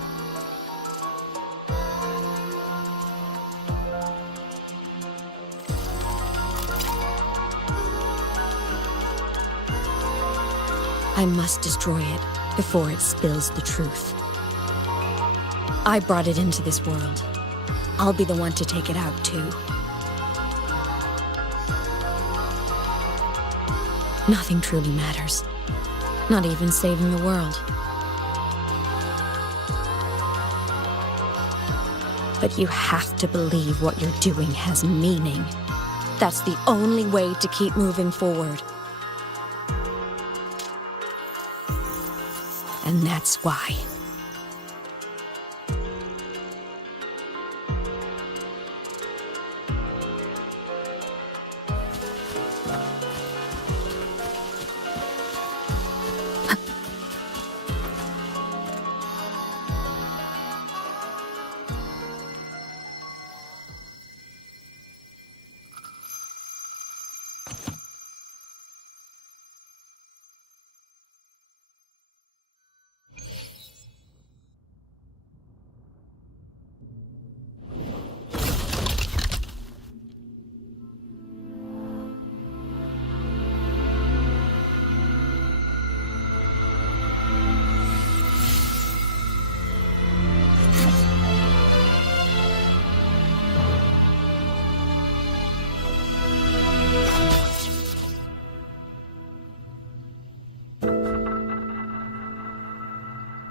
I must destroy it before it spills the truth. I brought it into this world. I'll be the one to take it out, too. Nothing truly matters. Not even saving the world. But you have to believe what you're doing has meaning. That's the only way to keep moving forward. And that's why.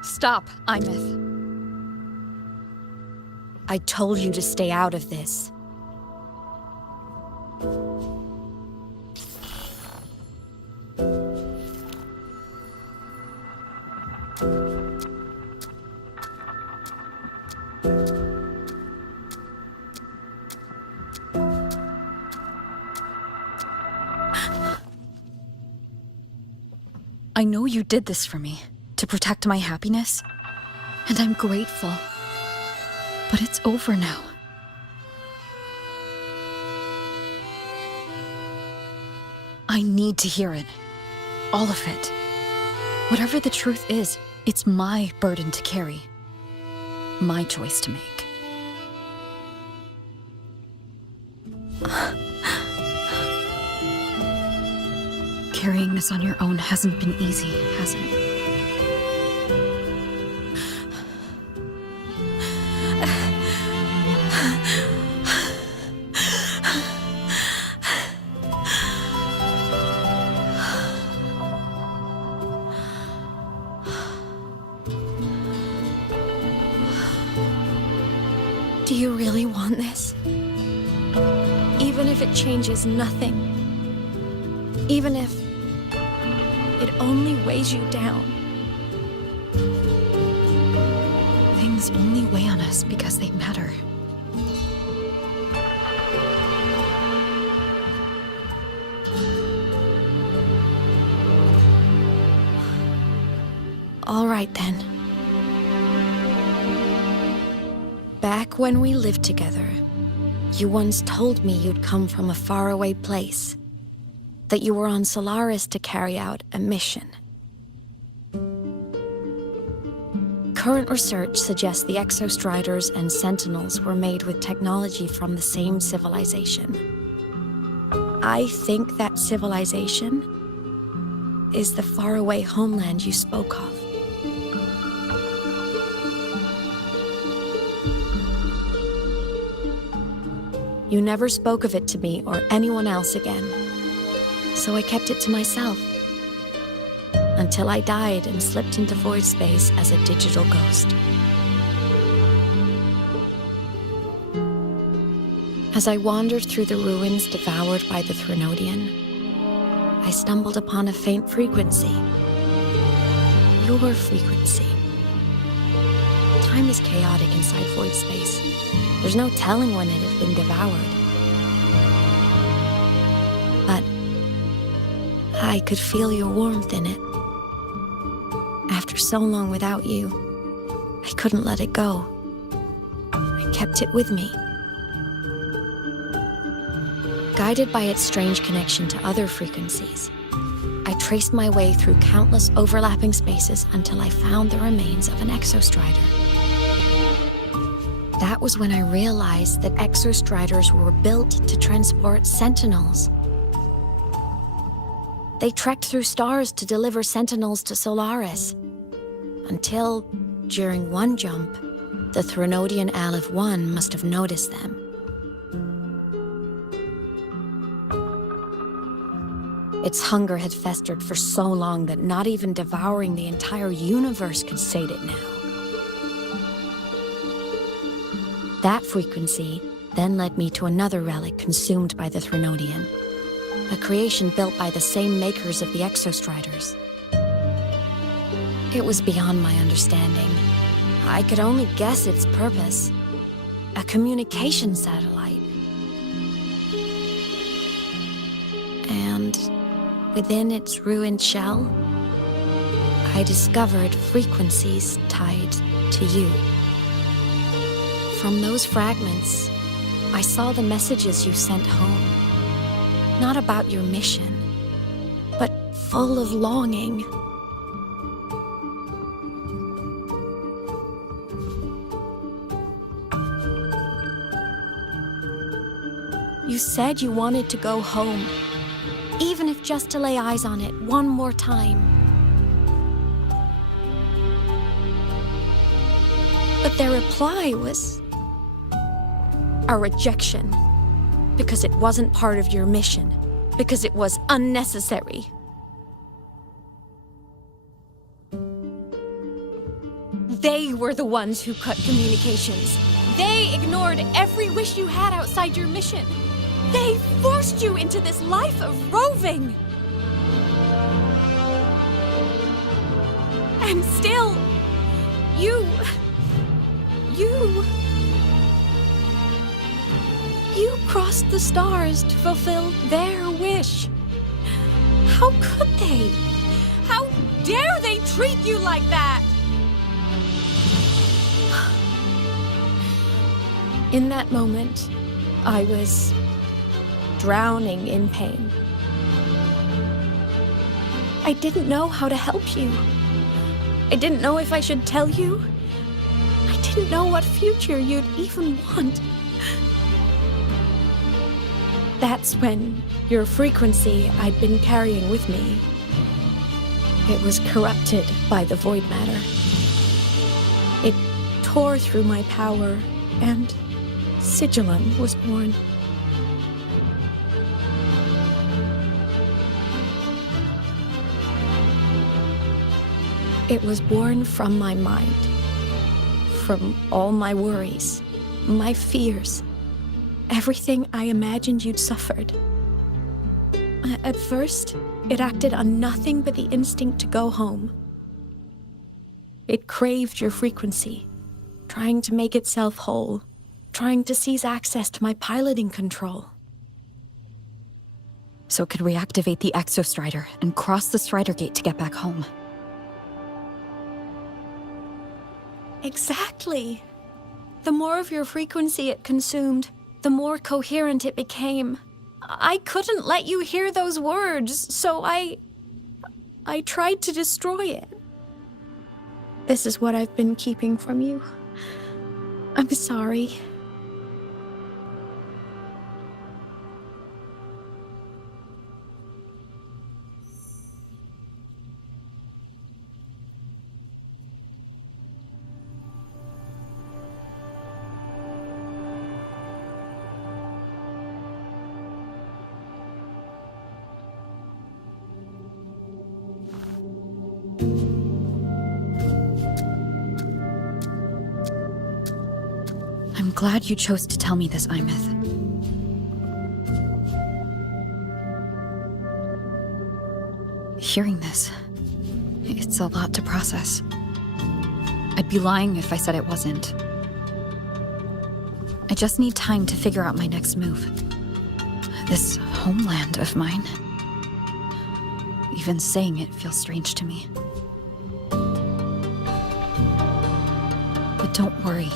Stop, Imeth. I told you to stay out of this. I know you did this for me, to protect my happiness, and I'm grateful. But it's over now. I need to hear it. All of it. Whatever the truth is, it's my burden to carry. My choice to make. Carrying this on your own hasn't been easy, has it? Do you really want this? Even if it changes nothing? Even if it only weighs you down? Things only weigh on us because they matter. All right then. Back when we lived together, you once told me you'd come from a faraway place, that you were on Solaris to carry out a mission. Current research suggests the Exostriders and Sentinels were made with technology from the same civilization. I think that civilization is the faraway homeland you spoke of. You never spoke of it to me or anyone else again, so I kept it to myself. Until I died and slipped into void space as a digital ghost. As I wandered through the ruins devoured by the Threnodian, I stumbled upon a faint frequency. Your frequency. Time is chaotic inside void space. There's no telling when it has been devoured. But I could feel your warmth in it. After so long without you, I couldn't let it go. I kept it with me. Guided by its strange connection to other frequencies, I traced my way through countless overlapping spaces until I found the remains of an Exostrider. That was when I realized that Exostriders were built to transport Sentinels. They trekked through stars to deliver Sentinels to Solaris. Until, during one jump, the Threnodian Aleph 1 must have noticed them. Its hunger had festered for so long that not even devouring the entire universe could sate it now. That frequency then led me to another relic consumed by the Threnodian, a creation built by the same makers of the Exostriders. It was beyond my understanding. I could only guess its purpose. A communication satellite. And within its ruined shell, I discovered frequencies tied to you. From those fragments, I saw the messages you sent home. Not about your mission, but full of longing. You said you wanted to go home, even if just to lay eyes on it one more time. But their reply was a rejection, because it wasn't part of your mission, because it was unnecessary. They were the ones who cut communications. They ignored every wish you had outside your mission. They forced you into this life of roving. And still, you crossed the stars to fulfill their wish. How could they? How dare they treat you like that? In that moment, I was drowning in pain. I didn't know how to help you. I didn't know if I should tell you. I didn't know what future you'd even want. That's when your frequency I'd been carrying with me, it was corrupted by the void matter. It tore through my power, and Sigilum was born. It was born from my mind, from all my worries, my fears, everything I imagined you'd suffered. At first, it acted on nothing but the instinct to go home. It craved your frequency, trying to make itself whole, trying to seize access to my piloting control. So it could reactivate the Exostrider and cross the Strider Gate to get back home. Exactly. The more of your frequency it consumed, the more coherent it became. I couldn't let you hear those words, so I tried to destroy it. This is what I've been keeping from you. I'm sorry. I'm glad you chose to tell me this, Imeth. Hearing this, it's a lot to process. I'd be lying if I said it wasn't. I just need time to figure out my next move. This homeland of mine. Even saying it feels strange to me. But don't worry.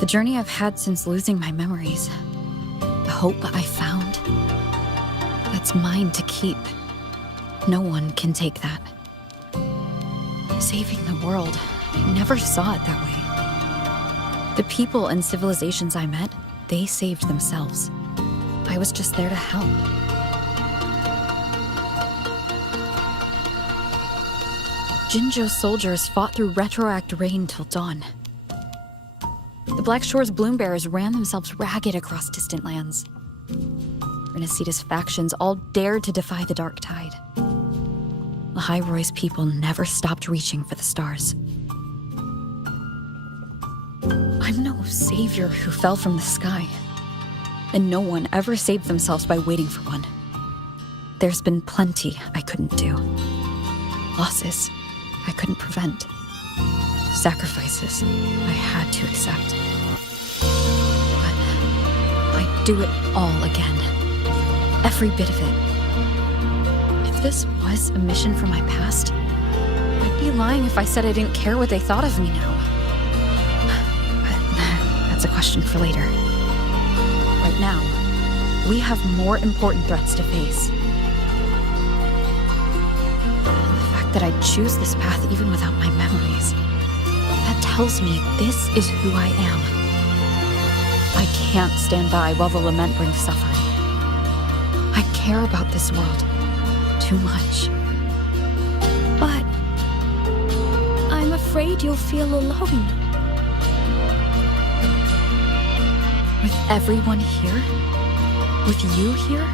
The journey I've had since losing my memories, the hope I found, that's mine to keep. No one can take that. Saving the world, I never saw it that way. The people and civilizations I met, they saved themselves. I was just there to help. Jinzhou's soldiers fought through retroact rain till dawn. The Black Shore's Bloombearers ran themselves ragged across distant lands. Renacita's factions all dared to defy the Dark Tide. Lahai Roy's people never stopped reaching for the stars. I'm no savior who fell from the sky, and no one ever saved themselves by waiting for one. There's been plenty I couldn't do. Losses I couldn't prevent. Sacrifices I had to accept. But I'd do it all again. Every bit of it. If this was a mission from my past, I'd be lying if I said I didn't care what they thought of me now. But that's a question for later. Right now, we have more important threats to face. The fact that I'd choose this path even without my memories, that tells me this is who I am. I can't stand by while the lament brings suffering. I care about this world too much. But I'm afraid you'll feel alone. With everyone here? With you here?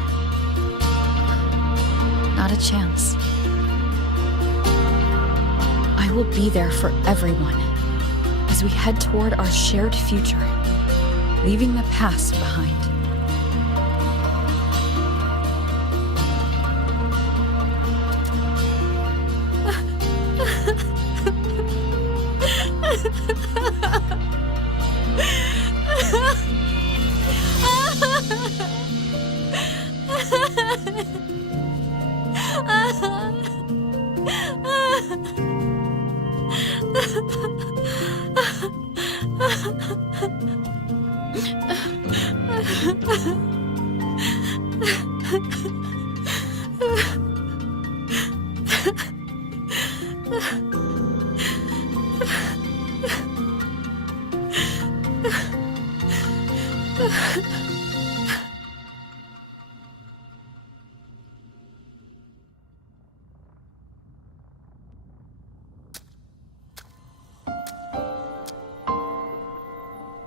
Not a chance. I will be there for everyone as we head toward our shared future, leaving the past behind.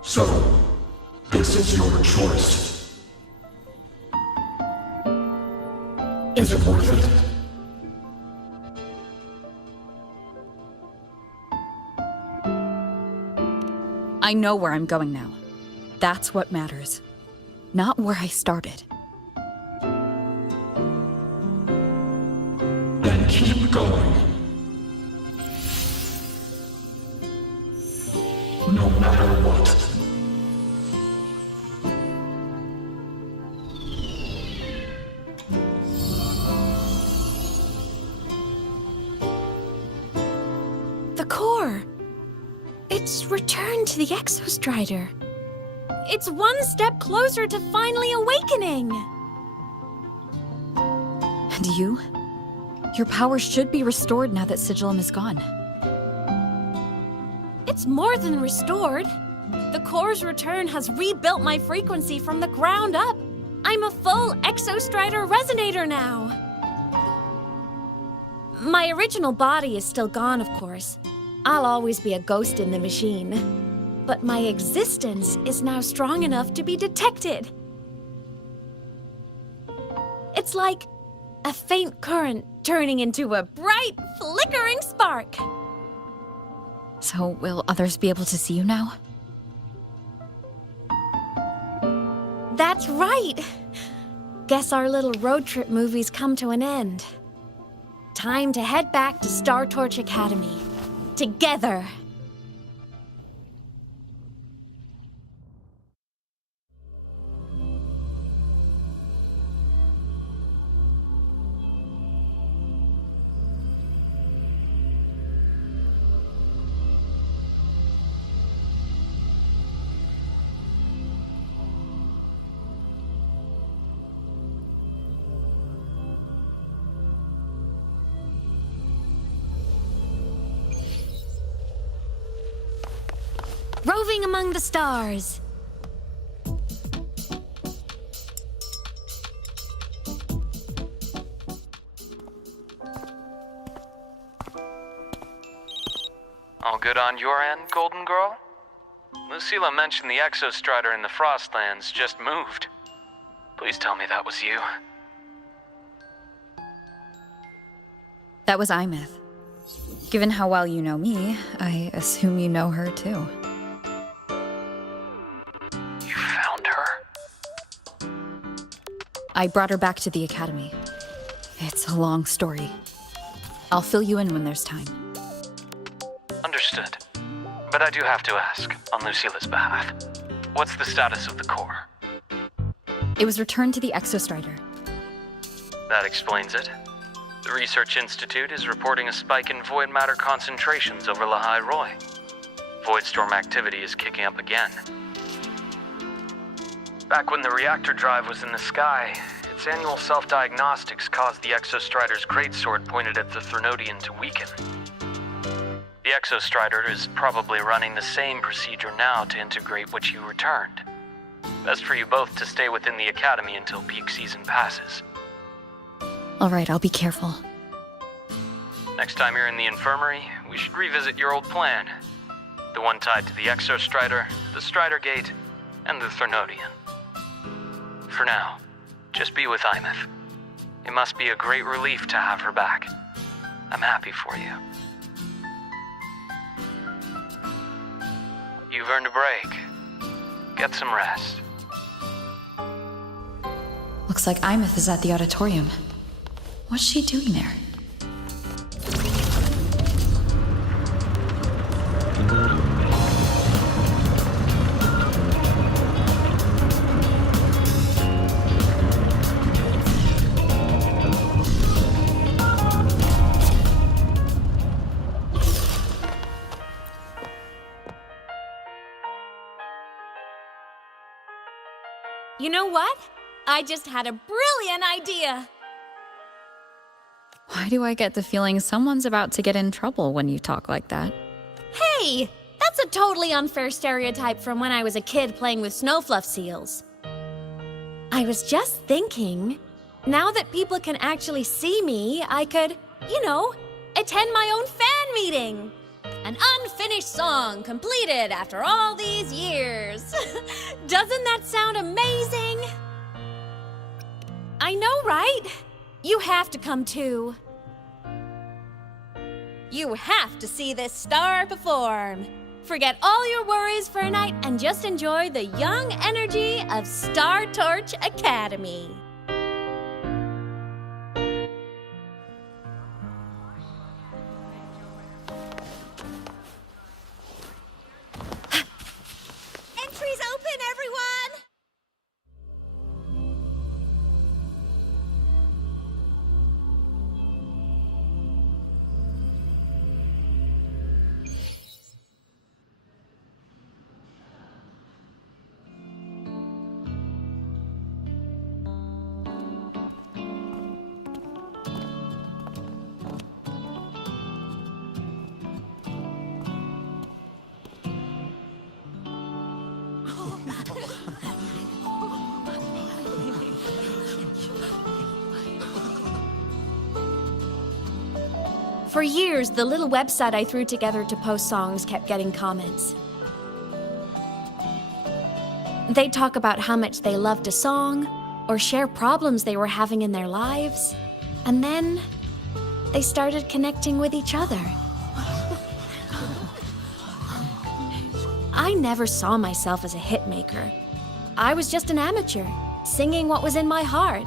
So, this is your choice. Is it worth it? I know where I'm going now. That's what matters. Not where I started. Then keep going. No matter what. The core. It's returned to the Exostrider. It's one step closer to finally awakening. And you? Your power should be restored now that Sigillum is gone. It's more than restored. The core's return has rebuilt my frequency from the ground up. I'm a full Exostrider resonator now. My original body is still gone, of course. I'll always be a ghost in the machine. But my existence is now strong enough to be detected. It's like a faint current turning into a bright, flickering spark. So will others be able to see you now? That's right. Guess our little road trip movie's come to an end. Time to head back to Star Torch Academy. Together. Roving among the stars. All good on your end, Golden Girl? Lucilla mentioned the Exostrider in the Frostlands just moved. Please tell me that was you. That was Imeth. Given how well you know me, I assume you know her too. You found her? I brought her back to the Academy. It's a long story. I'll fill you in when there's time. Understood. But I do have to ask, on Lucilla's behalf, what's the status of the core? It was returned to the Exostrider. That explains it. The Research Institute is reporting a spike in void matter concentrations over Lahai Roy. Voidstorm activity is kicking up again. Back when the reactor drive was in the sky, its annual self-diagnostics caused the Exostrider's greatsword pointed at the Threnodian to weaken. The Exostrider is probably running the same procedure now to integrate what you returned. Best for you both to stay within the Academy until peak season passes. All right, I'll be careful. Next time you're in the infirmary, we should revisit your old plan. The one tied to the Exostrider, the Strider Gate, and the Threnodian. For now, just be with Imeth. It must be a great relief to have her back. I'm happy for you. You've earned a break. Get some rest. Looks like Imeth is at the auditorium. What's she doing there? You know what? I just had a brilliant idea. Why do I get the feeling someone's about to get in trouble when you talk like that? Hey, that's a totally unfair stereotype from when I was a kid playing with snowfluff seals. I was just thinking, now that people can actually see me, I could, attend my own fan meeting. An unfinished song completed after all these years. Doesn't that sound amazing? I know, right? You have to come too. You have to see this star perform. Forget all your worries for a night and just enjoy the young energy of Star Torch Academy. Entries open, everyone! For years, the little website I threw together to post songs kept getting comments. They'd talk about how much they loved a song, or share problems they were having in their lives, and then they started connecting with each other. I never saw myself as a hitmaker. I was just an amateur, singing what was in my heart.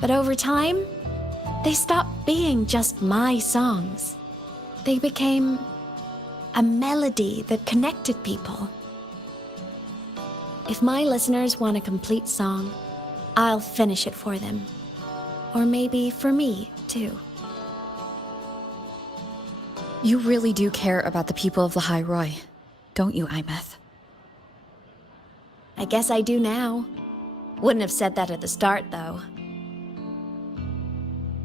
But over time, they stopped being just my songs. They became a melody that connected people. If my listeners want a complete song, I'll finish it for them. Or maybe for me, too. You really do care about the people of Lahai Roi, don't you, Imeth? I guess I do now. Wouldn't have said that at the start, though.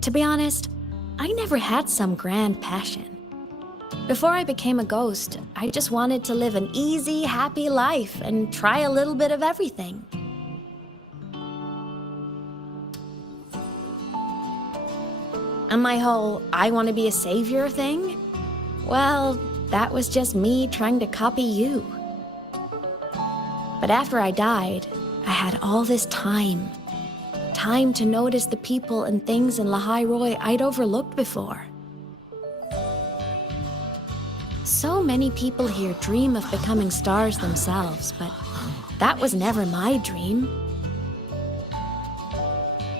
To be honest, I never had some grand passion. Before I became a ghost, I just wanted to live an easy, happy life and try a little bit of everything. And my whole I want to be a savior thing? Well, that was just me trying to copy you. But after I died, I had all this time. Time to notice the people and things in Lahai Roi I'd overlooked before. So many people here dream of becoming stars themselves, but that was never my dream.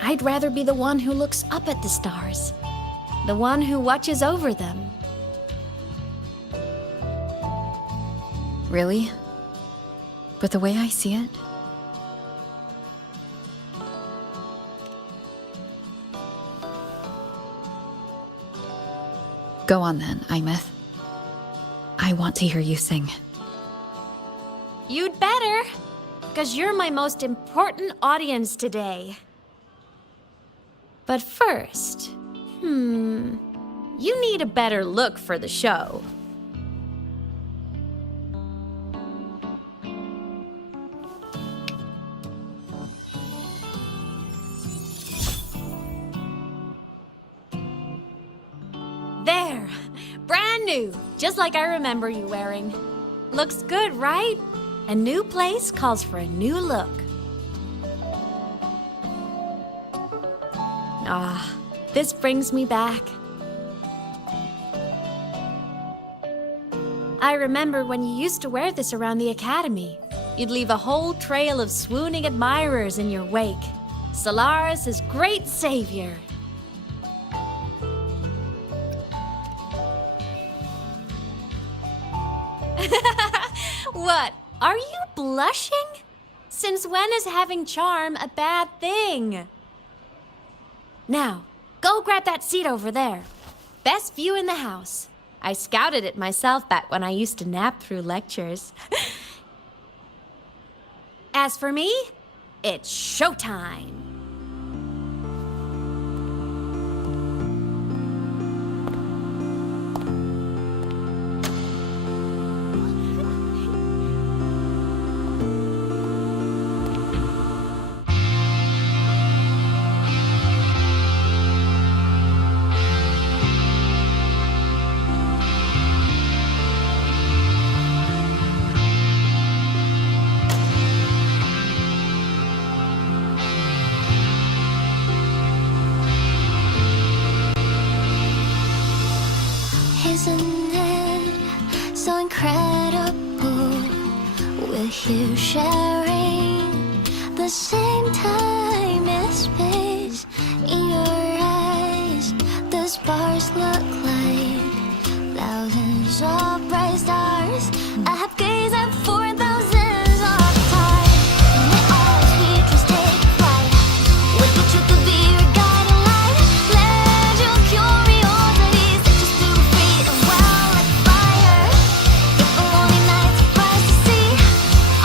I'd rather be the one who looks up at the stars, the one who watches over them. Really? But the way I see it, go on then, Imeth. I want to hear you sing. You'd better, because you're my most important audience today. But first, you need a better look for the show. There, brand new, just like I remember you wearing. Looks good, right? A new place calls for a new look. Ah, this brings me back. I remember when you used to wear this around the academy. You'd leave a whole trail of swooning admirers in your wake. Solaris' great savior. What? Are you blushing? Since when is having charm a bad thing? Now, go grab that seat over there. Best view in the house. I scouted it myself back when I used to nap through lectures. As for me, it's showtime. Isn't it so incredible? We're here sharing the same time and space. In your eyes, the sparks look like thousands of bright stars. I have gazed at for thousands of times, and it always we just take flight. With the truth to be your guiding light, let your curiosity set you through feet and well like fire. If a lonely night surprised to see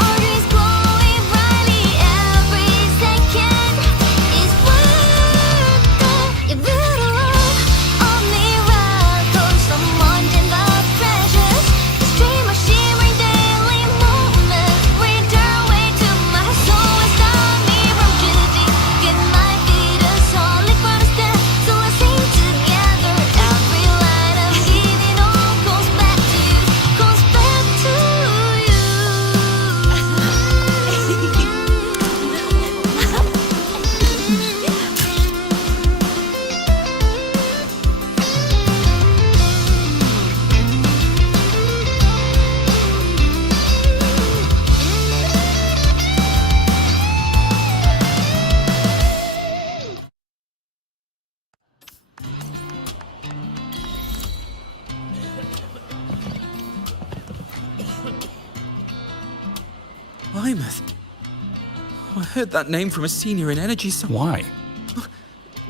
our dreams glowing brightly, every second is worth it. You're beautiful, a miracle, someone in the precious. The stream of shimmering daily moments return way to my soul and stop me from choosing. Give my feet a solid ground to stand, so let's sing together. Every line I'm giving all goes back to you, goes back to you. Weymouth. I heard that name from a senior in energy. Why?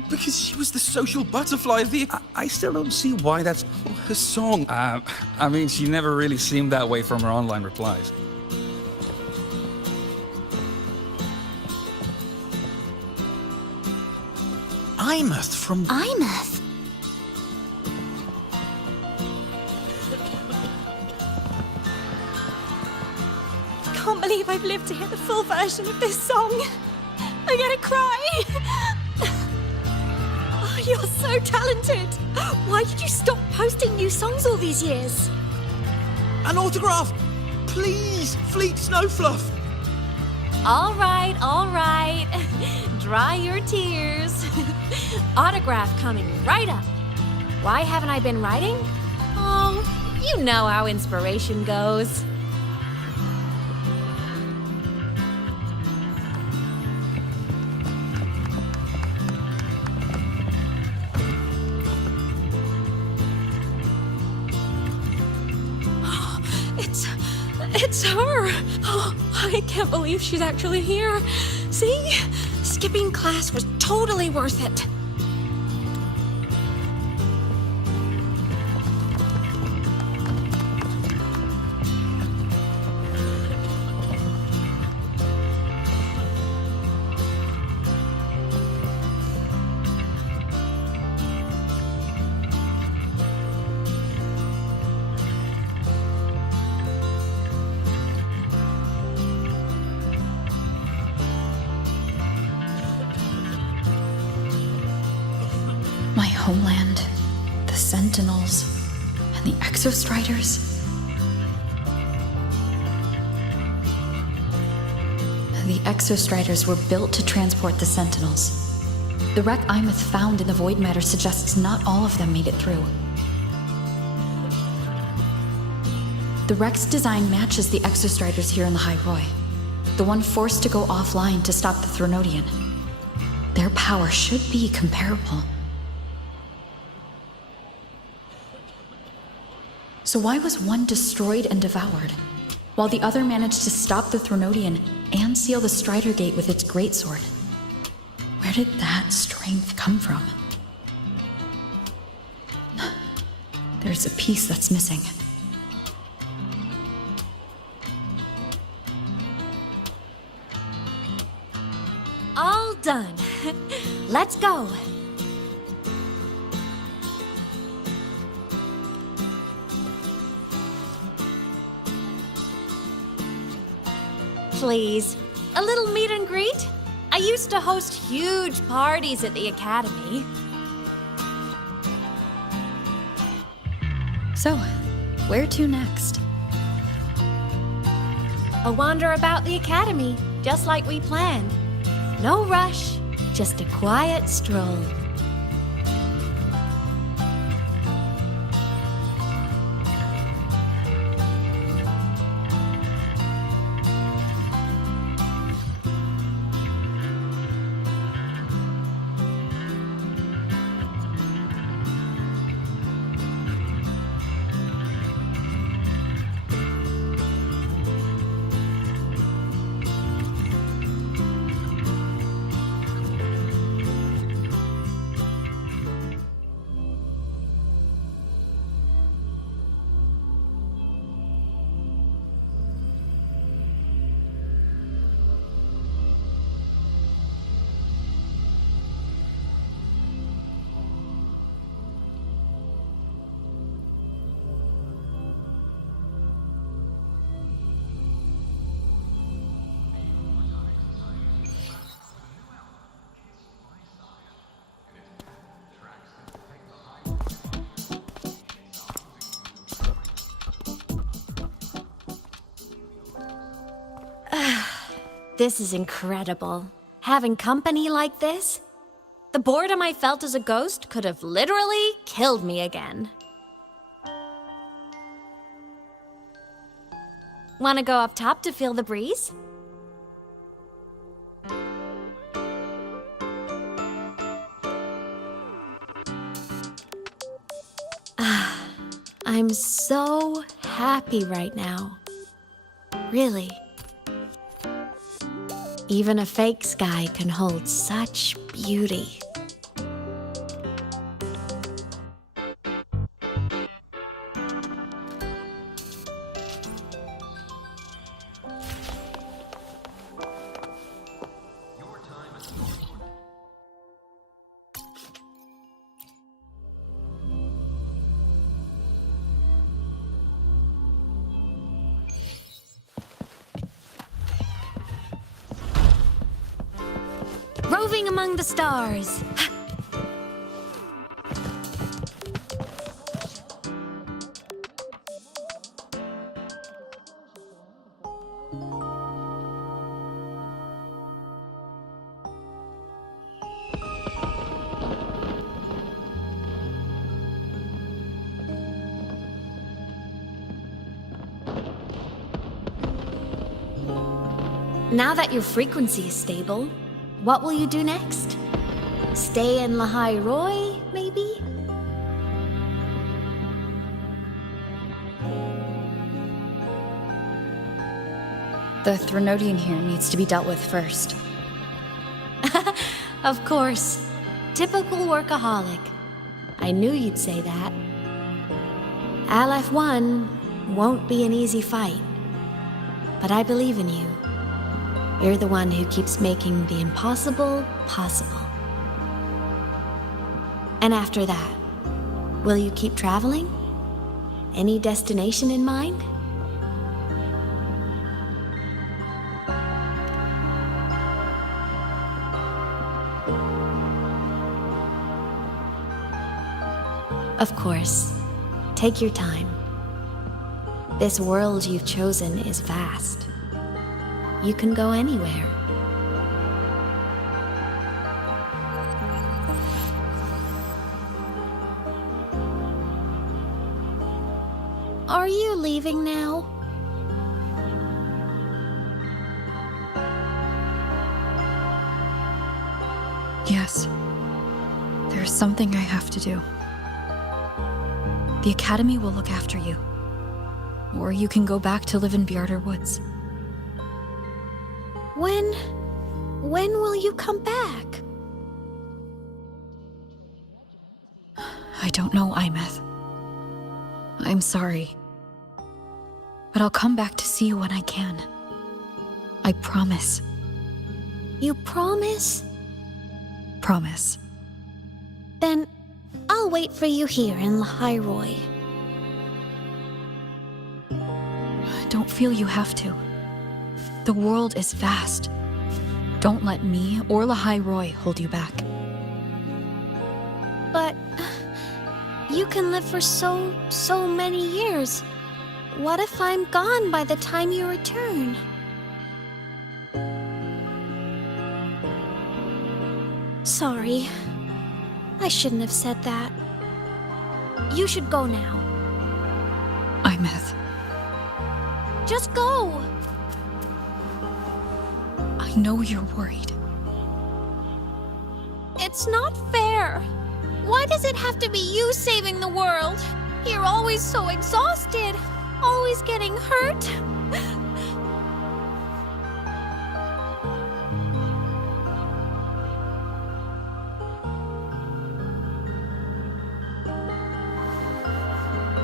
Because she was the social butterfly of the. I still don't see why that's... Her song. I mean, she never really seemed that way from her online replies. Weymouth from. Weymouth? I can't believe I've lived to hear the full version of this song. I'm gonna cry. Oh, you're so talented. Why did you stop posting new songs all these years? An autograph! Please, Fleet Snowfluff! All right, all right. Dry your tears. Autograph coming right up. Why haven't I been writing? Oh, you know how inspiration goes. It's her! Oh, I can't believe she's actually here. See? Skipping class was totally worth it. My homeland, the Sentinels, and the Exostriders. The Exostriders were built to transport the Sentinels. The wreck Imeth found in the void matter suggests not all of them made it through. The wreck's design matches the Exostriders here in the High Roy, the one forced to go offline to stop the Threnodian. Their power should be comparable. So why was one destroyed and devoured, while the other managed to stop the Threnodian and seal the Strider Gate with its greatsword? Where did that strength come from? There's a piece that's missing. done. Let's go. Please, a little meet and greet? I used to host huge parties at the academy. So, where to next? A wander about the academy, just like we planned. No rush, just a quiet stroll. This is incredible. Having company like this? The boredom I felt as a ghost could have literally killed me again. Want to go up top to feel the breeze? I'm so happy right now. Really. Even a fake sky can hold such beauty. Roving among the stars. Now that your frequency is stable, what will you do next? Stay in Lahai Roy, maybe? The Threnodian here needs to be dealt with first. Of course. Typical workaholic. I knew you'd say that. Aleph 1 won't be an easy fight. But I believe in you. You're the one who keeps making the impossible possible. And after that, will you keep traveling? Any destination in mind? Of course. Take your time. This world you've chosen is vast. You can go anywhere. Are you leaving now? Yes. There's something I have to do. The Academy will look after you. Or you can go back to live in Bjarder Woods. When will you come back? I don't know, Imeth. I'm sorry. But I'll come back to see you when I can. I promise. You promise? Promise. Then I'll wait for you here in Lahai-Roi. Don't feel you have to. The world is vast. Don't let me or Lahai-Roi hold you back. But you can live for so many years. What if I'm gone by the time you return? Sorry. I shouldn't have said that. You should go now. Imeth. Just go! I know you're worried. It's not fair. Why does it have to be you saving the world? You're always so exhausted. Always getting hurt.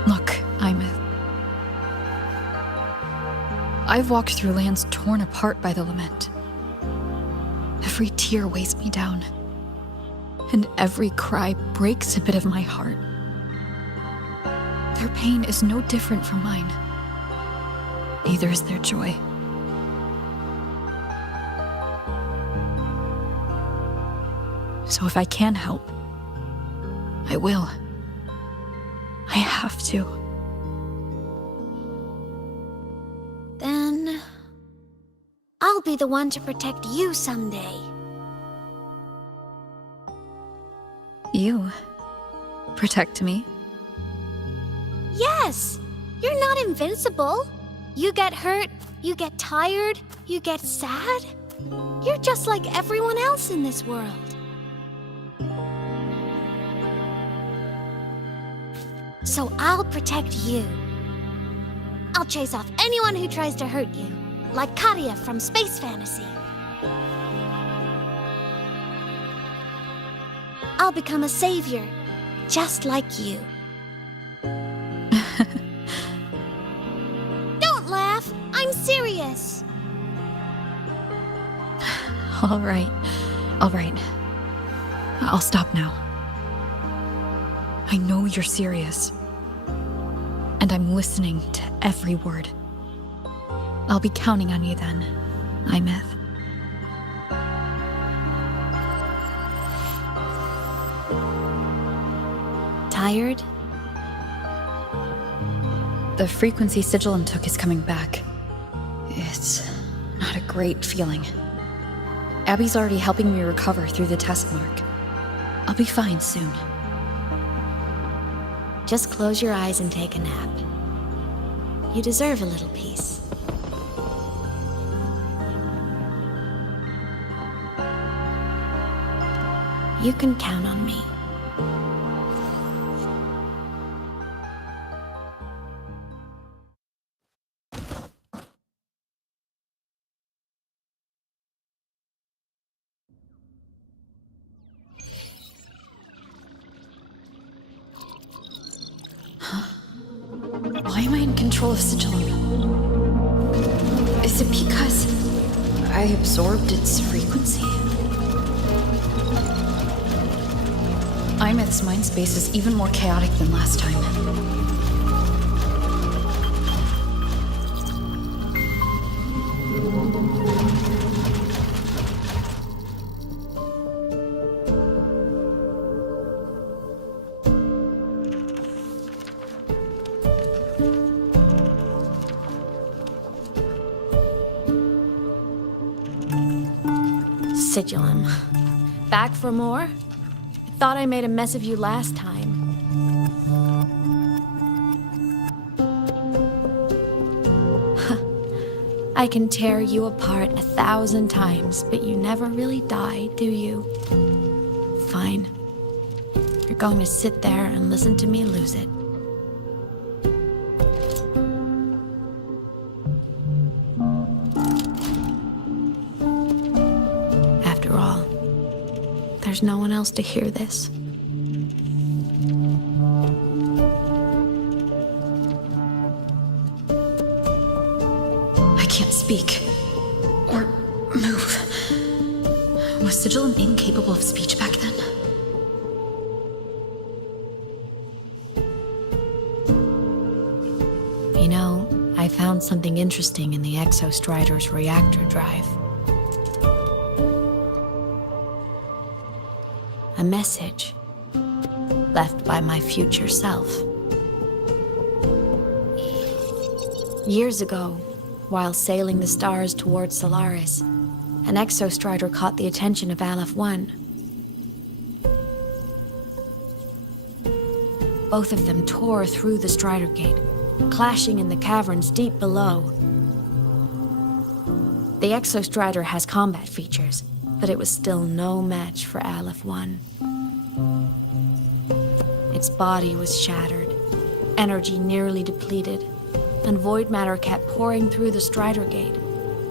Look, Imeth. I've walked through lands torn apart by the lament. Every tear weighs me down, and every cry breaks a bit of my heart. Their pain is no different from mine. Neither is their joy. So if I can help, I will. I have to. Then I'll be the one to protect you someday. You protect me? Yes! You're not invincible. You get hurt, you get tired, you get sad. You're just like everyone else in this world. So I'll protect you. I'll chase off anyone who tries to hurt you, like Karia from Space Fantasy. I'll become a savior, just like you. Don't laugh! I'm serious! All right. I'll stop now. I know you're serious. And I'm listening to every word. I'll be counting on you then, Imeth. Tired? The frequency Sigillum took is coming back. It's not a great feeling. Abby's already helping me recover through the test mark. I'll be fine soon. Just close your eyes and take a nap. You deserve a little peace. You can count on me. Why am I in control of Sigillum? Is it because I absorbed its frequency? Imeth's mind space is even more chaotic than last time. Sigillum. Back for more? I thought I made a mess of you last time. I can tear you apart 1,000 times, but you never really die, do you? Fine. You're going to sit there and listen to me lose it. After all, there's no one else to hear this. I can't speak. Or move. Was Sigillum incapable of speech back then? something interesting in the Exostrider's reactor drive. A message left by my future self. Years ago, while sailing the stars towards Solaris, an Exostrider caught the attention of Aleph 1. Both of them tore through the Strider Gate, clashing in the caverns deep below. The Exostrider has combat features, but it was still no match for Aleph 1. Its body was shattered, energy nearly depleted, and void matter kept pouring through the Strider Gate.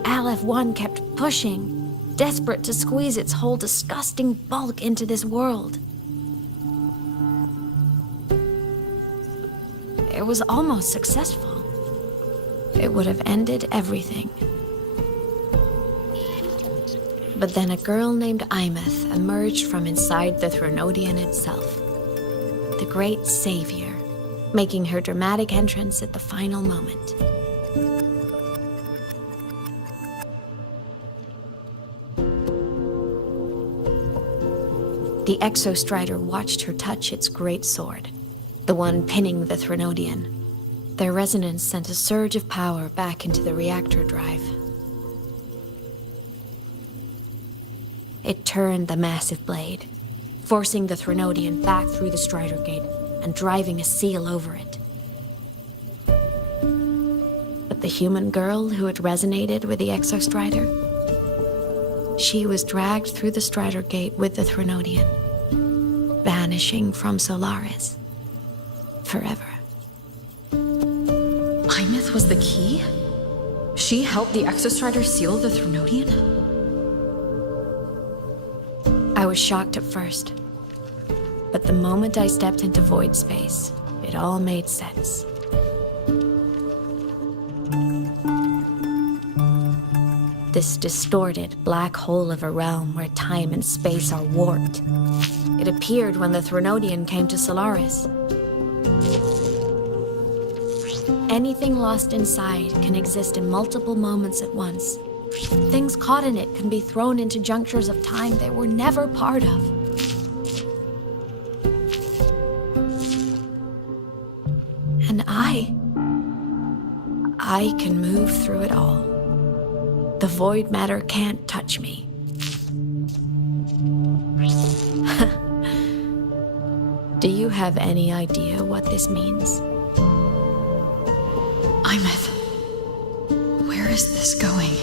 Aleph 1 kept pushing, desperate to squeeze its whole disgusting bulk into this world. It was almost successful. It would have ended everything. But then a girl named Imeth emerged from inside the Threnodian itself. The great savior, making her dramatic entrance at the final moment. The Exostrider watched her touch its great sword, the one pinning the Threnodian. Their resonance sent a surge of power back into the reactor drive. It turned the massive blade, forcing the Threnodian back through the Strider Gate and driving a seal over it. But the human girl who had resonated with the Exostrider, she was dragged through the Strider Gate with the Threnodian, vanishing from Solaris forever. Imeth was the key? She helped the Exostrider seal the Threnodian? I was shocked at first, but the moment I stepped into void space, it all made sense. This distorted black hole of a realm where time and space are warped. It appeared when the Threnodian came to Solaris. Anything lost inside can exist in multiple moments at once. Things caught in it can be thrown into junctures of time they were never part of. And I can move through it all. The void matter can't touch me. Do you have any idea what this means? Imeth, where is this going?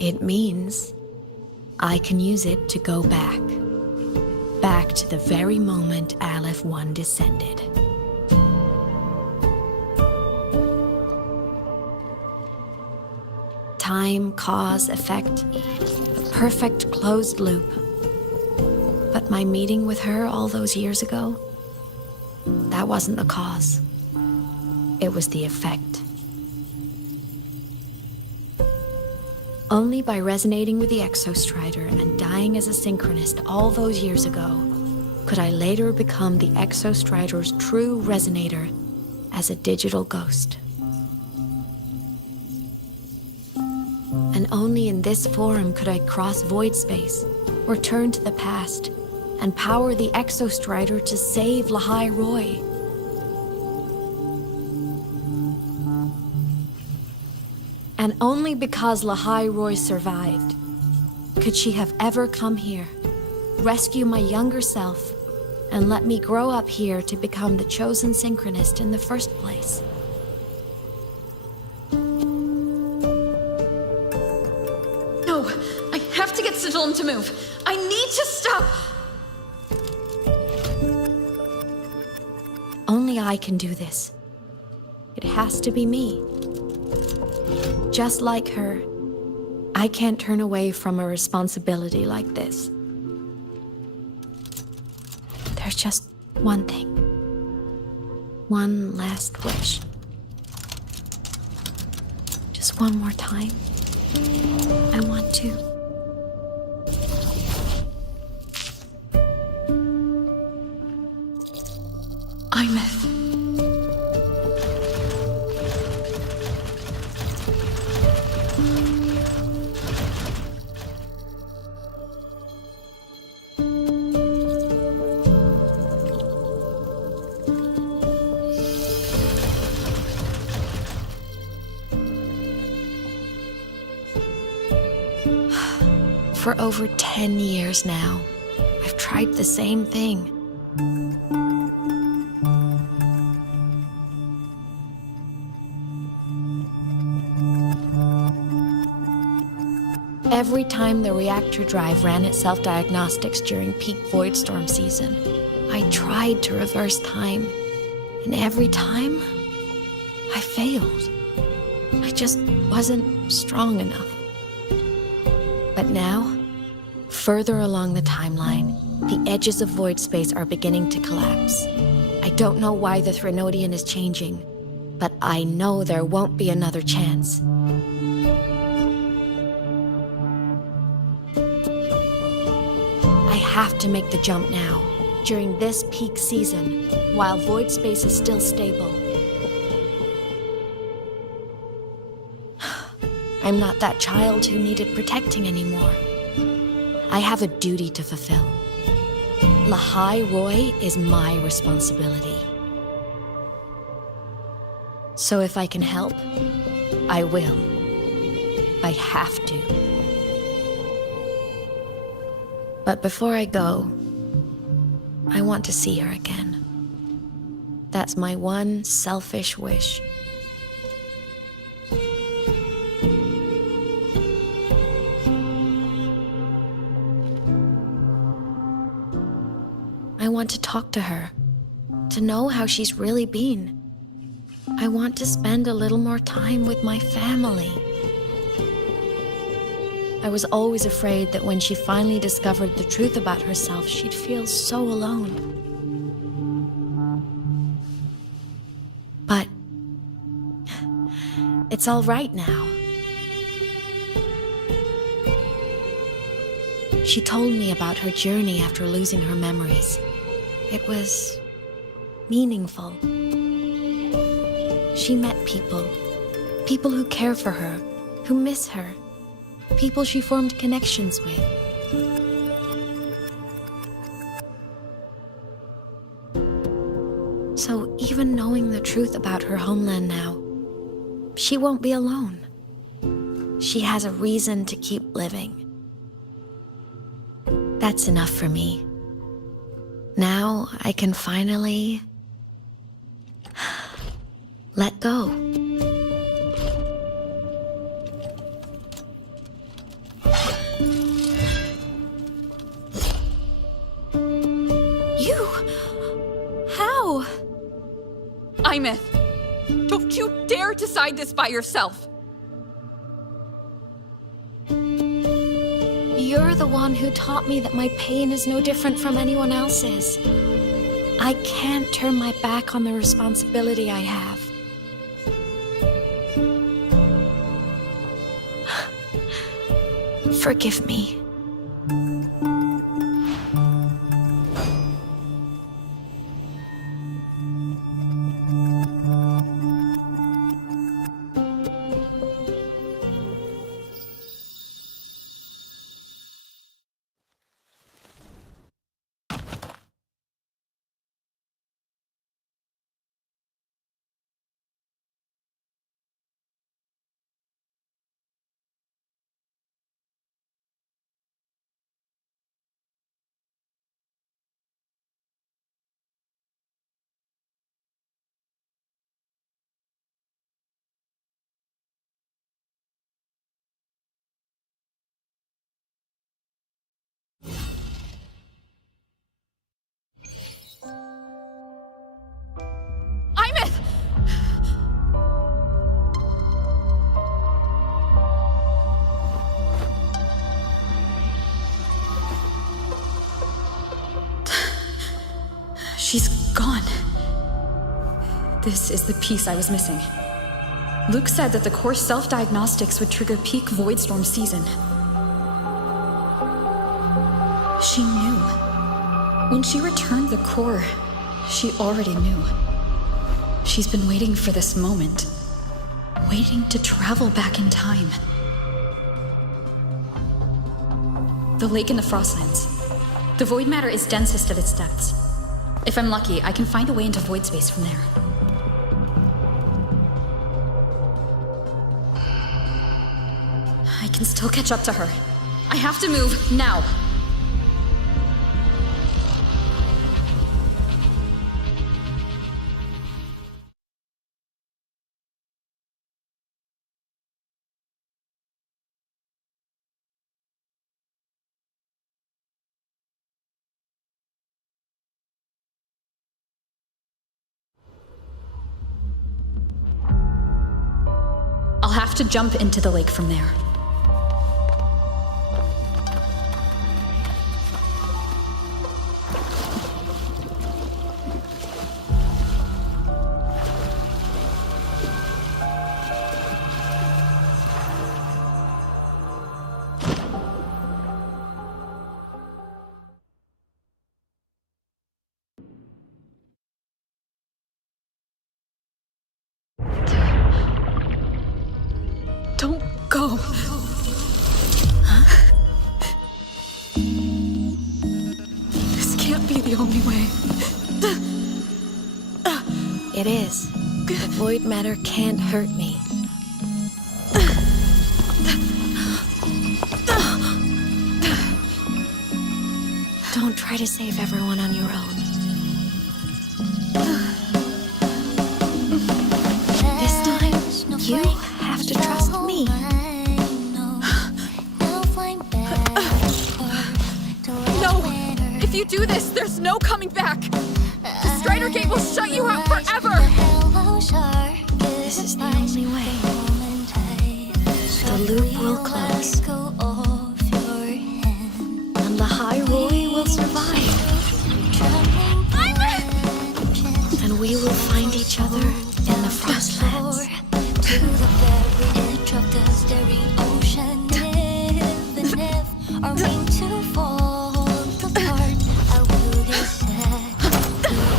It means I can use it to go back. Back to the very moment Aleph 1 descended. Time, cause, effect. A perfect closed loop. But my meeting with her all those years ago, that wasn't the cause. It was the effect. Only by resonating with the Exostrider and dying as a synchronist all those years ago could I later become the Exostrider's true resonator as a digital ghost. And only in this form could I cross void space, return to the past, and power the Exostrider to save Lahai Roy. And only because Lahai Roy survived could she have ever come here, rescue my younger self, and let me grow up here to become the chosen synchronist in the first place. No, I have to get Sigilum to move. I need to stop. Only I can do this. It has to be me. Just like her, I can't turn away from a responsibility like this. There's just one thing. One last wish. Just one more time. I want to. Imeth. For over 10 years now, I've tried the same thing. Every time the reactor drive ran its self-diagnostics during peak void storm season, I tried to reverse time, and every time, I failed. I just wasn't strong enough. But now, further along the timeline, the edges of void space are beginning to collapse. I don't know why the Threnodian is changing, but I know there won't be another chance. I have to make the jump now, during this peak season, while void space is still stable. I'm not that child who needed protecting anymore. I have a duty to fulfill. Lahai Roy is my responsibility. So if I can help, I will. I have to. But before I go, I want to see her again. That's my one selfish wish. I want to talk to her, to know how she's really been. I want to spend a little more time with my family. I was always afraid that when she finally discovered the truth about herself, she'd feel so alone. But it's all right now. She told me about her journey after losing her memories. It was meaningful. She met people who care for her, who miss her, people she formed connections with. So even knowing the truth about her homeland now, she won't be alone. She has a reason to keep living. That's enough for me. Now I can finally let go. You? How? Imeth, don't you dare decide this by yourself. You're the one who taught me that my pain is no different from anyone else's. I can't turn my back on the responsibility I have. Forgive me. She's gone. This is the piece I was missing. Luke said that the core self-diagnostics would trigger peak void storm season. She knew. When she returned the core, she already knew. She's been waiting for this moment. Waiting to travel back in time. The lake in the Frostlands. The void matter is densest at its depths. If I'm lucky, I can find a way into void space from there. I can still catch up to her. I have to move, now. I'll have to jump into the lake from there. Don't go. This can't be the only way. It is. The void matter can't hurt me. Don't try to save everyone on your own. This time, you have to trust me. No! If you do this, there's no coming back! The Strider Gate will shut you out forever! This is the only way. The loop will close. And the High Roy will survive. And we will find each other in the Frostlands. To the very edge of the starry ocean. Even if our mean to fall apart, I will get sad.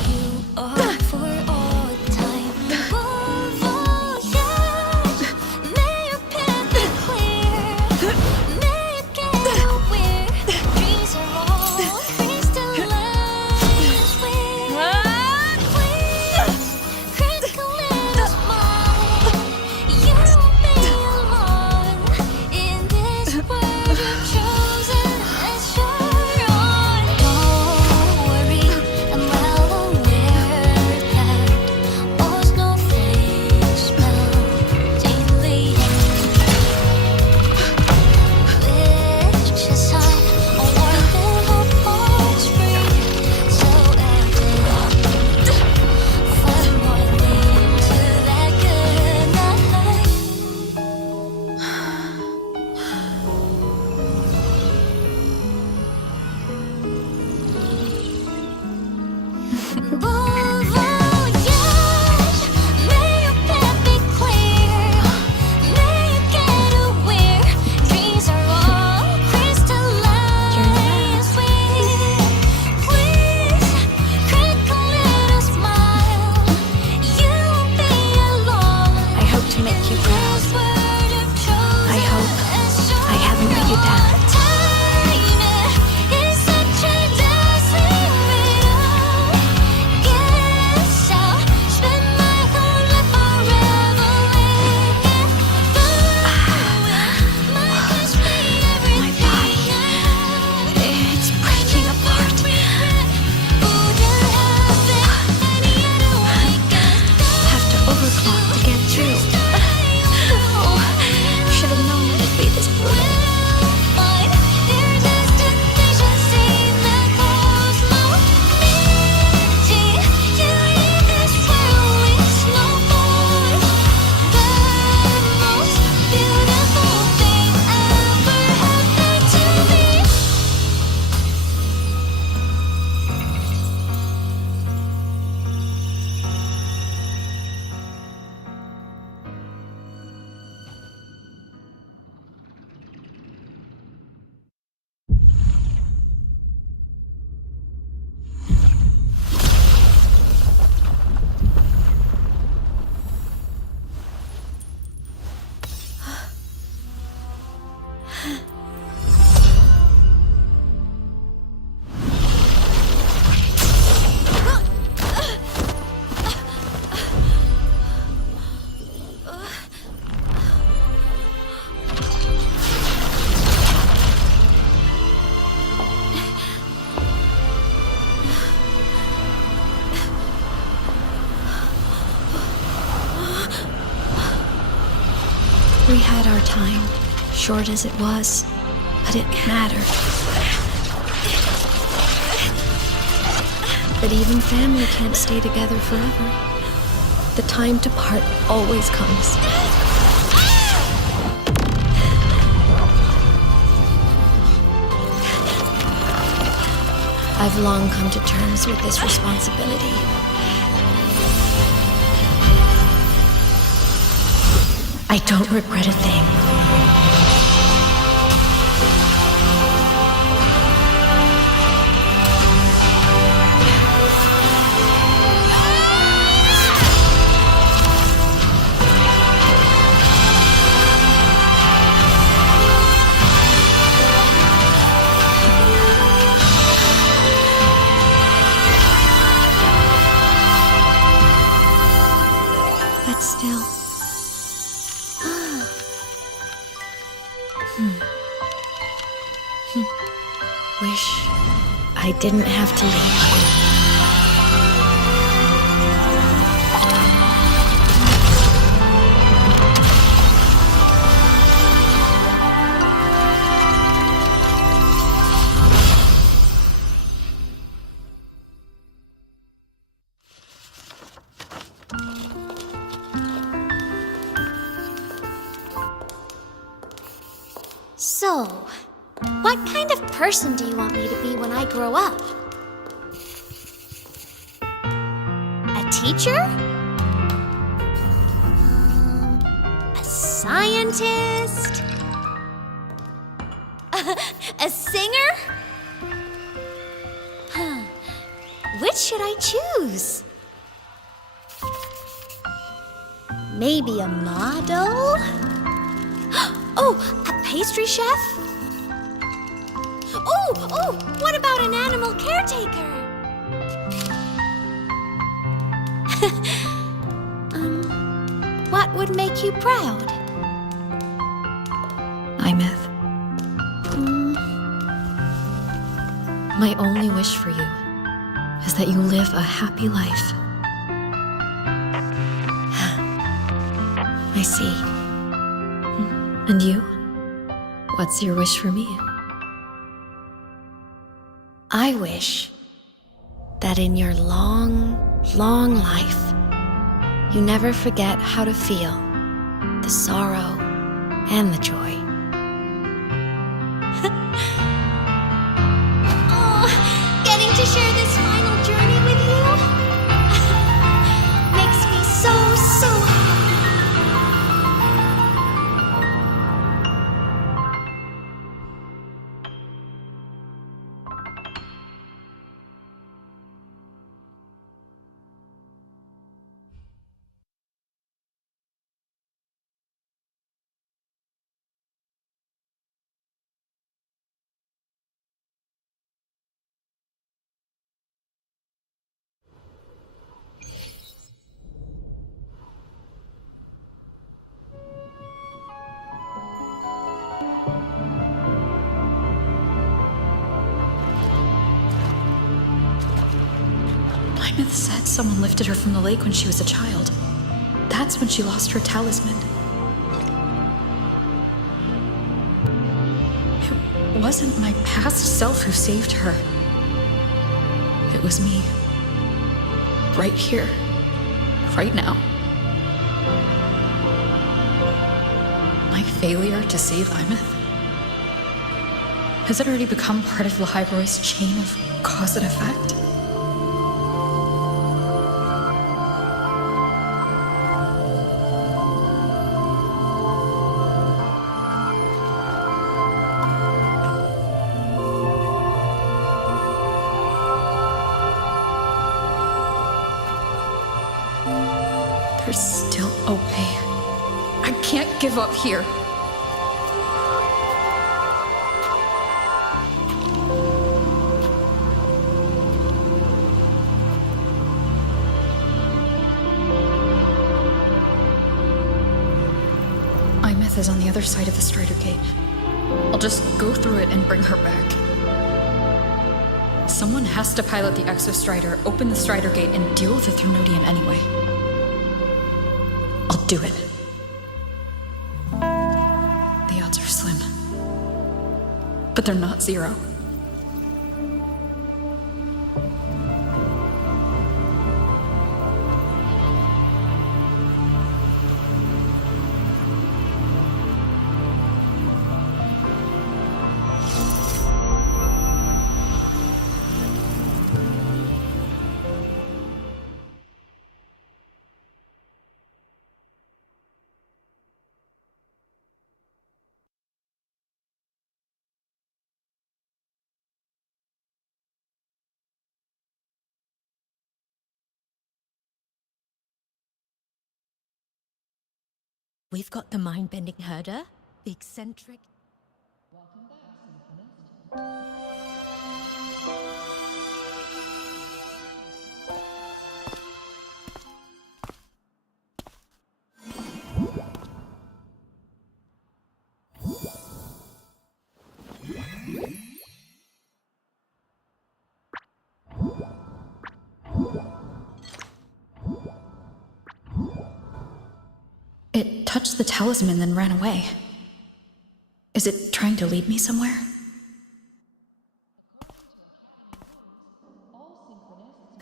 You are for all time. Voyage, may your path be clear. May you get where dreams are all crystallized. Please, critical little smile. You won't be alone in this world you've chosen as your own. Don't worry, I'm well aware that all snowflakes melt daily. Which is high, a warm little port spring, so evident. Find my way into that good night. Voyage, may your path be clear. May you get aware dreams are all crystallized. Please, critical little smile. You won't be alone. I hope to make you proud. I hope I haven't let you down. It's such a dazzling riddle. Guess I'll spend my whole life forever waiting. Might just be everything. It's breaking apart. Have to overclock to get through. Oh, should have known it'd be this brutal. time, short as it was, but it mattered. But even family can't stay together forever. The time to part always comes. I've long come to terms with this responsibility. I don't regret a thing. But still. Wish I didn't have to leave. So, what kind of person do you want me to be when I grow up? A teacher? A scientist? A singer? Which should I choose? Maybe a model? Oh, a pastry chef? Oh, what about an animal caretaker? What would make you proud? Imeth. My only wish for you is that you live a happy life. I see. And you? What's your wish for me? I wish that in your long, long life, you never forget how to feel the sorrow and the joy. Oh, getting to share this final journey with you makes me so happy. Imeth said someone lifted her from the lake when she was a child. That's when she lost her talisman. It wasn't my past self who saved her. It was me. Right here. Right now. My failure to save Imeth? Has it already become part of Lahiroy's chain of cause and effect? There's still a way. I can't give up here. Imeth is on the other side of the Strider Gate. I'll just go through it and bring her back. Someone has to pilot the Exostrider, open the Strider Gate, and deal with the Threnodian anyway. I'll do it. but they're not zero. We've got the mind-bending herder, the eccentric... It touched the talisman and then ran away. Is it trying to lead me somewhere?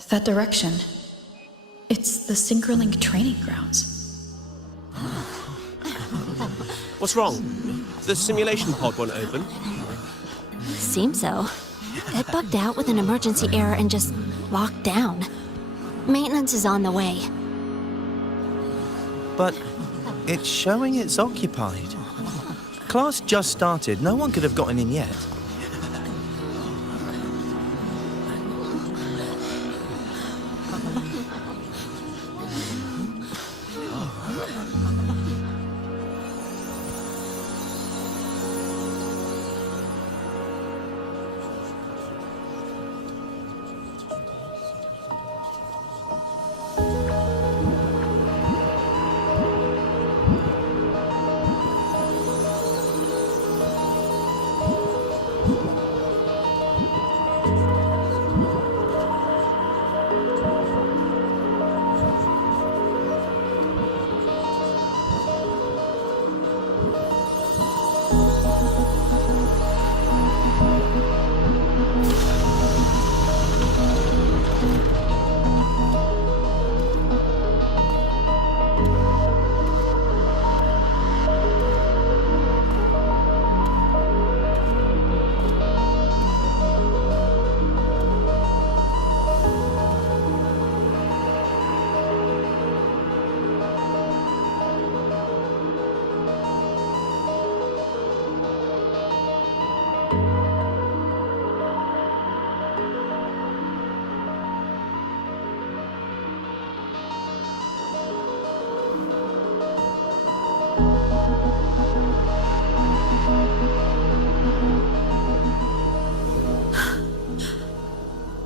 That direction. It's the Synchronlink training grounds. What's wrong? The simulation pod won't open? Seems so. It bugged out with an emergency error and just locked down. Maintenance is on the way. But it's showing it's occupied. Class just started. No one could have gotten in yet.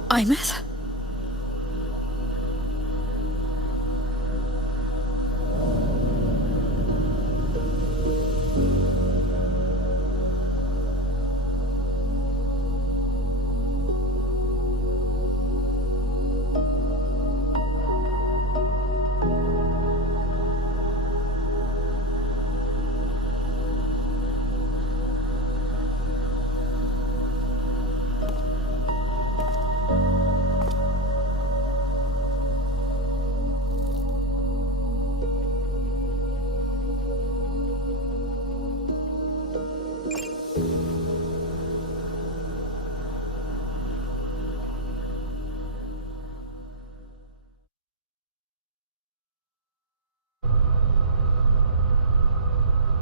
Imeth?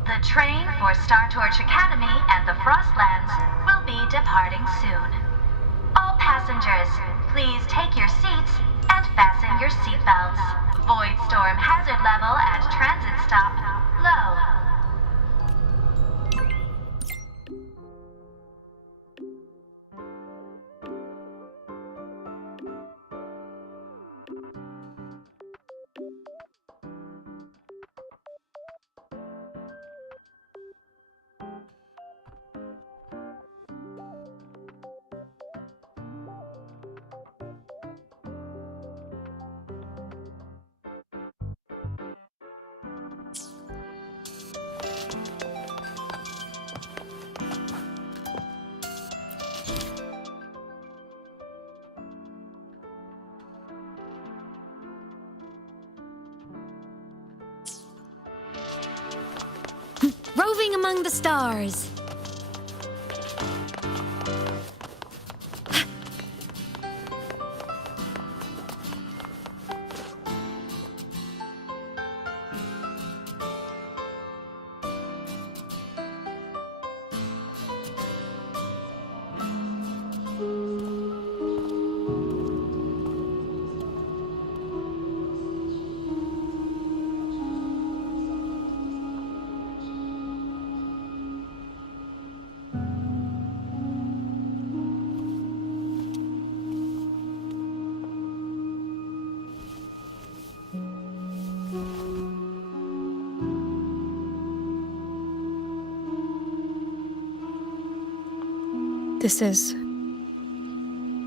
The train for Star Torch Academy and the Frostlands will be departing soon. All passengers, please take your seats and fasten your seatbelts. Void storm hazard level at transit stop low. among the stars. This is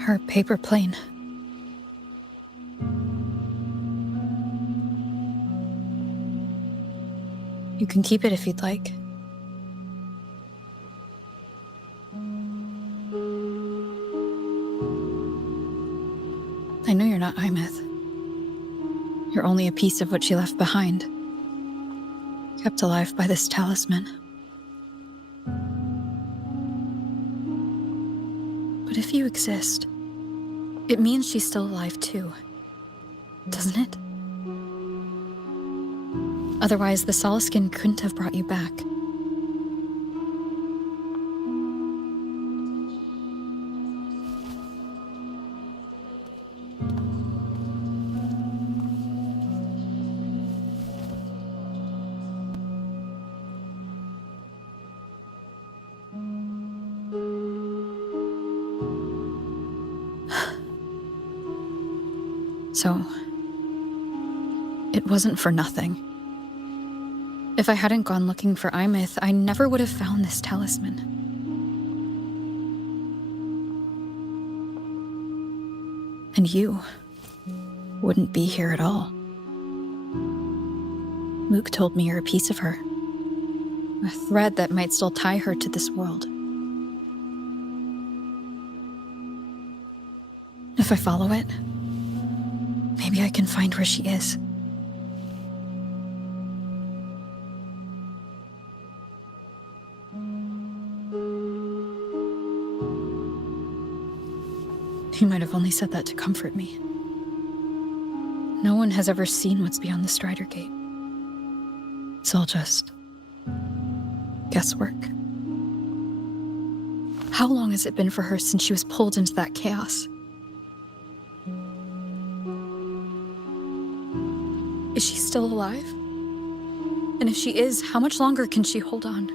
her paper plane. You can keep it if you'd like. I know you're not Imeth. You're only a piece of what she left behind, kept alive by this talisman. But if you exist, it means she's still alive too, doesn't it? Otherwise, the Solaskin couldn't have brought you back. So, it wasn't for nothing. If I hadn't gone looking for Imeth, I never would have found this talisman. And you wouldn't be here at all. Luke told me you're a piece of her. A thread that might still tie her to this world. If I follow it, maybe I can find where she is. He might have only said that to comfort me. No one has ever seen what's beyond the Strider Gate. It's all just guesswork. How long has it been for her since she was pulled into that chaos? Is she still alive? And if she is, how much longer can she hold on?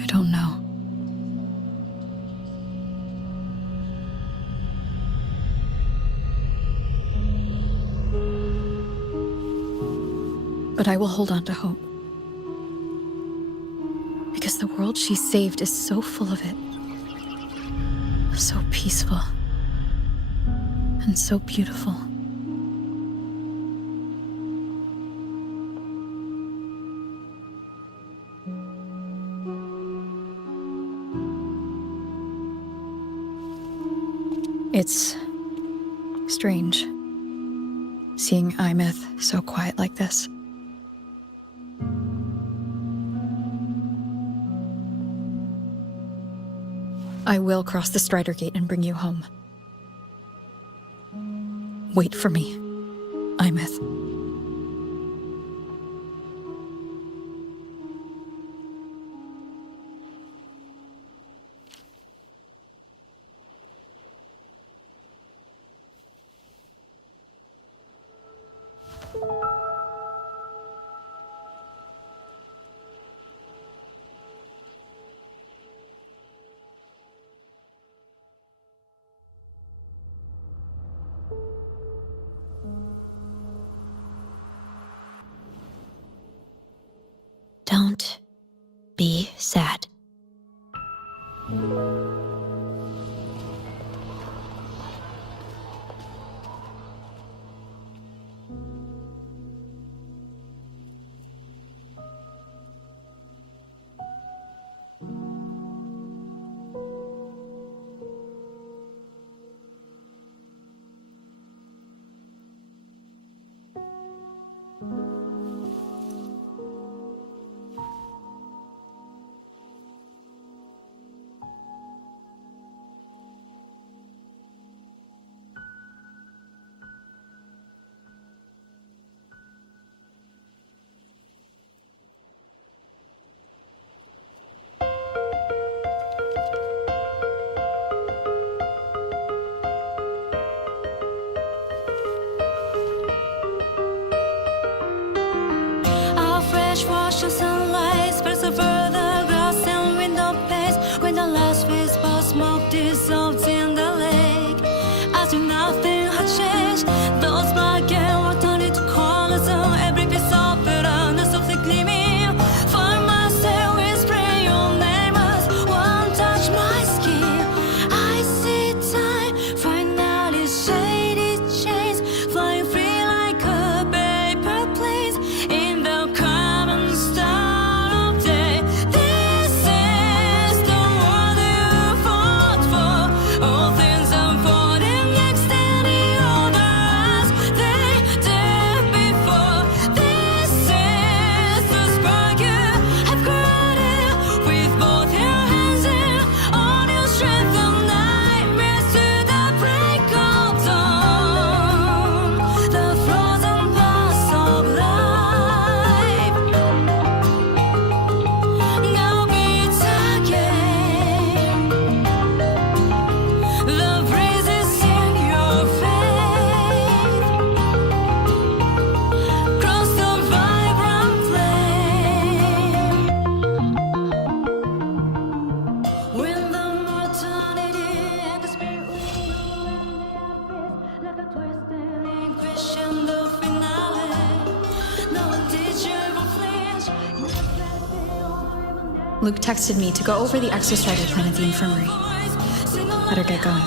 I don't know. But I will hold on to hope. Because the world she saved is so full of it. So peaceful. And so beautiful. It's strange, seeing Imeth so quiet like this. I will cross the Strider Gate and bring you home. Wait for me, Imeth. Don't be sad. dishwash of sunlight spreads over the grass and window panes. When the last wisp of smoke dissolves in the lake, as if nothing had changed, those black and white turned into colors, and every piece of it on softly gleaming. Find myself whispering your name as one touch my skin. I see time finally shaded chains, flying free like a paper plane in the common style of day. This is the world you fought for. All things unfolding next any other as they did before. This is the spark you have created with both your hands and all your strength and nightmares to the break of dawn. The frozen past of life now beats again. The breezes in your face cross the vibrant flame. When the mortality and the spirit like a twisted crescendo finale. No one did you ever flinch. Luke texted me to go over the exostrider plan at the infirmary. Better get going.